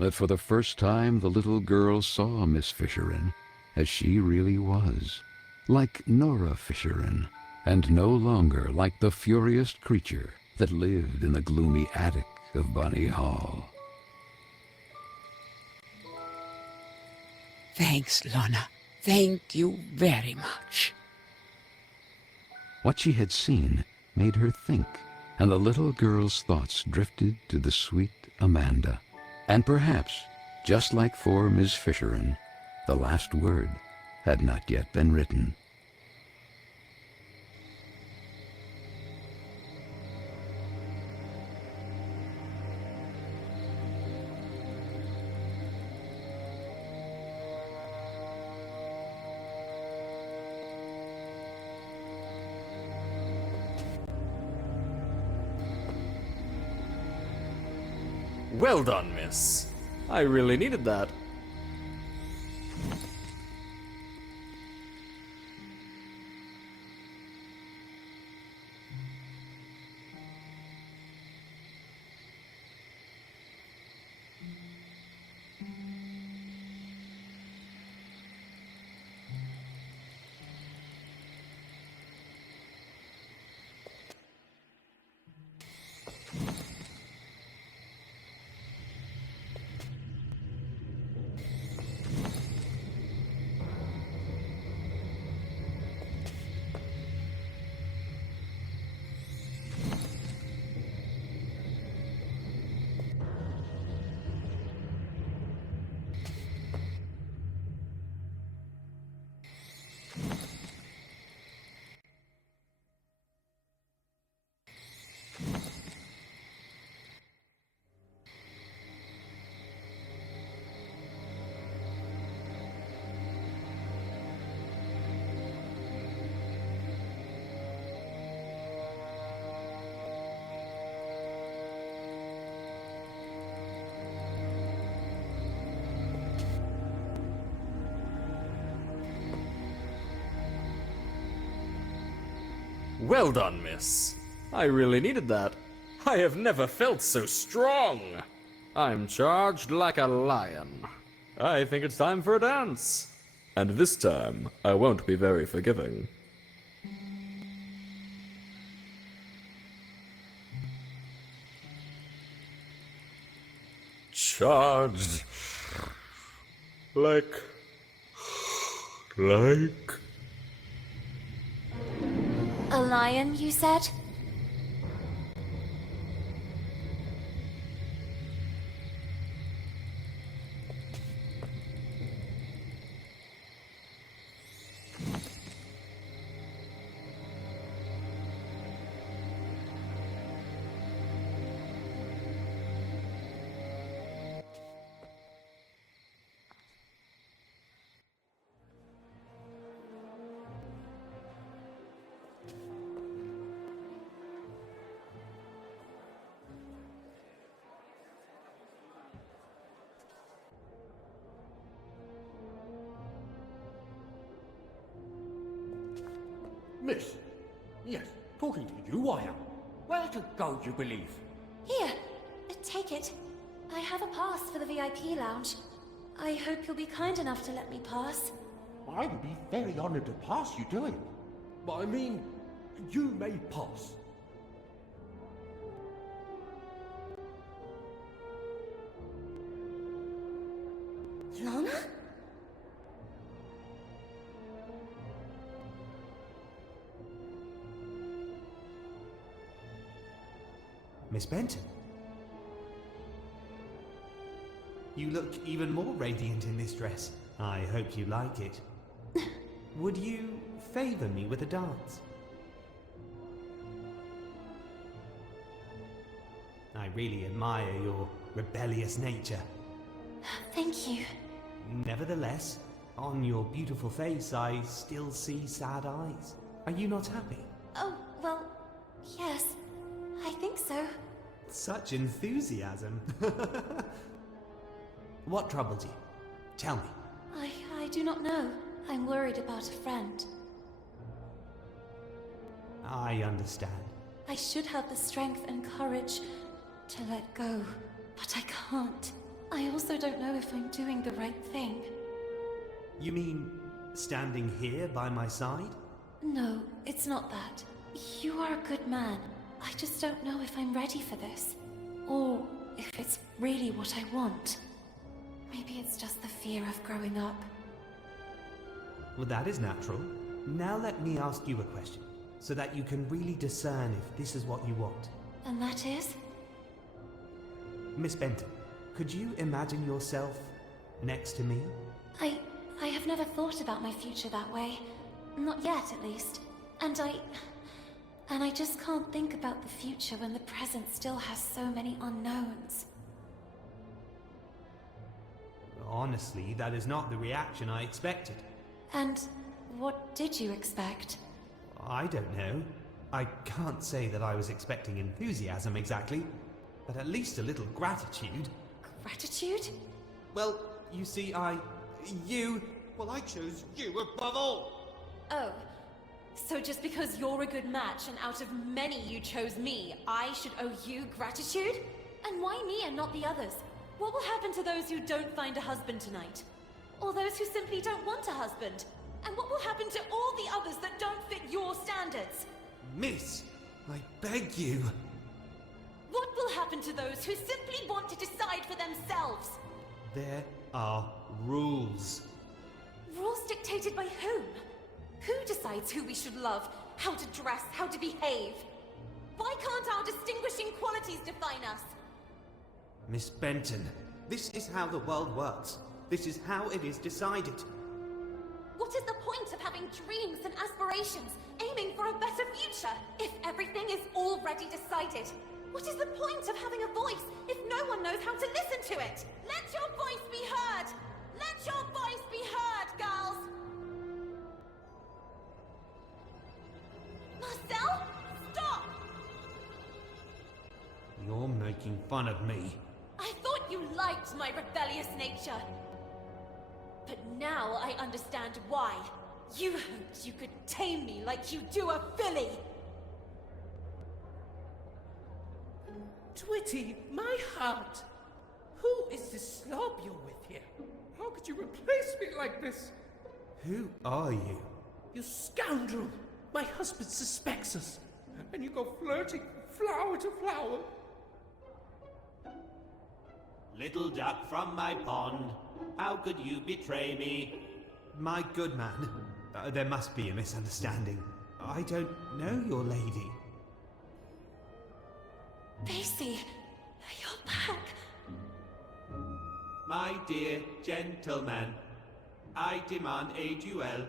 that for the first time the little girl saw Miss Fisherin as she really was, like Nora Fisherin, and no longer like the furious creature that lived in the gloomy attic of Bunny Hall. Thanks, Lana. Thank you very much. What she had seen made her think, and the little girl's thoughts drifted to the sweet Amanda. And perhaps, just like for Miss Fisherin, the last word had not yet been written. Well done, miss. I really needed that. Well done, miss. I really needed that. I have never felt so strong. I'm charged like a lion. I think it's time for a dance. And this time, I won't be very forgiving. Charged. Like... A lion, you said? Miss? Yes, talking to you I am. Where to go, you believe? Here, take it. I have a pass for the VIP lounge. I hope you'll be kind enough to let me pass. I would be very honored to pass you to him. But I mean, you may pass. Lana? Miss Benton. You look even more radiant in this dress. I hope you like it. Would you favor me with a dance? I really admire your rebellious nature. Thank you. Nevertheless, on your beautiful face, I still see sad eyes. Are you not happy? Oh, well, yes. I think so. Such enthusiasm. What troubles you? Tell me. I do not know. I'm worried about a friend. I understand. I should have the strength and courage to let go, but I can't. I also don't know if I'm doing the right thing. You mean standing here by my side? No, it's not that. You are a good man. I just don't know if I'm ready for this. Or if it's really what I want. Maybe it's just the fear of growing up. Well, that is natural. Now let me ask you a question, so that you can really discern if this is what you want. And that is? Miss Benton, could you imagine yourself next to me? I have never thought about my future that way. Not yet, at least. And I just can't think about the future when the present still has so many unknowns. Honestly, that is not the reaction I expected. And what did you expect? I don't know. I can't say that I was expecting enthusiasm exactly, but at least a little gratitude. Gratitude? Well, you see, Well, I chose you above all! Oh. So just because you're a good match and out of many you chose me, I should owe you gratitude? And why me and not the others? What will happen to those who don't find a husband tonight? Or those who simply don't want a husband? And what will happen to all the others that don't fit your standards? Miss, I beg you. What will happen to those who simply want to decide for themselves? There are rules. Rules dictated by whom? Who decides who we should love, how to dress, how to behave? Why can't our distinguishing qualities define us? Miss Benton, this is how the world works. This is how it is decided. What is the point of having dreams and aspirations, aiming for a better future, if everything is already decided? What is the point of having a voice if no one knows how to listen to it? Let your voice be heard! Let your voice be heard, girls! Marcel, stop! You're making fun of me. I thought you liked my rebellious nature. But now I understand why. You hoped you could tame me like you do a filly. Twitty, my heart! Who is this slob you're with here? How could you replace me like this? Who are you? You scoundrel! My husband suspects us, and you go flirting from flower to flower. Little duck from my pond, how could you betray me? My good man, there must be a misunderstanding. I don't know your lady. Daisy, you're back. My dear gentleman, I demand a duel.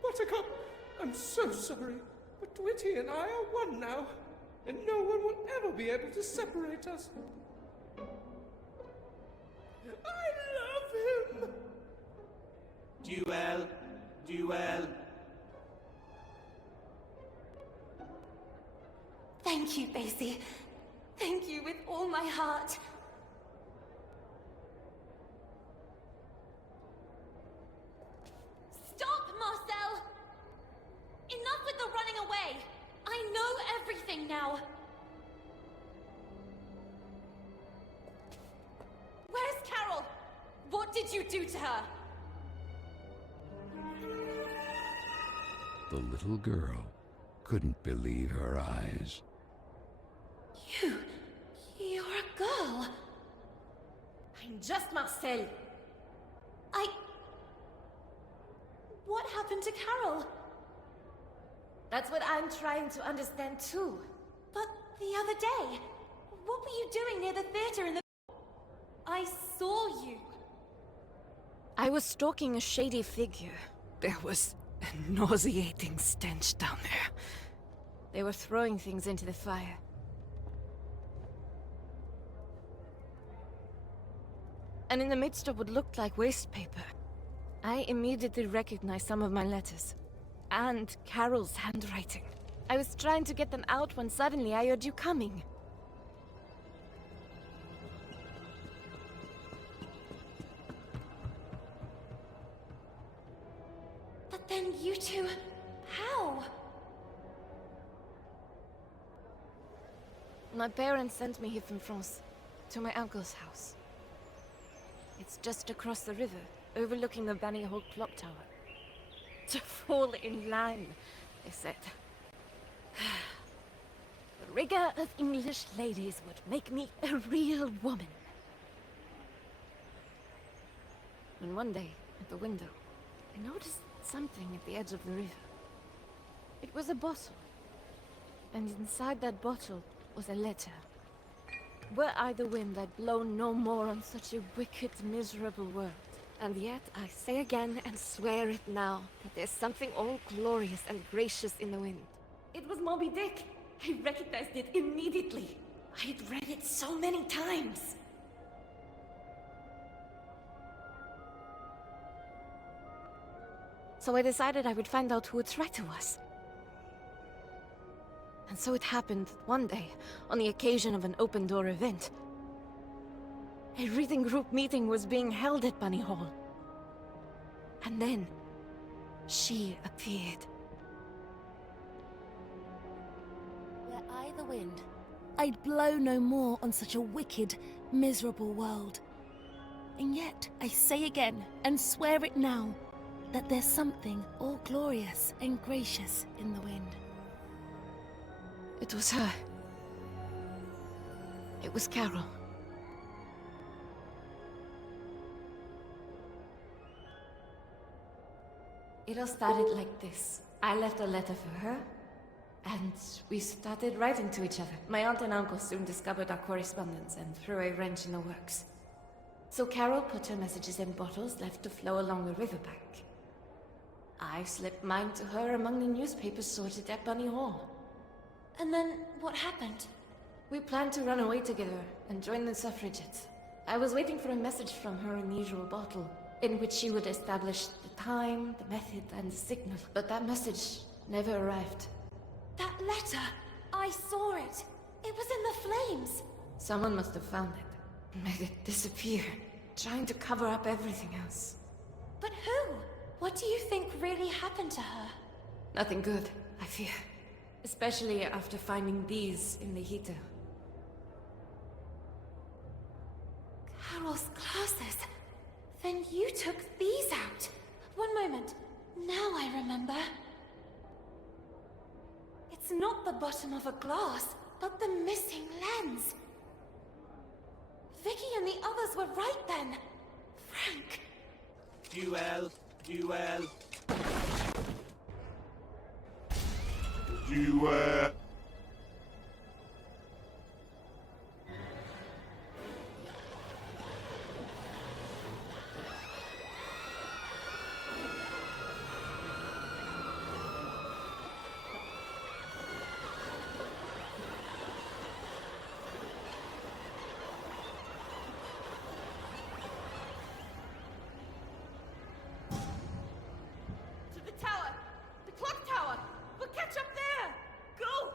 Buttercup, I'm so sorry, but Twitty and I are one now, and no one will ever be able to separate us. I love him! Duel, duel. Thank you, Daisy. Thank you with all my heart. Stop, Marcel! Enough with the running away! I know everything now! Where's Carole? What did you do to her? The little girl couldn't believe her eyes. You're a girl. I'm just Marcel. What happened to Carole? That's what I'm trying to understand too. But the other day, what were you doing near the theater in the... I saw you. I was stalking a shady figure. There was a nauseating stench down there. They were throwing things into the fire. And in the midst of what looked like waste paper, I immediately recognized some of my letters. And Carole's handwriting. I was trying to get them out when suddenly I heard you coming. But then you two... How? My parents sent me here from France, to my uncle's house. It's just across the river, overlooking the Bunny Hole clock tower. To fall in line, they said. The rigor of English ladies would make me a real woman. And one day, at the window, I noticed something at the edge of the river. It was a bottle. And inside that bottle was a letter. Were I the wind, I'd blow no more on such a wicked, miserable world. And yet, I say again and swear it now, that there's something all glorious and gracious in the wind. It was Moby Dick. I recognized it immediately. I had read it so many times. So I decided I would find out who would write to us. And so it happened one day, on the occasion of an open-door event. A reading group meeting was being held at Bunny Hall. And then, she appeared. Were I the wind, I'd blow no more on such a wicked, miserable world. And yet, I say again, and swear it now, that there's something all glorious and gracious in the wind. It was her. It was Carole. It all started like this. I left a letter for her, and we started writing to each other. My aunt and uncle soon discovered our correspondence and threw a wrench in the works. So Carole put her messages in bottles left to flow along the riverbank. I slipped mine to her among the newspapers sorted at Bunny Hall. And then, what happened? We planned to run away together and join the suffragettes. I was waiting for a message from her in the usual bottle, in which she would establish the time, the method, and the signal. But that message never arrived. That letter! I saw it! It was in the flames! Someone must have found it, made it disappear, trying to cover up everything else. But who? What do you think really happened to her? Nothing good, I fear. Especially after finding these in the heater. Carole's glasses. Then you took these out. One moment. Now I remember. It's not the bottom of a glass, but the missing lens. Vicky and the others were right then. Frank. Duel. Duel. Duel. To the tower! The clock tower! We'll catch up there! Go!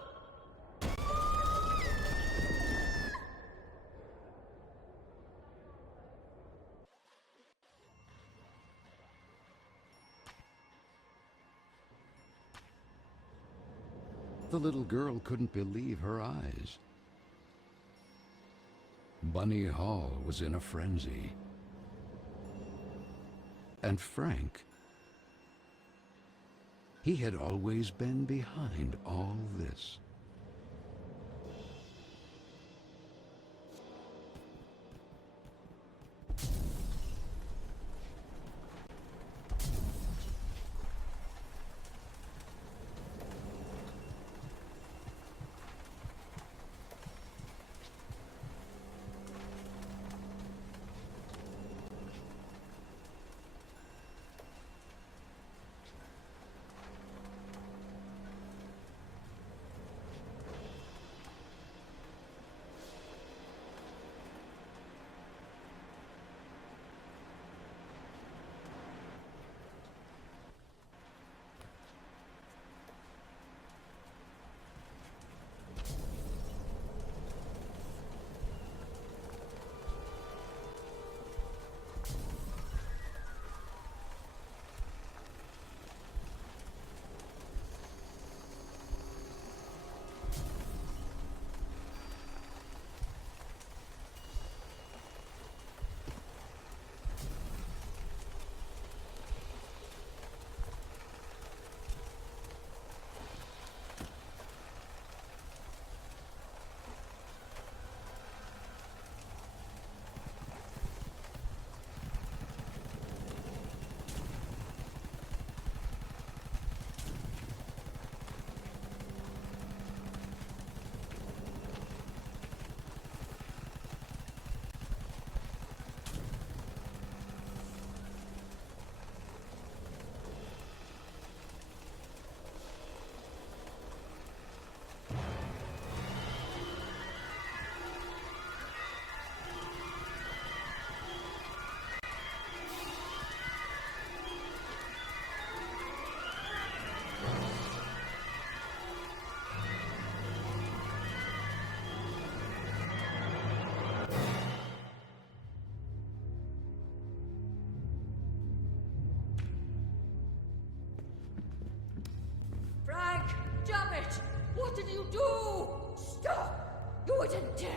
The little girl couldn't believe her eyes. Bunny Hall was in a frenzy. And Frank, he had always been behind all this. Damn it! What did you do? Stop! You wouldn't dare!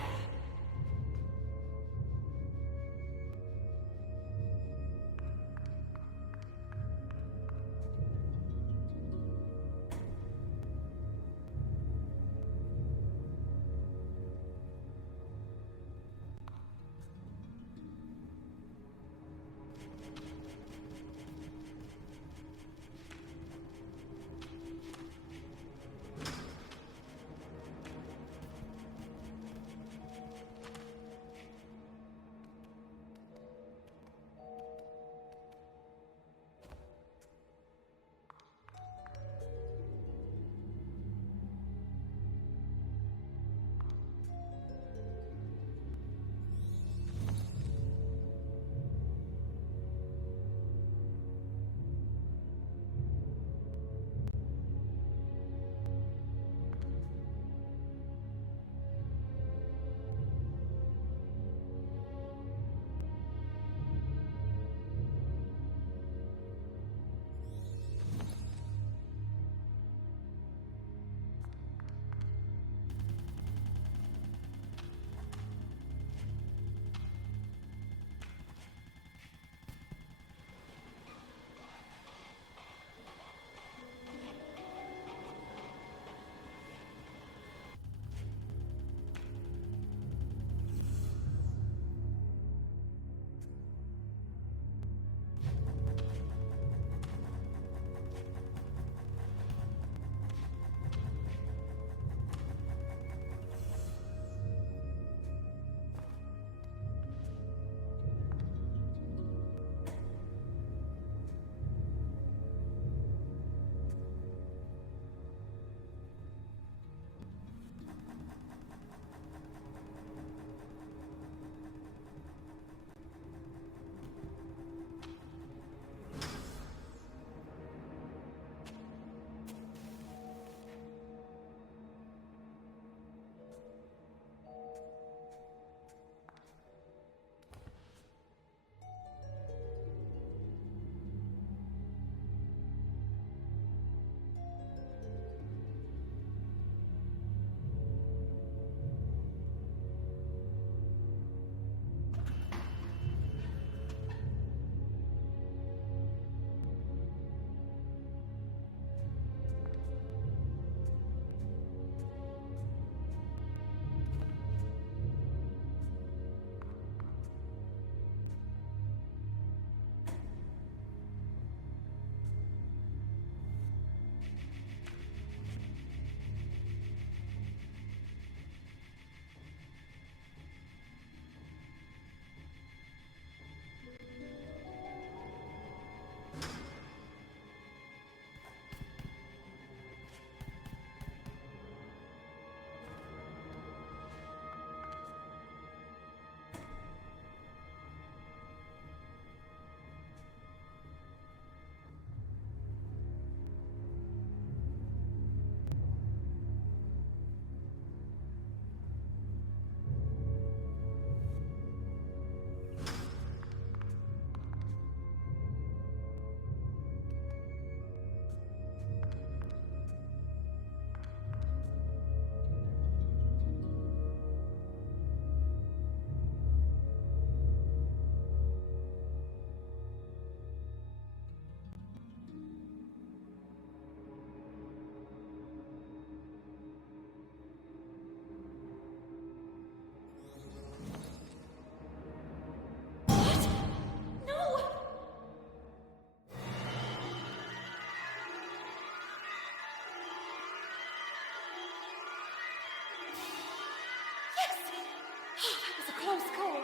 That was a close call.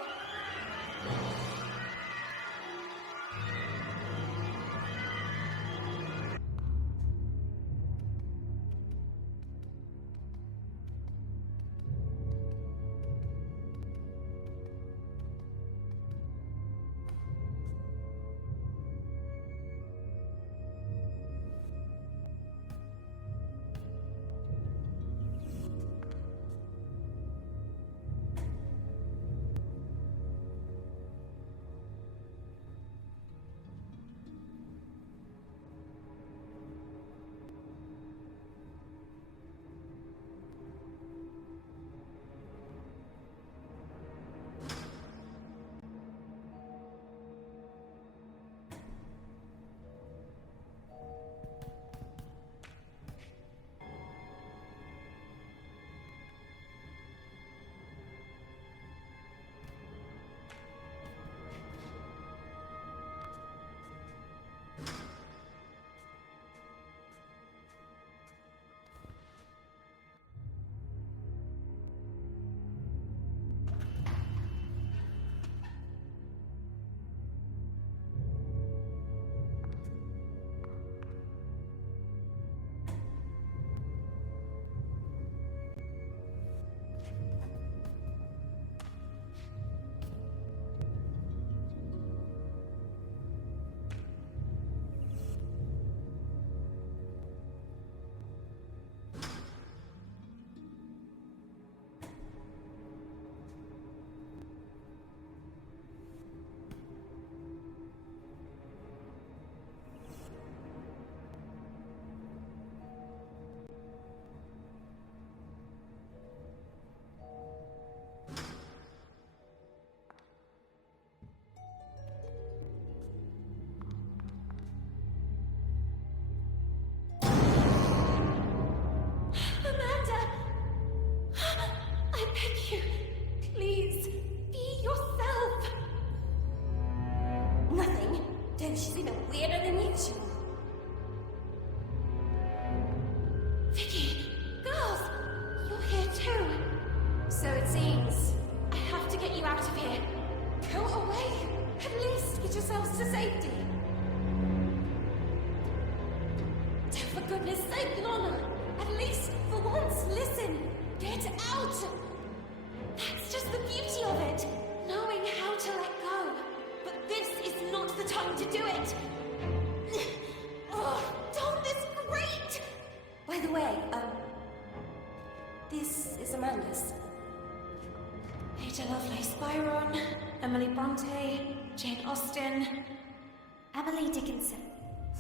Emily Dickinson,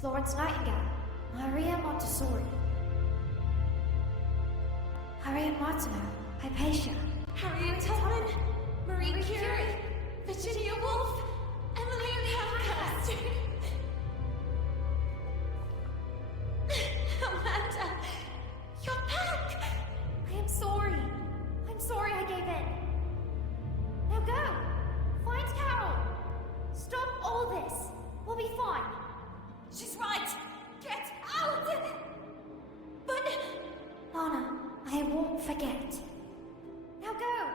Florence Nightingale, Maria Montessori, Harriet Martineau, Hypatia, Harriet Tubman, Marie Curie, Virginia Woolf, Emily Pankhurst. Amanda, you're back! I am sorry. I'm sorry I gave in. Now go! Find Carole! Stop all this! We'll be fine. She's right! Get out! But... Lana, I won't forget. Now go!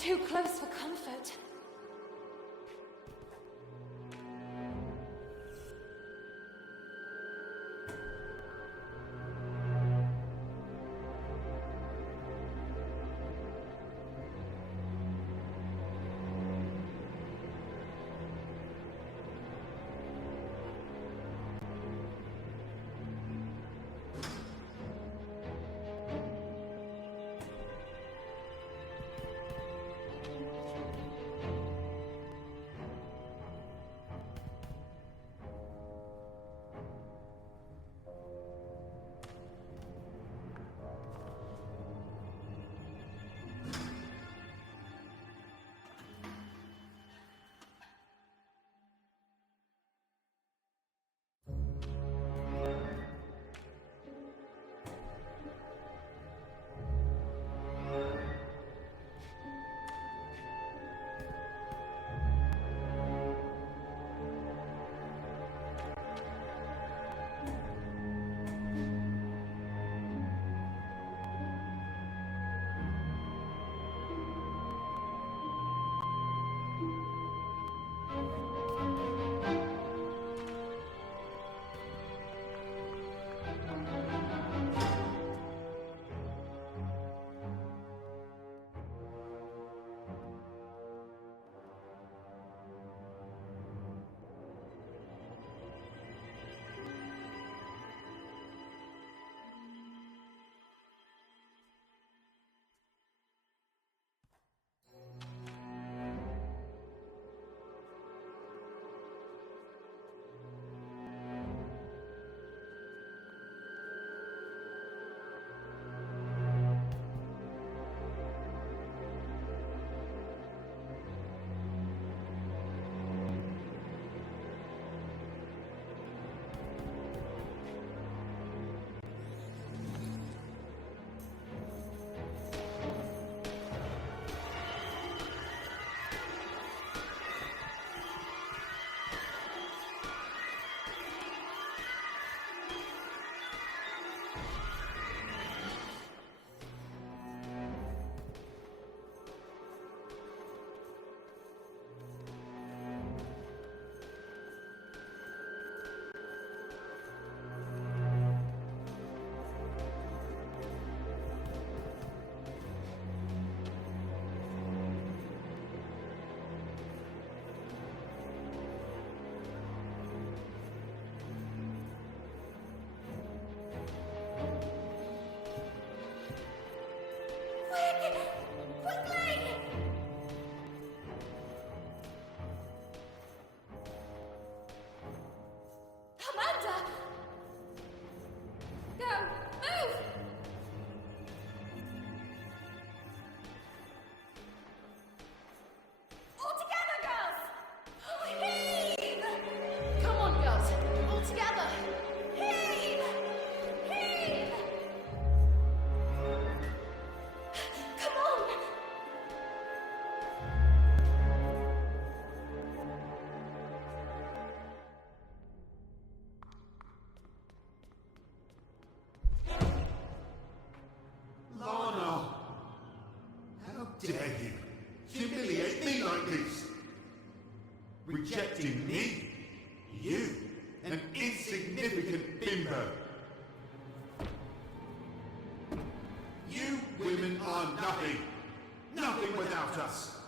too close for comfort. dare you humiliate me like this? Rejecting me? You, an insignificant bimbo. You women are nothing. Nothing without us.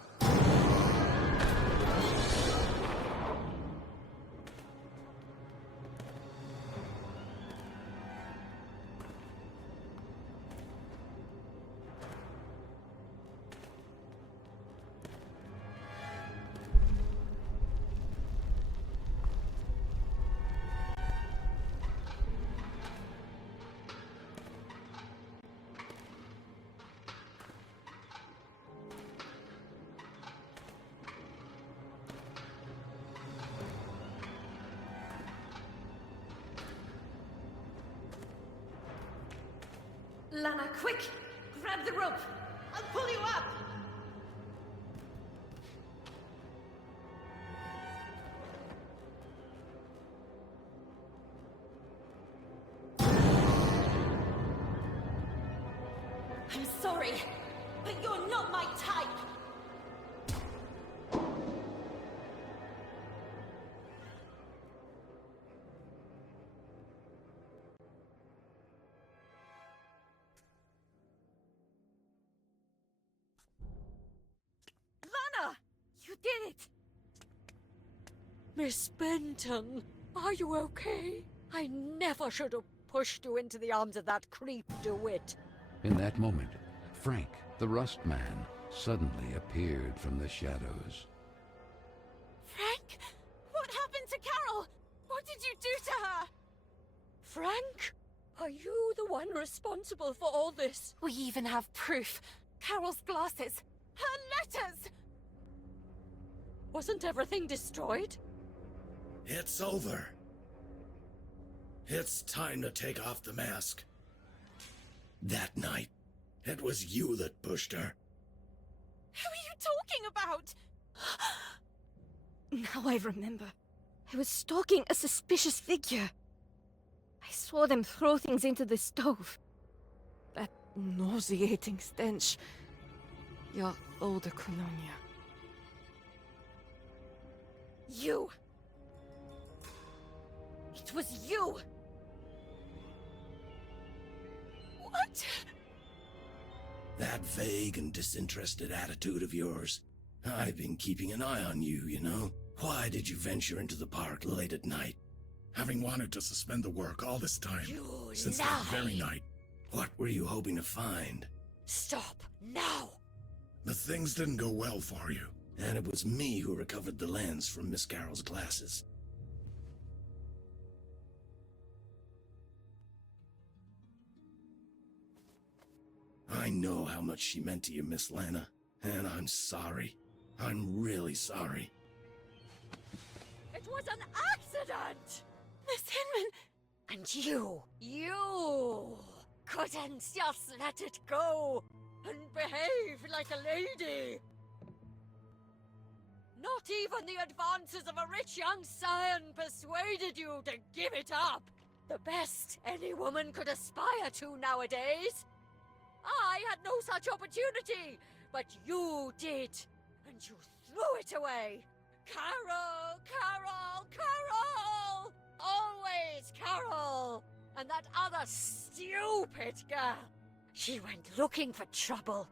Lana, quick! Grab the rope! I'll pull you up! I'm sorry, but you're not my type! Miss Benton, are you okay? I never should have pushed you into the arms of that creep DeWitt. In that moment, Frank, the Rust Man, suddenly appeared from the shadows. Frank? What happened to Carole? What did you do to her? Frank? Are you the one responsible for all this? We even have proof. Carole's glasses. Her letters! Wasn't everything destroyed? It's over. It's time to take off the mask. That night, it was you that pushed her. Who are you talking about? Now I remember. I was stalking a suspicious figure. I saw them throw things into the stove. That nauseating stench. Your older colonia. You! It was you! What? That vague and disinterested attitude of yours. I've been keeping an eye on you, you know. Why did you venture into the park late at night? Having wanted to suspend the work all this time, since that very night, what were you hoping to find? Stop, now! The things didn't go well for you, and it was me who recovered the lens from Miss Carole's glasses. I know how much she meant to you, Miss Lana, and I'm sorry. I'm really sorry. It was an accident! Miss Hinman! And you couldn't just let it go and behave like a lady. Not even the advances of a rich young scion persuaded you to give it up. The best any woman could aspire to nowadays. I had no such opportunity, but you did, and you threw it away. Carole, Carole, Carole! Always Carole! And that other stupid girl, she went looking for trouble.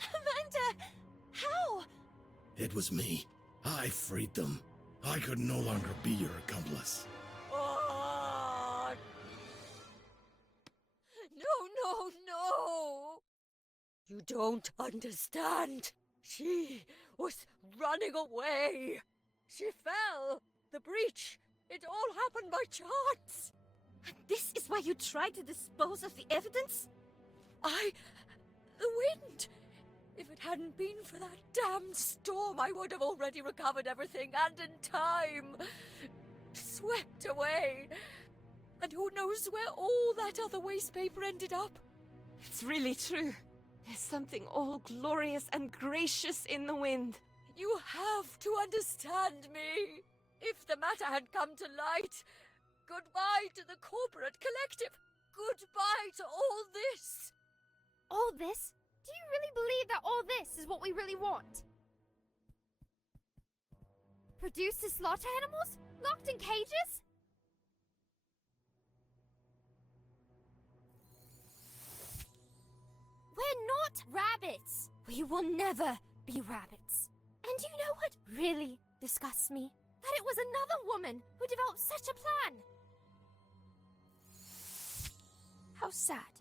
Amanda! How? It was me. I freed them. I could no longer be your accomplice. Oh! No! You don't understand. She was running away. She fell. The breach. It all happened by chance. And this is why you tried to dispose of the evidence? The wind. If it hadn't been for that damned storm, I would have already recovered everything, and in time. Swept away. And who knows where all that other waste paper ended up? It's really true. There's something all glorious and gracious in the wind. You have to understand me. If the matter had come to light, goodbye to the corporate collective. Goodbye to all this. All this? Do you really believe that all this is what we really want? Produce to slaughter animals? Locked in cages? We're not rabbits! We will never be rabbits. And you know what really disgusts me? That it was another woman who developed such a plan! How sad.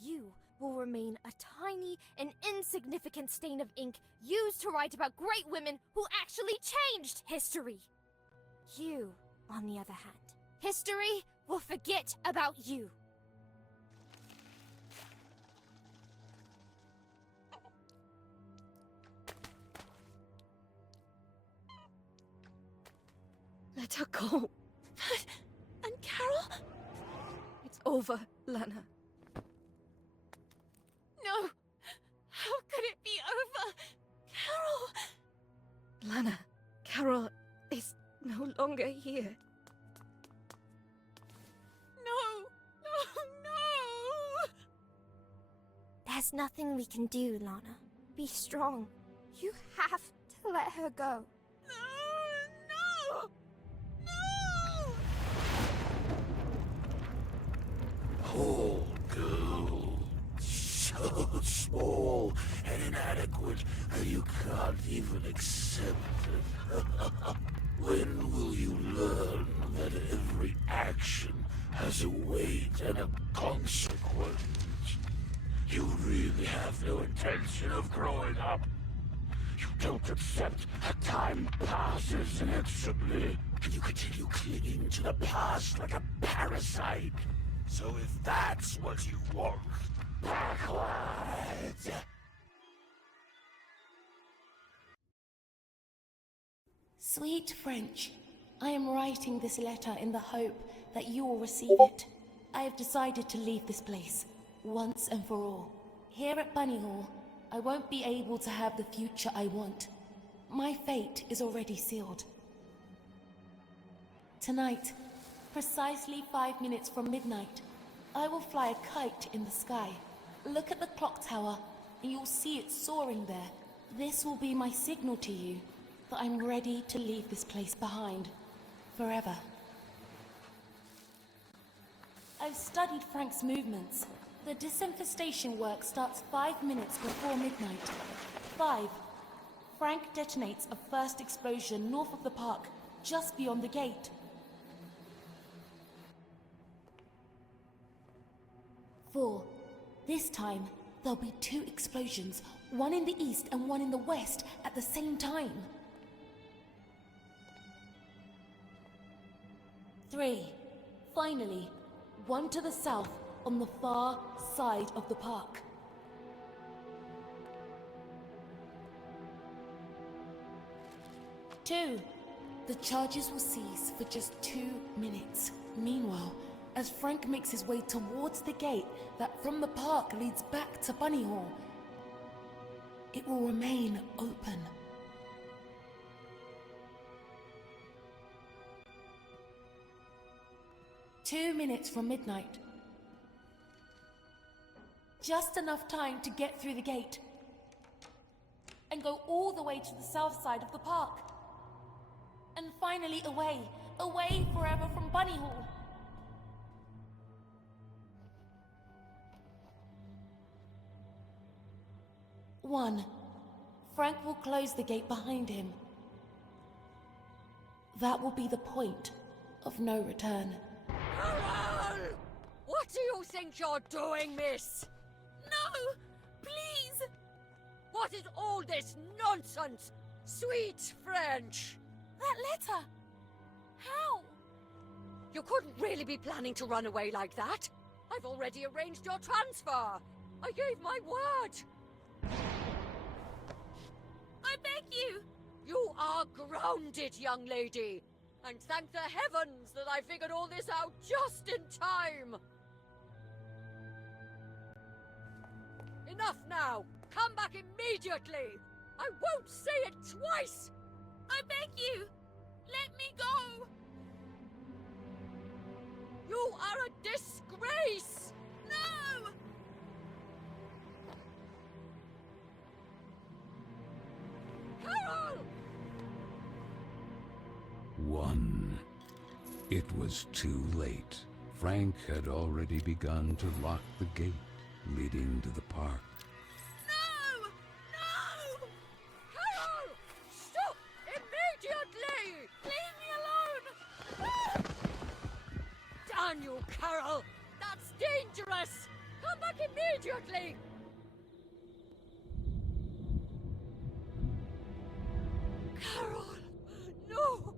You will remain a tiny and insignificant stain of ink used to write about great women who actually changed history. You, on the other hand, history will forget about you. Let her go. And Carole? It's over, Lana. No! How could it be over? Carole! Lana, Carole is no longer here. No! There's nothing we can do, Lana. Be strong. You have to let her go. Whole girl, shut Small and inadequate, and you can't even accept it. When will you learn that every action has a weight and a consequence? You really have no intention of growing up. You don't accept that time passes inexorably, and you continue clinging to the past like a parasite. So if that's what you want, backwards! Sweet French, I am writing this letter in the hope that you will receive it. I have decided to leave this place, once and for all. Here at Bunny Hall, I won't be able to have the future I want. My fate is already sealed. Tonight, precisely 5 minutes from midnight, I will fly a kite in the sky. Look at the clock tower, and you'll see it soaring there. This will be my signal to you that I'm ready to leave this place behind, forever. I've studied Frank's movements. The disinfestation work starts 5 minutes before midnight. 5. Frank detonates a first explosion north of the park, just beyond the gate. 4. This time, there'll be 2 explosions, one in the east and one in the west at the same time. 3. Finally, one to the south on the far side of the park. 2. The charges will cease for just 2 minutes. Meanwhile, as Frank makes his way towards the gate that from the park leads back to Bunny Hall, it will remain open. "2 minutes from midnight. Just enough time to get through the gate and go all the way to the south side of the park. And finally away forever from Bunny Hall. One, Frank will close the gate behind him. That will be the point of no return. Carole! What do you think you're doing, miss? No! Please! What is all this nonsense? Sweet French! That letter! How? You couldn't really be planning to run away like that. I've already arranged your transfer. I gave my word. I beg you! You are grounded, young lady. And thank the heavens that I figured all this out just in time. Enough now. Come back immediately. I won't say it twice. I beg you. Let me go. You are a disgrace. No! Carole! 1. It was too late. Frank had already begun to lock the gate leading to the park. No! No! Carole! Stop immediately! Leave me alone! Damn you, Carole! That's dangerous! Come back immediately! Carole! No!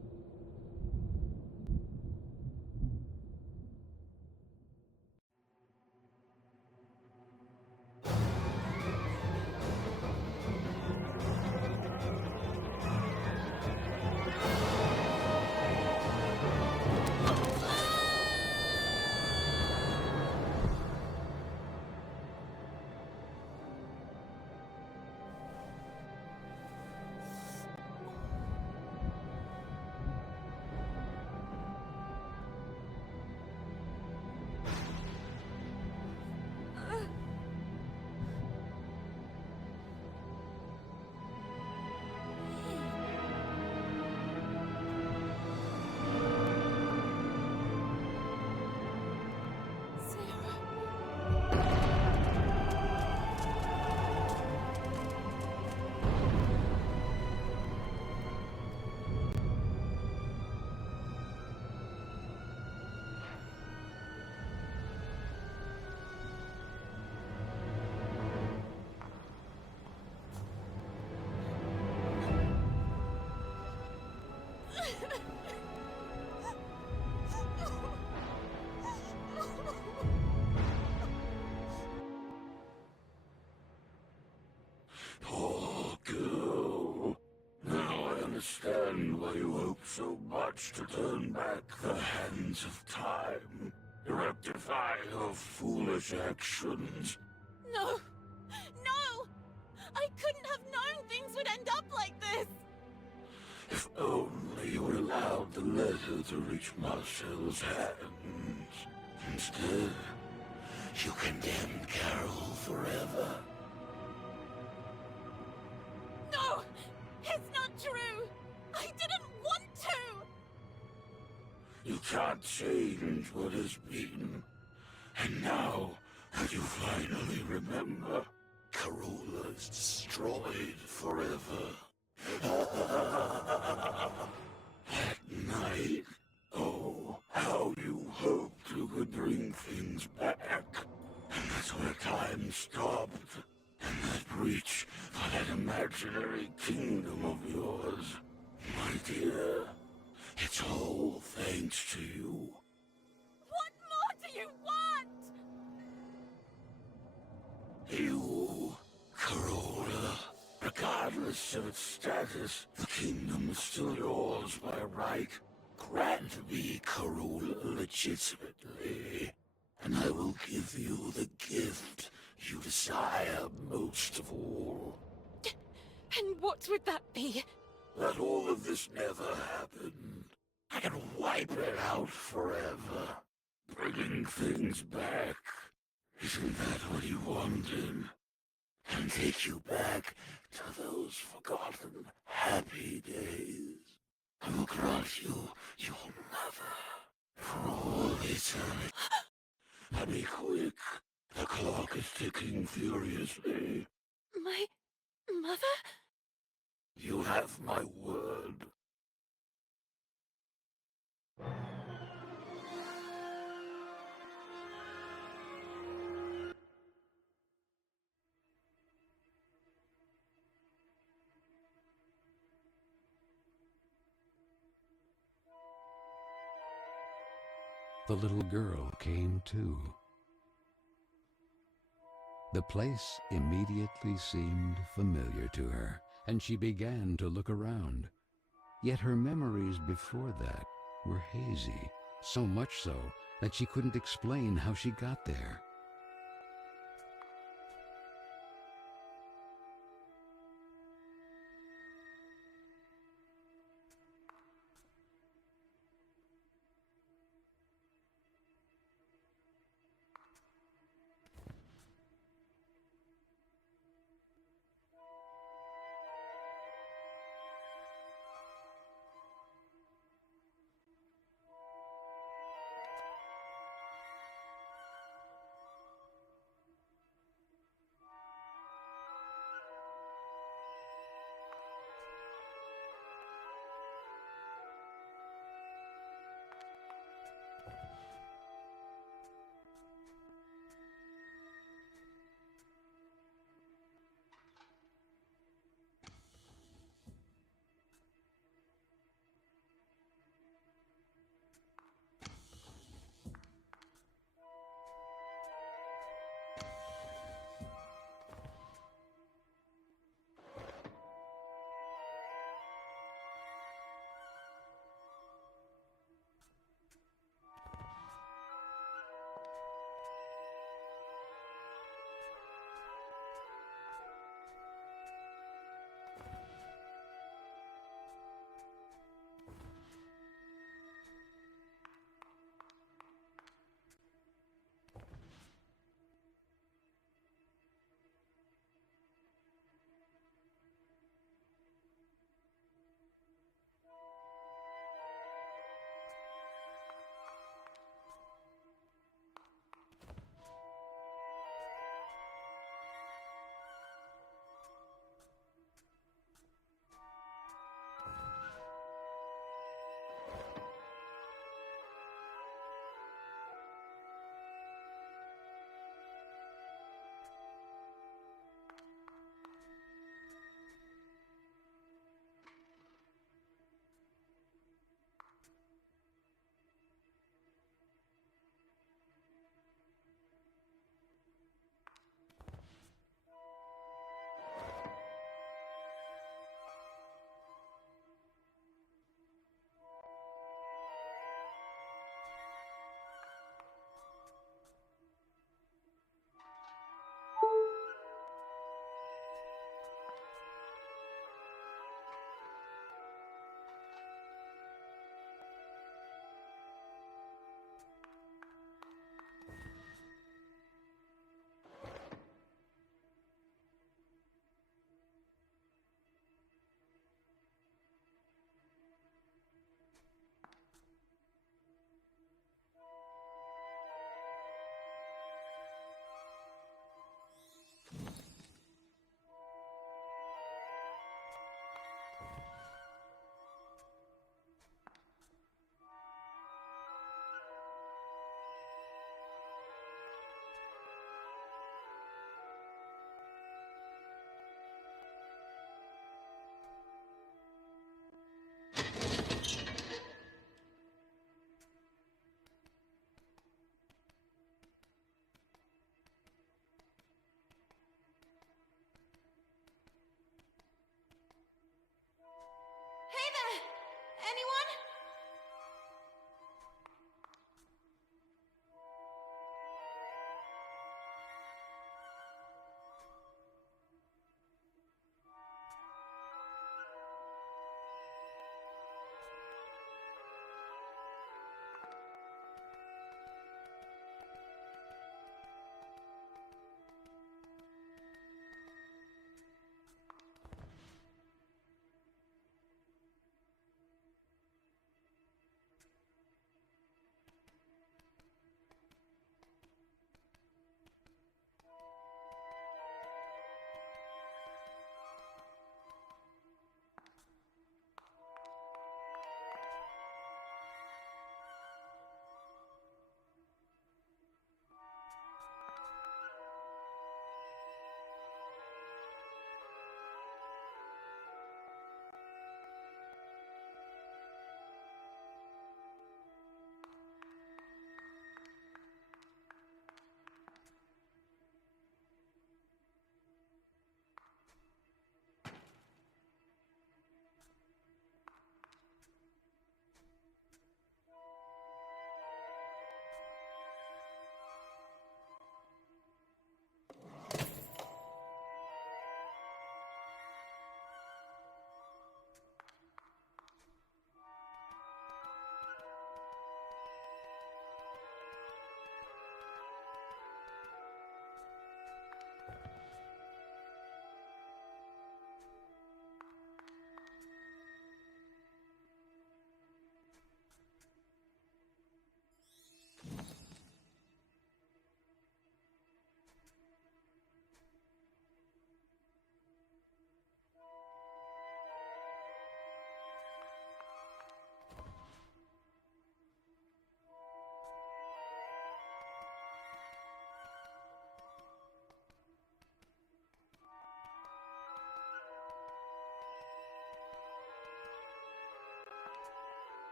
understand why you hope so much to turn back the hands of time, to rectify your foolish actions. No! No! I couldn't have known things would end up like this! If only you had allowed the letter to reach Marcel's hands. Instead, you condemned Carole forever. No! It's not true! I didn't want to! You can't change what has been. And now that you finally remember, Carole is destroyed forever. That night, oh, how you hoped you could bring things back. And that's where time stopped. And that reach for that imaginary kingdom of yours. My dear, it's all thanks to you. What more do you want? You, Carole, regardless of its status, the kingdom is still yours by right. Grant me Carole legitimately, and I will give you the gift you desire most of all. And what would that be? That all of this never happened. I can wipe it out forever. Bringing things back. Isn't that what you wanted? And take you back to those forgotten happy days. I will grant you your mother for all eternity. But be quick. The clock is ticking furiously. My mother? You have my word. The little girl came too. The place immediately seemed familiar to her, and she began to look around. Yet her memories before that were hazy, so much so that she couldn't explain how she got there.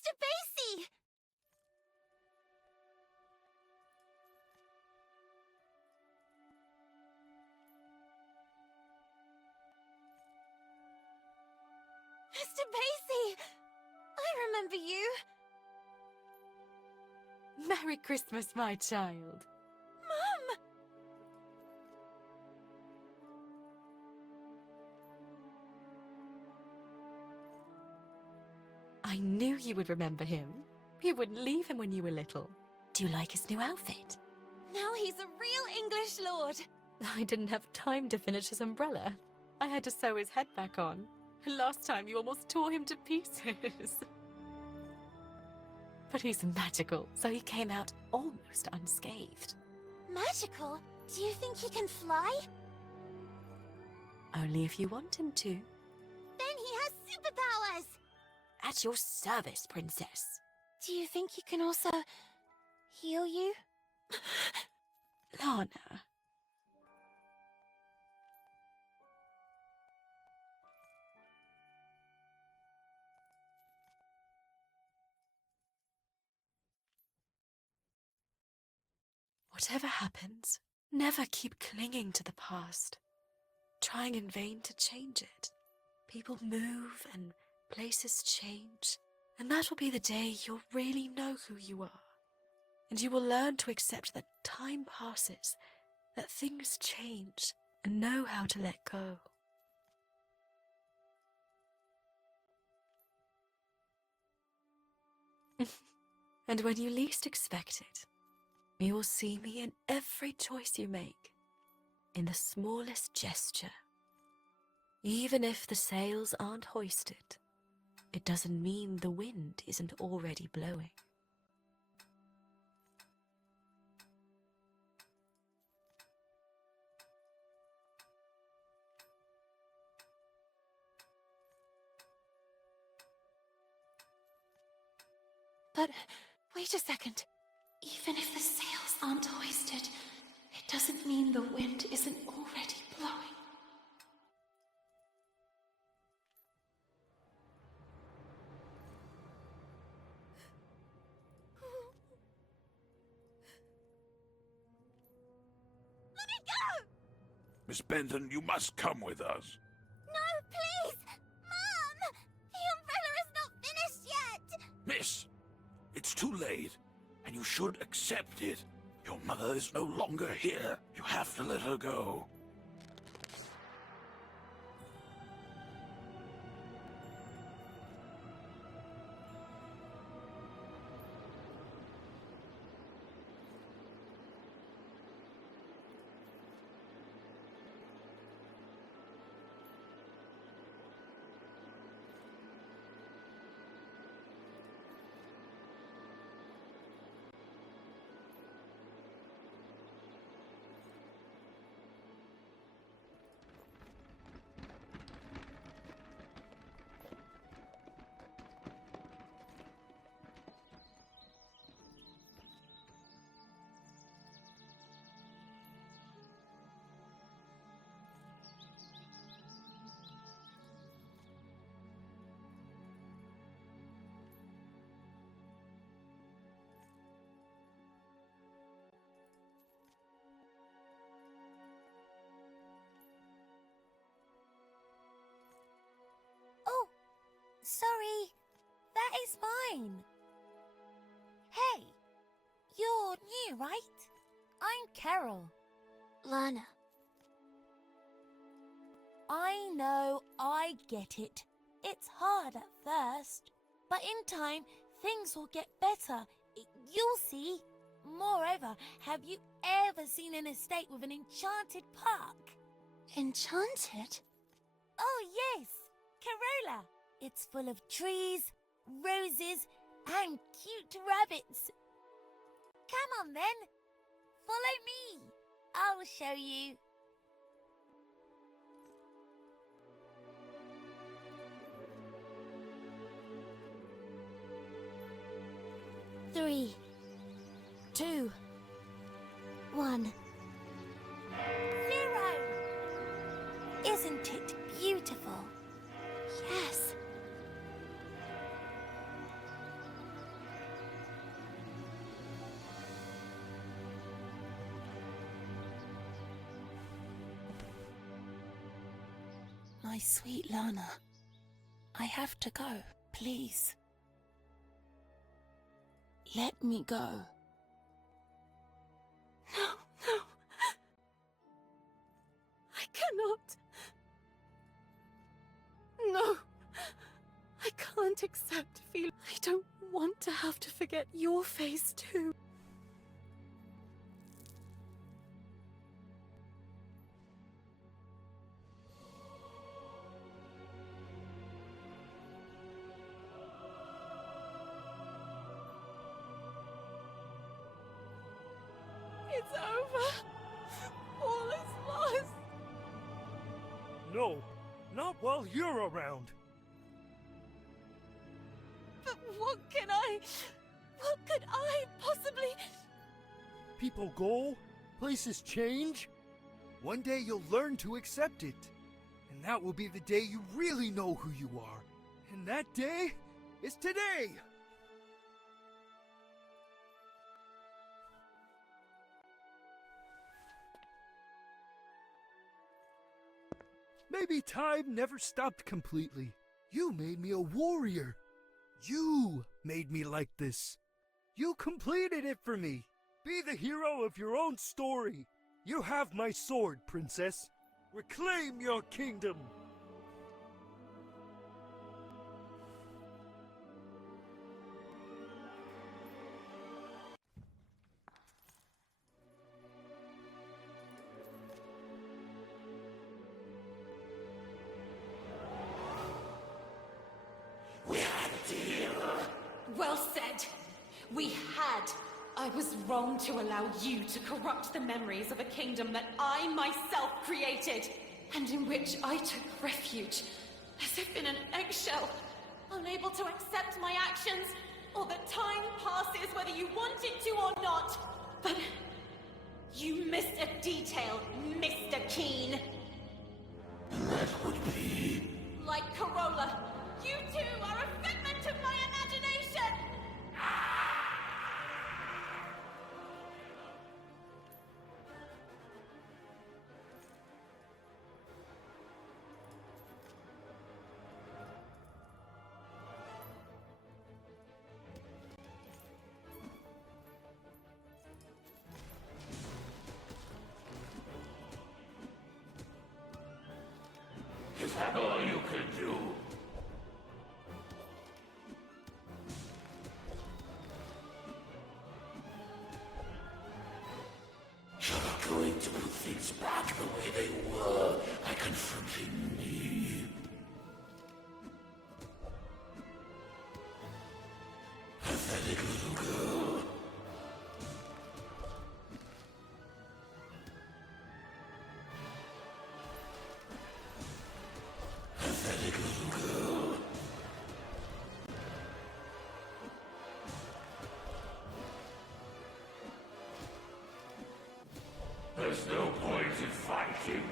Mr. Basie! Mr. Basie! I remember you! Merry Christmas, my child. Mum! I knew you would remember him. You wouldn't leave him when you were little. Do you like his new outfit? Now he's a real English lord. I didn't have time to finish his umbrella. I had to sew his head back on. Last time you almost tore him to pieces. But he's magical, so he came out almost unscathed. Magical? Do you think he can fly? Only if you want him to. Then he has superpowers! At your service, princess. Do you think he can also heal you? Lana. Whatever happens, never keep clinging to the past, trying in vain to change it. People move and places change, and that will be the day you'll really know who you are. And you will learn to accept that time passes, that things change, and know how to let go. And when you least expect it, you will see me in every choice you make, in the smallest gesture. Even if the sails aren't hoisted, it doesn't mean the wind isn't already blowing. But wait a second. Even if the sails aren't hoisted, it doesn't mean the wind isn't already blowing. Let me go! Miss Benton, you must come with us. No, please! Mom! The umbrella is not finished yet! Miss, it's too late, and you should accept it. Your mother is no longer here. You have to let her go. Oh, sorry. That is mine. Hey, you're new, right? I'm Carole. Lana. I know, I get it. It's hard at first, but in time, things will get better. You'll see. Moreover, have you ever seen an estate with an enchanted park? Enchanted? Oh, yes. Carola. It's full of trees, roses, and cute rabbits. Come on, then. Follow me. I'll show you. Three, 2, 1. 0. Isn't it beautiful? Yes. My sweet Lana, I have to go, please. Let me go. No, no. I cannot. No. I can't accept feeling. I don't want to have to forget your face too. It's over. All is lost. No, not while you're around. But what could I possibly... People go, places change. One day you'll learn to accept it. And that will be the day you really know who you are. And that day is today! Maybe time never stopped completely. You made me a warrior. You made me like this. You completed it for me. Be the hero of your own story. You have my sword, princess. Reclaim your kingdom. Well said. We had. I was wrong to allow you to corrupt the memories of a kingdom that I myself created, and in which I took refuge, as if in an eggshell, unable to accept my actions, or that time passes whether you want it to or not. But you missed a detail, Mr. Keen. That would be... Like Carola, you too are a figment of my imagination! Is that all you can do? You're not going to put things back the way they were by confronting me. Pathetic little girl. Pathetic little girl. There's no point in fighting.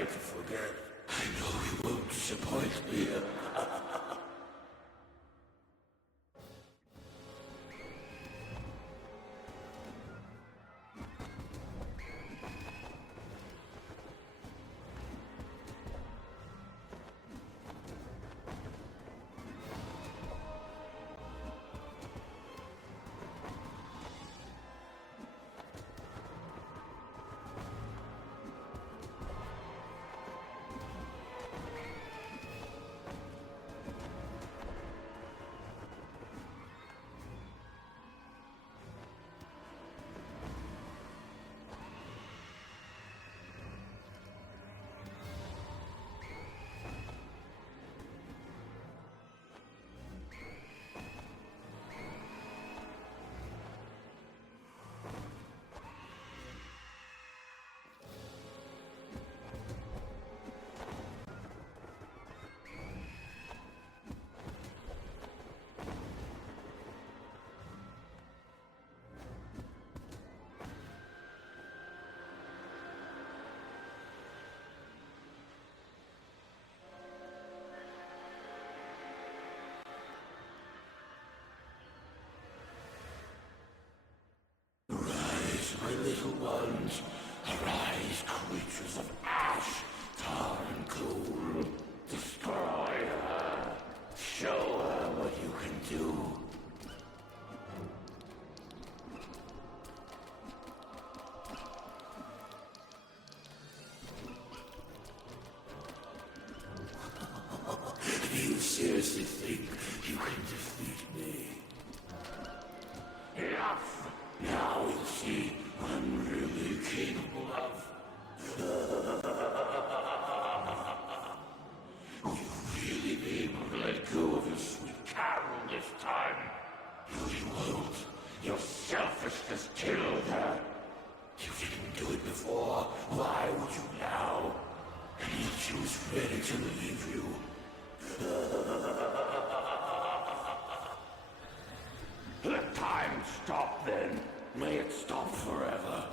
try to forget. I know you won't disappoint me. My little ones, arise, creatures of ash, tar, and coal. Destroy her. Show her what you can do. Do you seriously think you can defeat me? Enough! Now we'll see what I'm really capable of. Will you really be able to let go of your sweet Carole this time? No, you won't. Your selfishness killed her. You didn't do it before. Why would you now? And yet she was ready to leave you. Let time stop then. May it stop forever.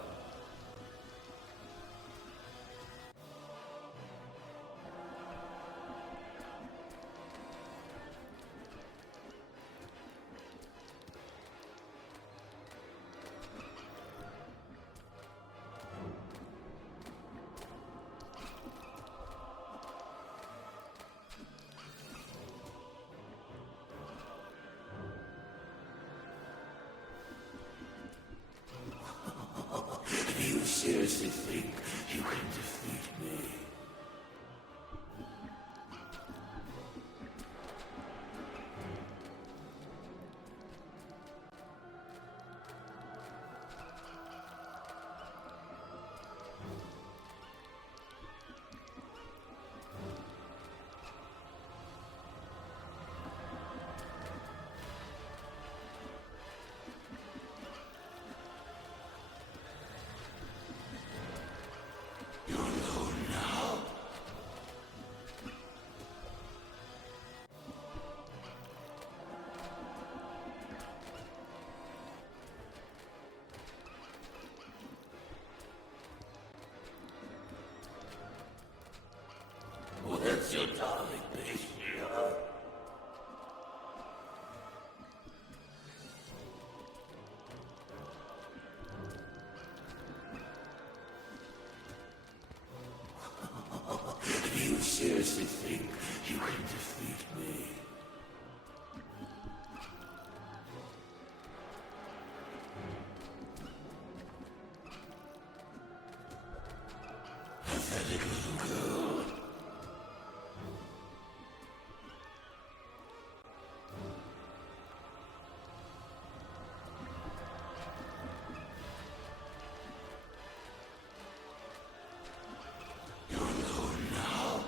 Do you seriously think you can defeat me? You're alone now. Well, that's your darling baby, huh? Do you seriously think you can defeat me? Pathetic little girl. You're alone now.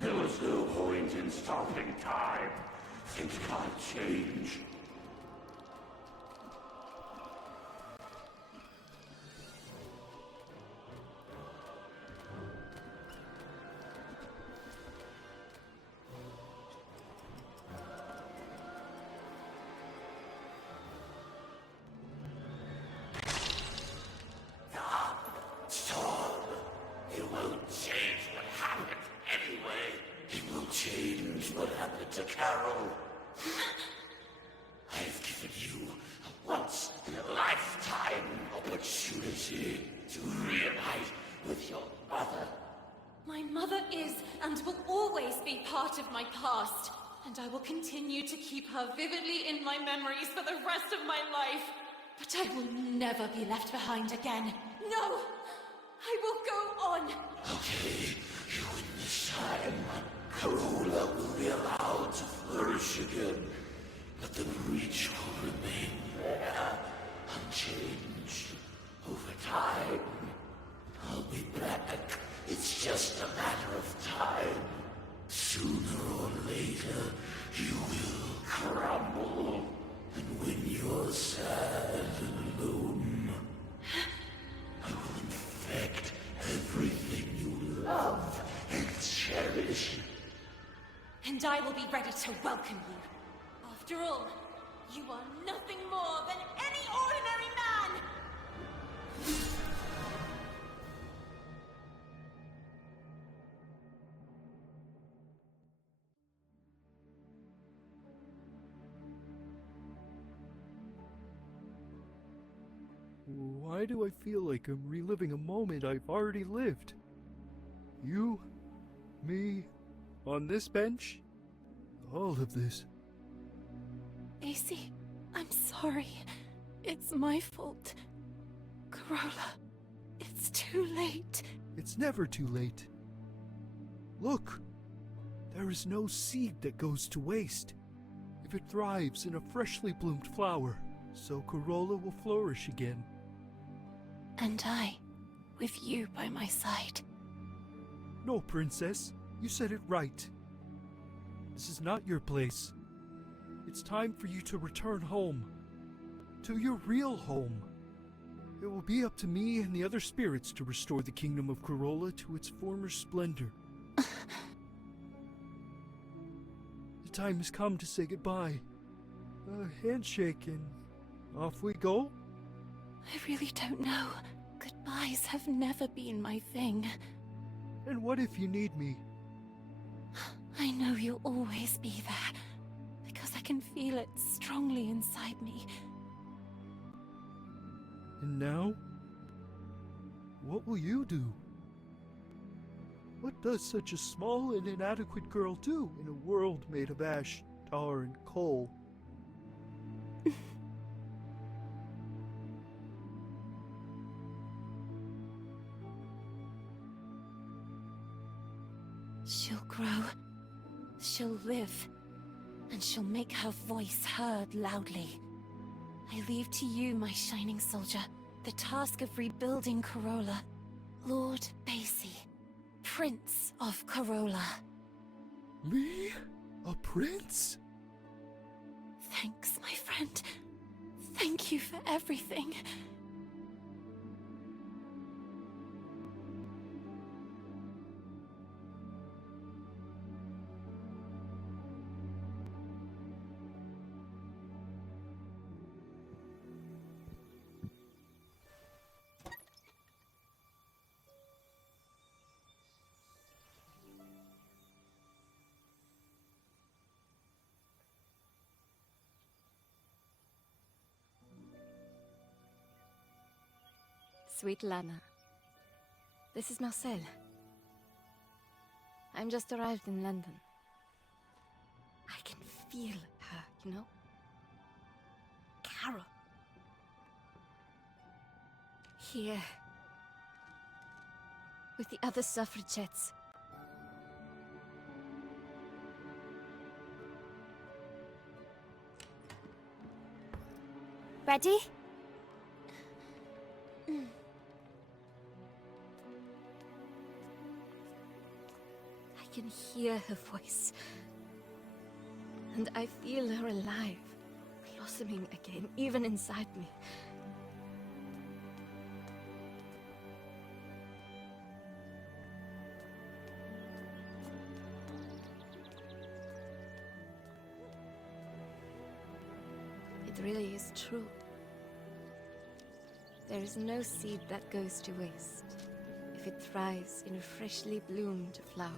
There was no point in stopping time. Things can't change. mother is and will always be part of my past, and I will continue to keep her vividly in my memories for the rest of my life. But I will never be left behind again. No! I will go on! Okay, you win this time. Carola will be allowed to flourish again, but the breach will remain there, unchanged, over time. I'll be back. It's just a matter of time. Sooner or later, you will crumble. And when you're sad and alone, I will infect everything you love and cherish. And I will be ready to welcome you. After all, you are nothing more than any ordinary man! Why do I feel like I'm reliving a moment I've already lived? You, me, on this bench, all of this. AC, I'm sorry. It's my fault. Carola, it's too late. It's never too late. Look, there is no seed that goes to waste. If it thrives in a freshly bloomed flower, so Carola will flourish again. And I, with you by my side. No, Princess, you said it right. This is not your place. It's time for you to return home. To your real home. It will be up to me and the other spirits to restore the kingdom of Carola to its former splendor. The time has come to say goodbye. A handshake and off we go? I really don't know. Goodbyes have never been my thing. And what if you need me? I know you'll always be there, because I can feel it strongly inside me. And now? What will you do? What does such a small and inadequate girl do in a world made of ash, tar, and coal? She'll grow, she'll live, and she'll make her voice heard loudly. I leave to you, my shining soldier, the task of rebuilding Carola. Lord Basie, Prince of Carola. Me? A prince? Thanks, my friend. Thank you for everything. Sweet Lana. This is Marcel. I'm just arrived in London. I can feel her, you know? Carole. Here. With the other suffragettes. Ready? I can hear her voice. And I feel her alive, blossoming again, even inside me. It really is true. There is no seed that goes to waste if it thrives in a freshly bloomed flower.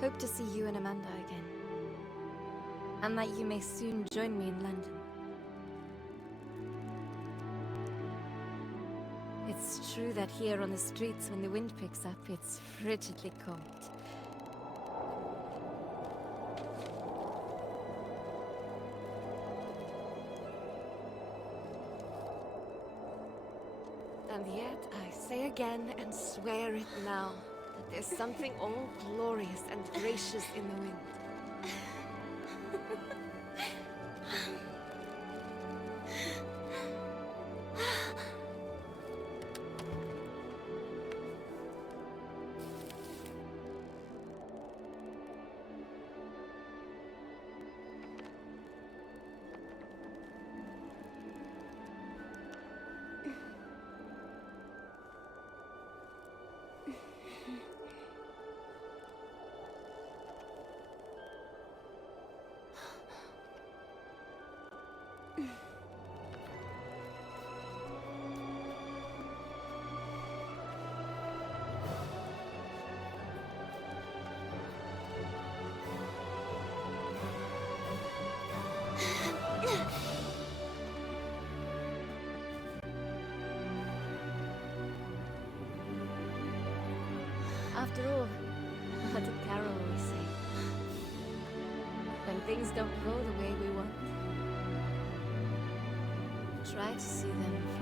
Hope to see you and Amanda again. And that you may soon join me in London. It's true that here on the streets, when the wind picks up, it's frigidly cold. And yet, I say again and swear it now, that there's something all glorious and gracious in the wind. After all, what did Carole always say? When things don't go the way we want, try to see them